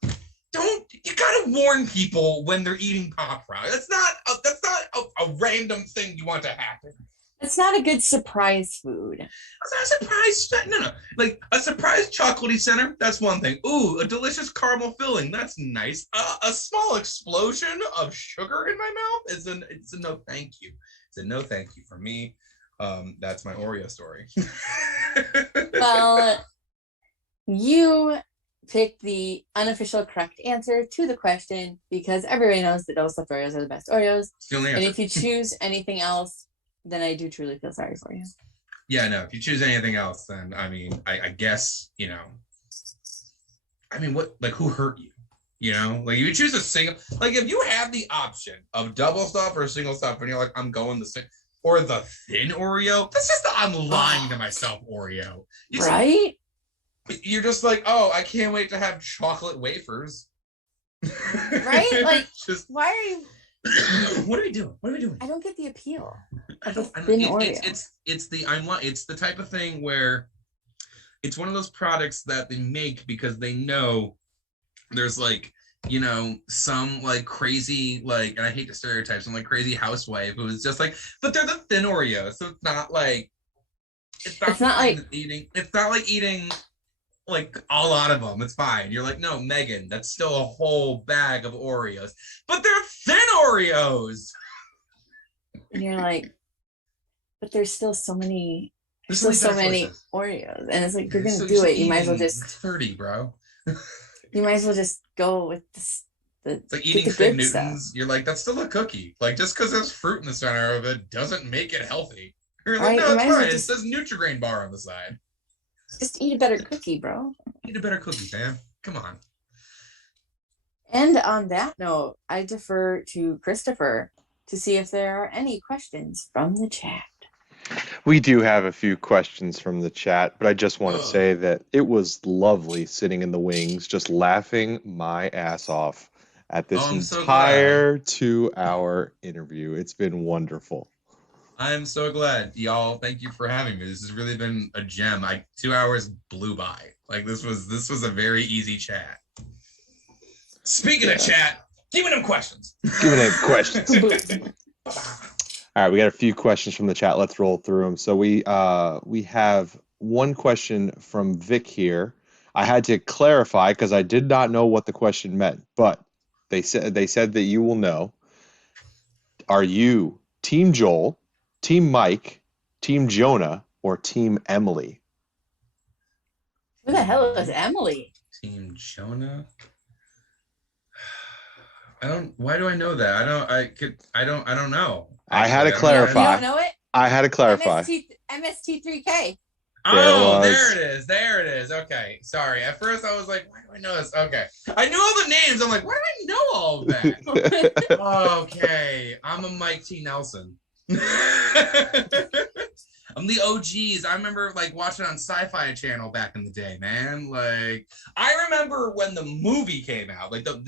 You gotta warn people when they're eating Pop Rock. That's not a random thing you want to happen. It's not a good surprise food. It's not a surprise. No. Like a surprise chocolatey center, that's one thing. Ooh, a delicious caramel filling, that's nice. A small explosion of sugar in my mouth it's a no thank you. It's a no thank you for me. That's my Oreo story. Well, you pick the unofficial correct answer to the question, because everybody knows that double stuffed Oreos are the best Oreos. And if you choose anything else, then I do truly feel sorry for you. Yeah, no, if you choose anything else, then I mean, I guess, I mean, what, like, who hurt you? Like you choose a single, like if you have the option of double stuff or single stuff and you're like, I'm going the same, or the thin Oreo, that's just the I'm lying to myself Oreo. Right? You're just like, oh, I can't wait to have chocolate wafers. Right? Like, why are you? What are we doing? I don't get the appeal. It's the type of thing where it's one of those products that they make because they know there's like, some like crazy, like, and I hate to stereotype, some like crazy housewife who is just like, but they're the thin Oreos, so it's not like eating like a lot of them. It's fine. You're like, no, Megan, that's still a whole bag of Oreos, but they're thin Oreos. And you're like, but there's still so many. There's so many Oreos, and it's like, you're gonna do it. You might as well just 30, bro. You might as well just go with It's like eating Fig Newtons. You're like, that's still a cookie. Like, just because there's fruit in the center of it doesn't make it healthy. You're like, no, it's fine. It says Nutri-Grain bar on the side. Just eat a better cookie, bro. Eat a better cookie, man. Come on. And on that note, I defer to Christopher to see if there are any questions from the chat. We do have a few questions from the chat, but I just want to say that it was lovely sitting in the wings, just laughing my ass off at this entire 2-hour interview. It's been wonderful. I'm so glad, y'all. Thank you for having me. This has really been a gem. 2 hours blew by. Like this was a very easy chat. Speaking of chat, giving them questions. Giving them questions. All right, we got a few questions from the chat. Let's roll through them. So we have one question from Vic here. I had to clarify because I did not know what the question meant, but they said that you will know. Are you Team Joel, Team Mike, Team Jonah, or Team Emily? Who the hell is Emily? Team Jonah? Why do I know that? I don't know. I had to clarify. You don't know it? I had to clarify. MST3K. Oh, there it is. Okay. Sorry. At first I was like, why do I know this? Okay. I knew all the names. I'm like, why do I know all of that? Okay. I'm a Mike T. Nelson. I'm the OGs. I remember like watching on Sci-Fi Channel back in the day, man. Like I remember when the movie came out, like the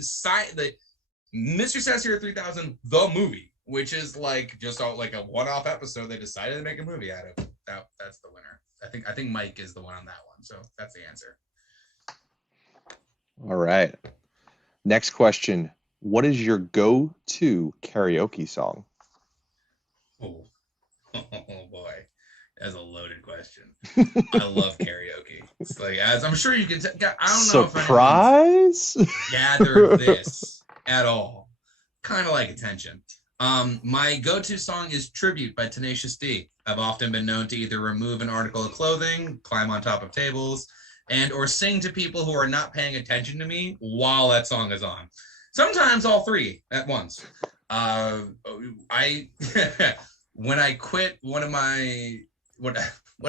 Mr. Sassy 3000, the movie, which is like just like a one-off episode. They decided to make a movie out of. That's the winner. I think Mike is the one on that one. So that's the answer. All right. Next question. What is your go-to karaoke song? Oh boy. That's a loaded question. I love karaoke. It's like, as I'm sure you can I don't know Surprise? if gather this at all. Kind of like attention. My go-to song is Tribute by Tenacious D. I've often been known to either remove an article of clothing, climb on top of tables, or sing to people who are not paying attention to me while that song is on. Sometimes all three at once. When I quit one of my what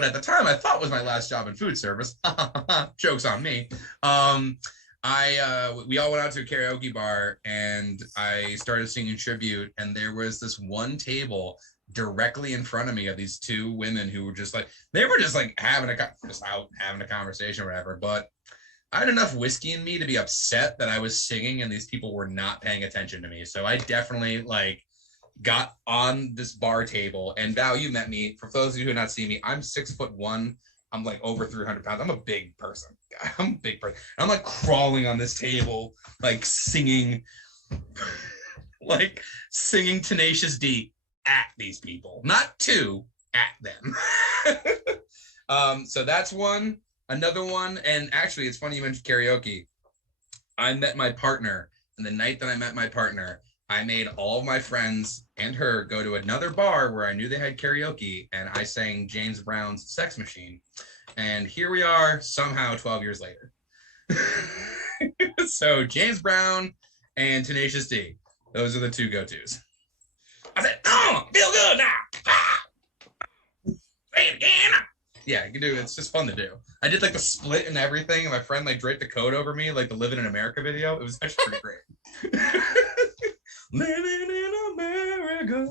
at the time I thought was my last job in food service, jokes on me. We all went out to a karaoke bar and I started singing Tribute, and there was this one table directly in front of me of these two women who were just like, they were just like having a conversation or whatever, but I had enough whiskey in me to be upset that I was singing and these people were not paying attention to me. So I definitely like got on this bar table, and Val, you met me. For those of you who have not seen me, I'm 6'1". I'm like over 300 pounds. I'm a big person. I'm like crawling on this table, like singing Tenacious D at these people, not to, at them. So that's one. Another one, and actually it's funny you mentioned karaoke. I met my partner, and the night that I met my partner, I made all of my friends and her go to another bar where I knew they had karaoke, and I sang James Brown's Sex Machine. And here we are, somehow 12 years later. So James Brown and Tenacious D, those are the two go-tos. I said, oh, feel good now. Ah! Say it again. Yeah, you can do it. It's just fun to do. I did like the split and everything, and my friend like draped the coat over me, like the Living in America video. It was actually pretty great. Living in America.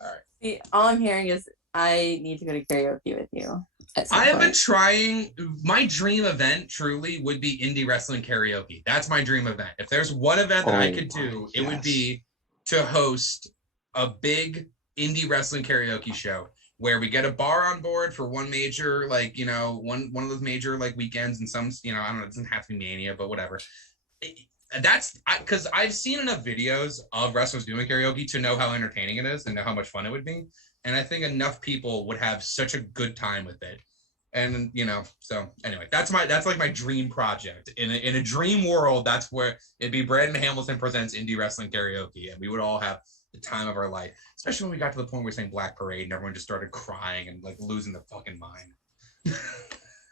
All right. See, all I'm hearing is I need to go to karaoke with you. I have been trying. My dream event truly would be indie wrestling karaoke. That's my dream event. If there's one event that I could do, it would be to host a big indie wrestling karaoke show where we get a bar on board for one major, like, you know, one of those major like weekends, and some, you know, I don't know, it doesn't have to be Mania, but whatever. That's because I've seen enough videos of wrestlers doing karaoke to know how entertaining it is and know how much fun it would be. And I think enough people would have such a good time with it. And, you know, so anyway, that's like my dream project. In a dream world, that's where it'd be Brandon Hamilton presents indie wrestling karaoke, and we would all have the time of our life, especially when we got to the point where we sang Black Parade and everyone just started crying and like losing their fucking mind.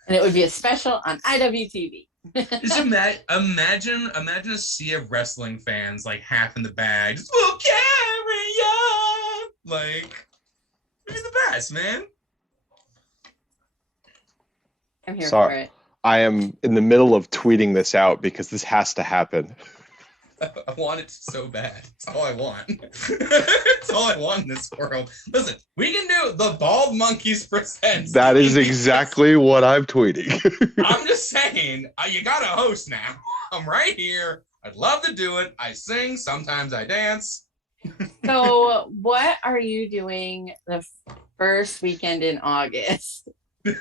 And it would be a special on IWTV. Just imagine a sea of wrestling fans, like half in the bag. Just, we'll carry on. Like, you're the best, man. I'm here for it. I am in the middle of tweeting this out because this has to happen. I want it so bad. It's all I want. It's all I want in this world. Listen, we can do the Bald Monkeys presents. That is exactly what I'm tweeting. I'm just saying, you got a host now. I'm right here. I'd love to do it. I sing. Sometimes I dance. So what are you doing the first weekend in August? And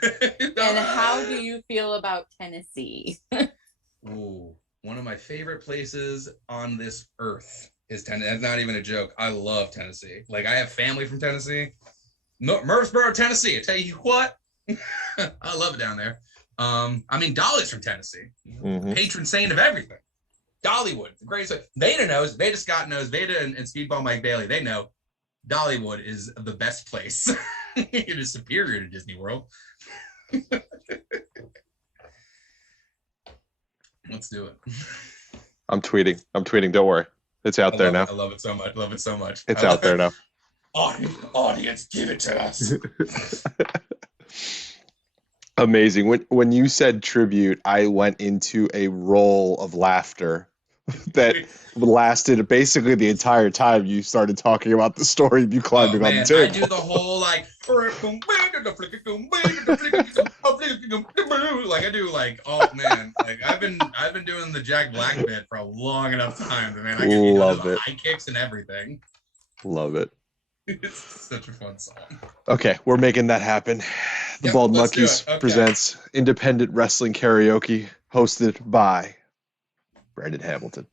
how do you feel about Tennessee? Ooh. One of my favorite places on this earth is Tennessee. That's not even a joke. I love Tennessee. Like, I have family from Tennessee. Murfreesboro, Tennessee. I tell you what, I love it down there. I mean, Dolly's from Tennessee. Mm-hmm. Patron saint of everything. Dollywood, the greatest. Veda knows. Veda Scott knows. Veda and Speedball Mike Bailey, they know. Dollywood is the best place. It is superior to Disney World. Let's do it. I'm tweeting. Don't worry. It's out there now. I love it so much. It's out there now. Audience, give it to us. Amazing. When you said tribute, I went into a roll of laughter that lasted basically the entire time you started talking about the story of you climbing on the table. I do the whole like I do like, oh man, like I've been doing the Jack Black bit for a long enough time, man. I can do the high kicks and everything. Love it. It's such a fun song. Okay, we're making that happen. The Bald Monkeys presents Independent Wrestling Karaoke, hosted by Brandon Hamilton.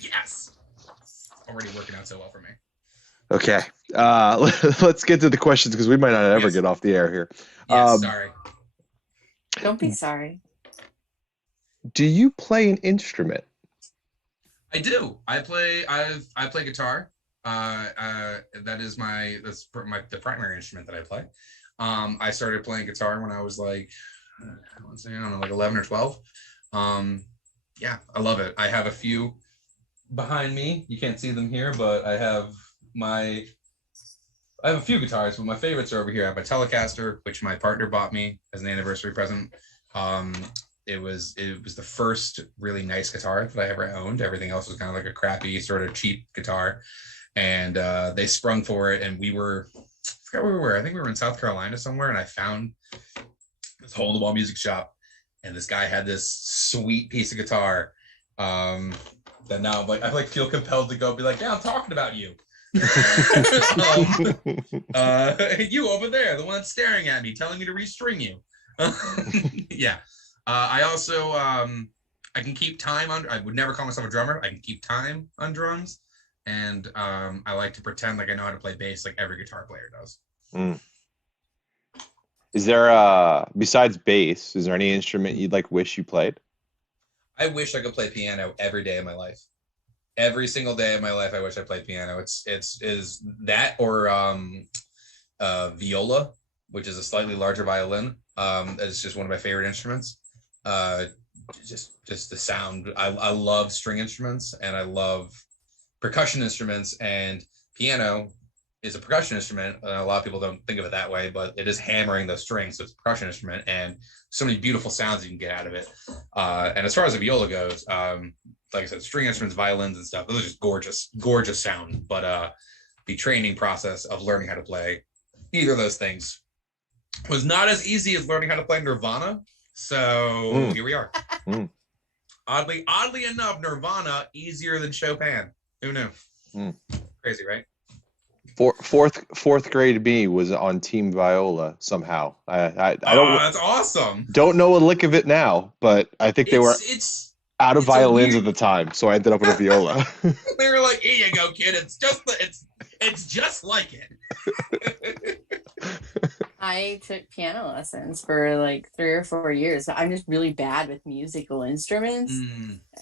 Yes. Already working out so well for me. Okay. Let's get to the questions because we might not ever get off the air here. Sorry. Don't be sorry. Do you play an instrument? I do. I play guitar. That is the primary instrument that I play. I started playing guitar when I was like, I don't know, like 11 or 12. Yeah, I love it. I have a few behind me. You can't see them here, but I have a few guitars, but my favorites are over here. I have a Telecaster, which my partner bought me as an anniversary present. It was the first really nice guitar that I ever owned. Everything else was kind of like a crappy, sort of cheap guitar. And they sprung for it, and I forgot where we were. I think we were in South Carolina somewhere, and I found this hole in the wall music shop, and this guy had this sweet piece of guitar that now I feel compelled to go be like, yeah, I'm talking about you. You over there, the one that's staring at me, telling me to restring you. Yeah. I also I can keep time on. I would never call myself a drummer. I can keep time on drums. And I like to pretend like I know how to play bass like every guitar player does. Is there, besides bass, is there any instrument you'd wish you played? I wish I could play piano every day of my life. Every single day of my life, I wish I played piano. It's that or viola, which is a slightly larger violin. It's just one of my favorite instruments. Just the sound. I love string instruments, and I love percussion instruments, and piano is a percussion instrument. A lot of people don't think of it that way, but it is hammering those strings, so it's a percussion instrument, and so many beautiful sounds you can get out of it. And as far as the viola goes, like I said, string instruments, violins and stuff, those are just gorgeous sound. But the training process of learning how to play either of those things was not as easy as learning how to play Nirvana. So here we are. Oddly enough, Nirvana easier than Chopin. Who knew? Crazy, right? Fourth grade me was on Team Viola somehow. I don't. That's awesome. Don't know a lick of it now, but I think they were out of violins at the time, so I ended up with a viola. They were like, "Here you go, kid. It's just like it." I took piano lessons for like 3 or 4 years. So I'm just really bad with musical instruments,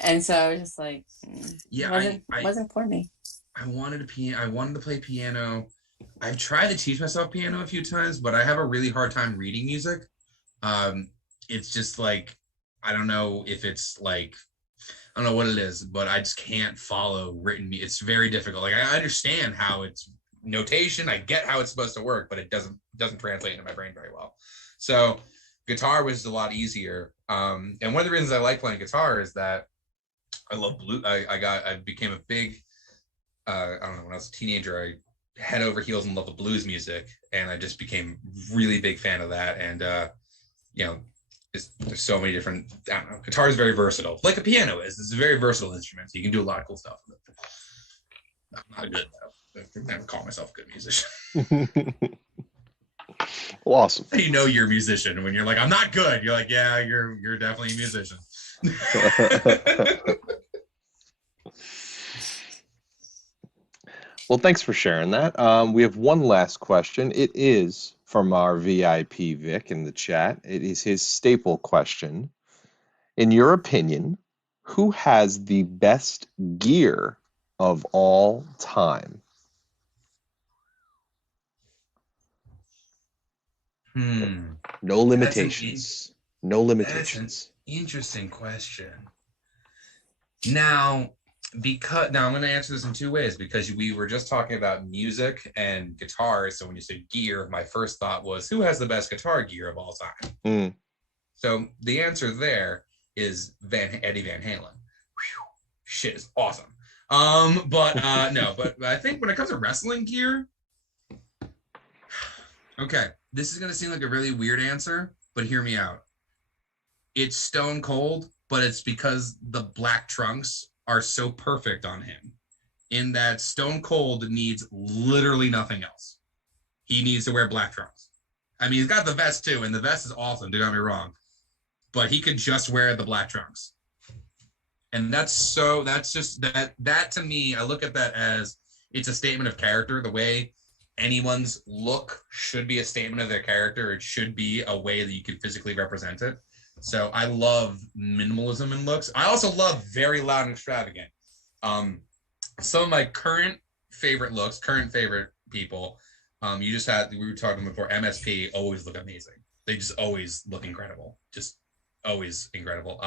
and so I was just like, it wasn't for me. I wanted to play piano. I've tried to teach myself piano a few times, but I have a really hard time reading music. It's just like I don't know if it's like, I don't know what it is, but I just can't follow written. It's very difficult. Like I understand how it's notation. I get how it's supposed to work, but it doesn't translate into my brain very well. So guitar was a lot easier. And one of the reasons I like playing guitar is that I love blues. I became a big, I don't know, when I was a teenager, I head over heels in love with blues music, and I just became really big fan of that. And you know, there's so many different, I don't know, guitar is very versatile, like a piano is. It's a very versatile instrument, so you can do a lot of cool stuff with it. I'm not good though. I never call myself a good musician. Well, awesome. You know you're a musician when you're like, I'm not good. You're like, yeah, you're definitely a musician. Well, thanks for sharing that. We have one last question. It is from our VIP Vic in the chat. It is his staple question. In your opinion, who has the best gear of all time? No limitations. No limitations. That's an interesting question. Now I'm going to answer this in two ways, because we were just talking about music and guitar. So when you say gear, my first thought was, who has the best guitar gear of all time? So the answer there is Eddie Van Halen. Whew, shit is awesome. But I think when it comes to wrestling gear, okay, this is going to seem like a really weird answer, but hear me out. It's Stone Cold, but it's because the black trunks are so perfect on him, in that Stone Cold needs literally nothing else. He needs to wear black trunks. I mean, he's got the vest too, and the vest is awesome, don't get me wrong, but he could just wear the black trunks. And that's just that to me, I look at that as, it's a statement of character. The way anyone's look should be a statement of their character. It should be a way that you can physically represent it. So I love minimalism in looks. I also love very loud and extravagant. Some of my current favorite people, we were talking before, MSP always look amazing. They just always look incredible. Just always incredible.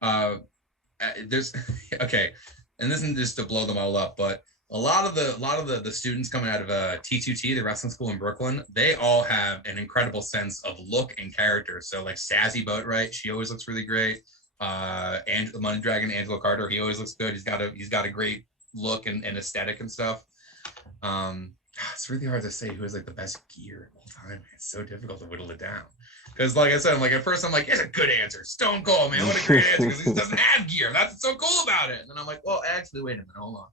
There's okay, and this isn't just to blow them all up, but a lot of the students coming out of T2T, the wrestling school in Brooklyn, they all have an incredible sense of look and character. So like Sassy Boatwright, she always looks really great. The Money Dragon, Angelo Carter, he always looks good. He's got a great look and aesthetic and stuff. It's really hard to say who has like the best gear of all time. It's so difficult to whittle it down. Because like I said, I'm like, at first I'm like, it's a good answer. Stone Cold, man, what a great answer, because he doesn't have gear. That's what's so cool about it. And then I'm like, well, actually, wait a minute, hold on.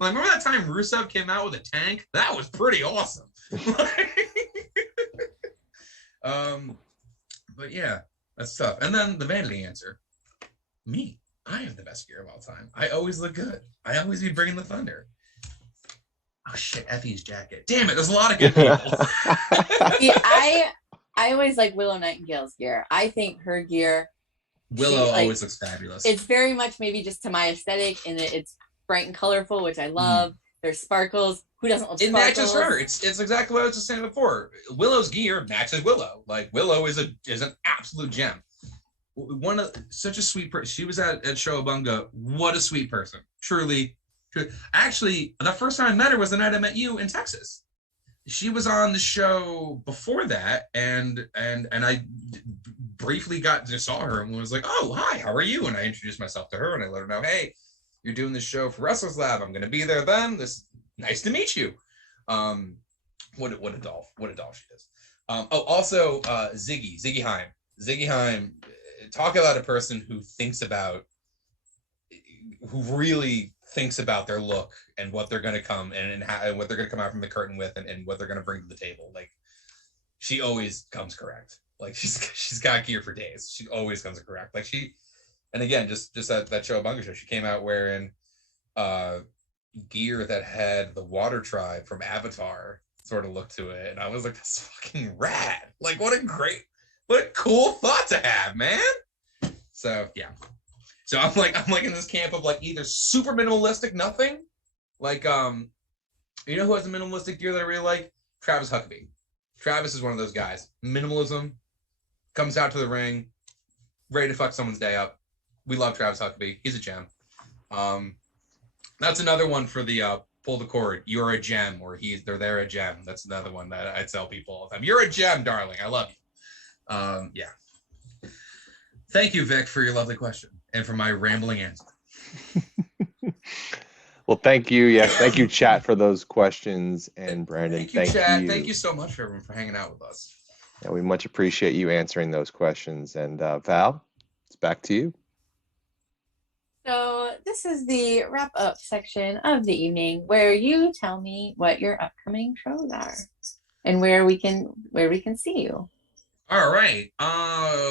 Like, remember that time Rusev came out with a tank? That was pretty awesome. But yeah, that's tough. And then the vanity answer, me. I have the best gear of all time. I always look good. I always be bringing the thunder. Oh shit, Effie's jacket. Damn it, there's a lot of good people. See, I always like Willow Nightingale's gear. I think her gear, Willow always looks fabulous. It's very much maybe just to my aesthetic, and it's bright and colorful, which I love. There's sparkles. Who doesn't love sparkles? It matches her. It's exactly what I was just saying before. Willow's gear matches Willow. Like, Willow is an absolute gem. Such a sweet person. She was at Showabunga. What a sweet person. Truly. Actually, the first time I met her was the night I met you in Texas. She was on the show before that, and I briefly saw her and was like, oh, hi, how are you? And I introduced myself to her, and I let her know, hey, you're doing this show for Wrestlers Lab. I'm going to be there then. Nice to meet you. What a doll she is. Also Ziggy Heim. Ziggy Heim, talk about a person who really thinks about their look and what they're going to come and what they're going to come out from the curtain with, and what they're going to bring to the table. Like, she always comes correct. Like, she's got gear for days. She always comes correct. Like, and again, just at that Showabunga show, she came out wearing gear that had the Water Tribe from Avatar sort of look to it, and I was like, that's fucking rad. Like, what a cool thought to have, man. So yeah. So I'm like in this camp of like either super minimalistic, nothing, like you know who has a minimalistic gear that I really like? Travis Huckabee. Travis is one of those guys. Minimalism, comes out to the ring, ready to fuck someone's day up. We love Travis Huckabee. He's a gem. That's another one for the pull the cord. You're a gem, or they're a gem. That's another one that I tell people all the time. You're a gem, darling. I love you. Yeah. Thank you, Vic, for your lovely question and for my rambling answer. Well, thank you. Yes, thank you, chat, for those questions. And Brandon, thank you, chat. Thank you so much, everyone, for hanging out with us. Yeah, we much appreciate you answering those questions. And Val, it's back to you. So this is the wrap-up section of the evening where you tell me what your upcoming shows are and where we can see you. All right.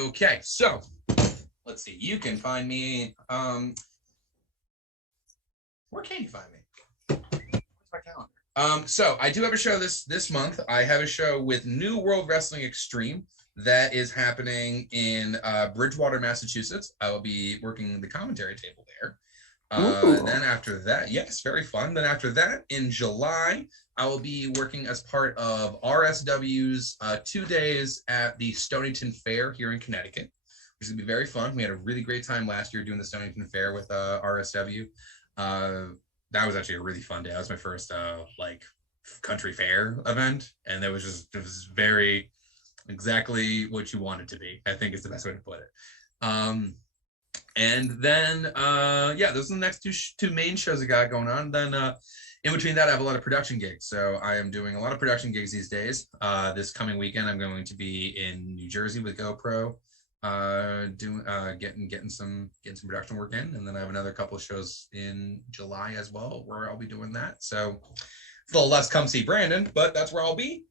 Okay. So let's see. You can find me. Where can you find me? Where's my calendar? So I do have a show this month. I have a show with New World Wrestling Extreme that is happening in Bridgewater, Massachusetts. I will be working the commentary table there. Then after that, yes, very fun. Then after that, in July, I will be working as part of RSW's 2 days at the Stonington Fair here in Connecticut, which is going to be very fun. We had a really great time last year doing the Stonington Fair with RSW. That was actually a really fun day. That was my first country fair event, and it was very exactly what you want it to be, I think is the best way to put it. And then those are the next two main shows I got going on. Then in between that, I have a lot of production gigs. So I am doing a lot of production gigs these days. This coming weekend, I'm going to be in New Jersey with GoPro, getting some production work in. And then I have another couple of shows in July as well where I'll be doing that. So it's a little less come see Brandon, but that's where I'll be.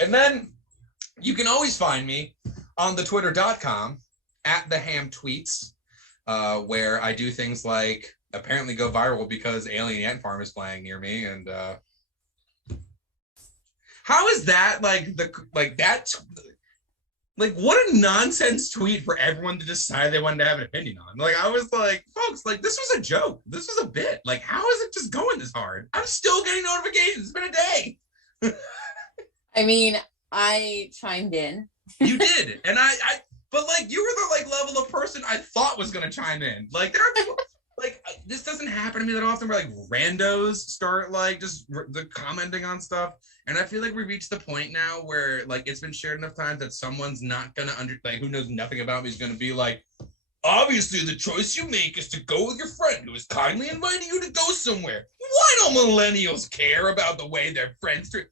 And then you can always find me on the twitter.com at the Ham Tweets, where I do things like apparently go viral because Alien Ant Farm is playing near me. And how is that what a nonsense tweet for everyone to decide they wanted to have an opinion on. Like, I was like, folks, like, this was a joke. This was a bit. Like, how is it just going this hard? I'm still getting notifications. It's been a day. I mean, I chimed in. You did. And but like, you were the level of person I thought was going to chime in. Like, there are people, this doesn't happen to me that often where randos start just commenting on stuff. And I feel like we reached the point now where it's been shared enough times that someone's not going to who knows nothing about me is going to be like, obviously the choice you make is to go with your friend who is kindly inviting you to go somewhere. Why don't millennials care about the way their friends treat?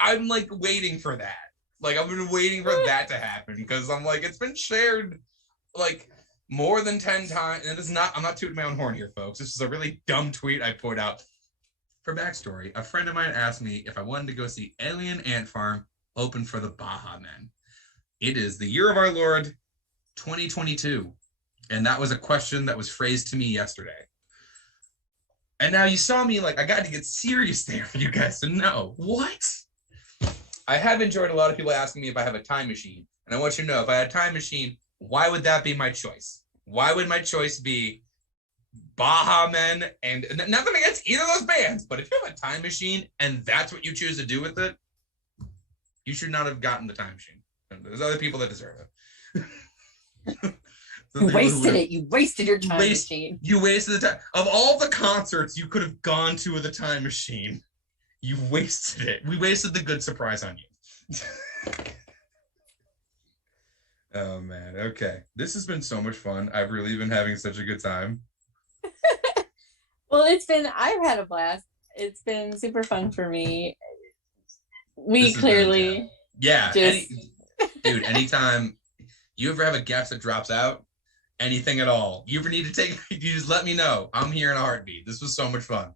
I'm waiting for that. I've been waiting for that to happen because I'm it's been shared more than 10 times. And I'm not tooting my own horn here, folks. This is a really dumb tweet I put out. For backstory, a friend of mine asked me if I wanted to go see Alien Ant Farm open for the Baja Men. It is the year of our Lord, 2022. And that was a question that was phrased to me yesterday. And now you saw me I got to get serious there for you guys to know. What? I have enjoyed a lot of people asking me if I have a time machine. And I want you to know, if I had a time machine, why would that be my choice? Why would my choice be Baja Men? And nothing against either of those bands, but if you have a time machine and that's what you choose to do with it, you should not have gotten the time machine. There's other people that deserve it. You wasted it. You wasted your time machine. You wasted the time. Of all the concerts you could have gone to with a time machine, you wasted it. We wasted the good surprise on you. Oh, man. Okay. This has been so much fun. I've really been having such a good time. Well, I've had a blast. It's been super fun for me. We clearly. Yeah. Dude, anytime you ever have a guest that drops out, anything at all, you ever need to take, you just let me know. I'm here in a heartbeat. This was so much fun.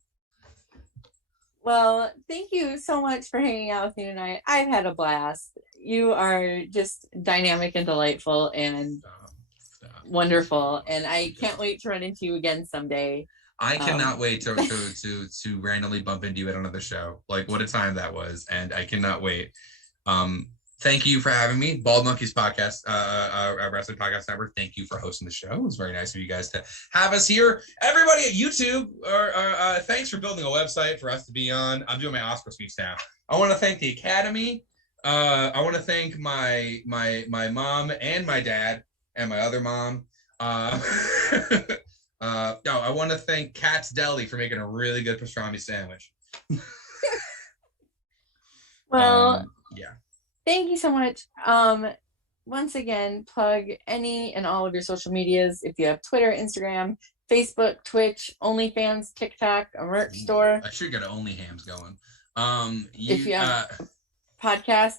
Well, thank you so much for hanging out with me tonight. I've had a blast. You are just dynamic and delightful and wonderful. And I can't wait to run into you again someday. I cannot wait to randomly bump into you at another show. What a time that was. And I cannot wait. Thank you for having me. Bald Monkeys Podcast, Wrestling Podcast Network. Thank you for hosting the show. It was very nice of you guys to have us here. Everybody at YouTube, thanks for building a website for us to be on. I'm doing my Oscar speech now. I want to thank the Academy I want to thank my mom and my dad and my other mom. No, I want to thank Kat's Deli for making a really good pastrami sandwich. Well, yeah. Thank you so much. Once again, plug any and all of your social medias. If you have Twitter, Instagram, Facebook, Twitch, OnlyFans, TikTok, a merch store. I should get OnlyHams going. If you have podcast,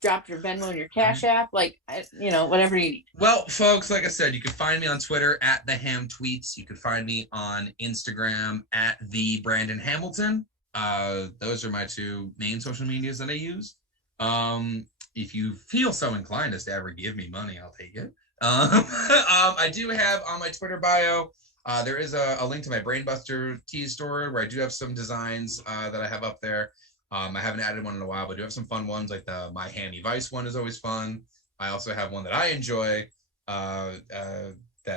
drop your Venmo and your Cash App, like, whatever you need. Well, folks, like I said, you can find me on Twitter at the Ham Tweets. You can find me on Instagram at the Brandon Hamilton. Those are my two main social medias that I use. If you feel so inclined as to ever give me money, I'll take it. I do have on my Twitter bio, there is a link to my Brainbuster Tees store where I do have some designs that I have up there. I haven't added one in a while, but I do have some fun ones, like the My Hammy Vice one is always fun. I also have one that I enjoy that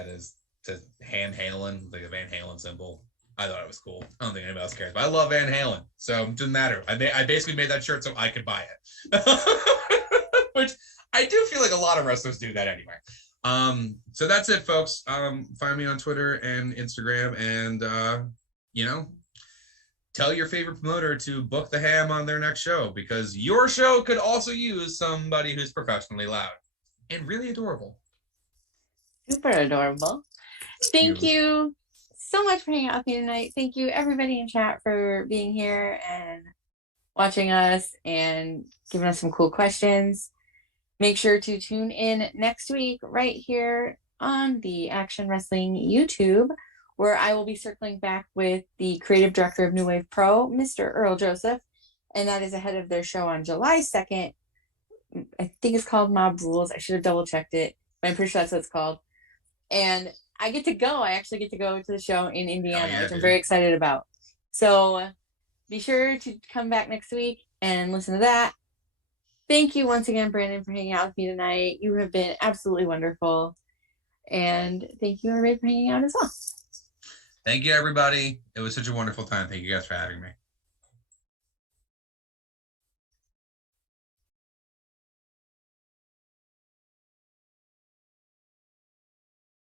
is to Van Halen, like a Van Halen symbol. I thought it was cool. I don't think anybody else cares, but I love Van Halen, so it doesn't matter. I basically made that shirt so I could buy it, which I do feel like a lot of wrestlers do that anyway. So that's it, folks. Find me on Twitter and Instagram, and tell your favorite promoter to book the Ham on their next show, because your show could also use somebody who's professionally loud and really adorable. Super adorable. Thank you so much for hanging out with me tonight. Thank you, everybody in chat, for being here and watching us and giving us some cool questions. Make sure to tune in next week right here on the Action Wrestling YouTube, where I will be circling back with the creative director of New Wave Pro, Mr. Earl Joseph, and that is ahead of their show on July 2nd. I think it's called Mob Rules. I should have double checked it, but I'm pretty sure that's what it's called. And I get to go. I actually get to go to the show in Indiana, which I'm very excited about. So be sure to come back next week and listen to that. Thank you once again, Brandon, for hanging out with me tonight. You have been absolutely wonderful. And thank you, everybody, for hanging out as well. Thank you, everybody. It was such a wonderful time. Thank you guys for having me.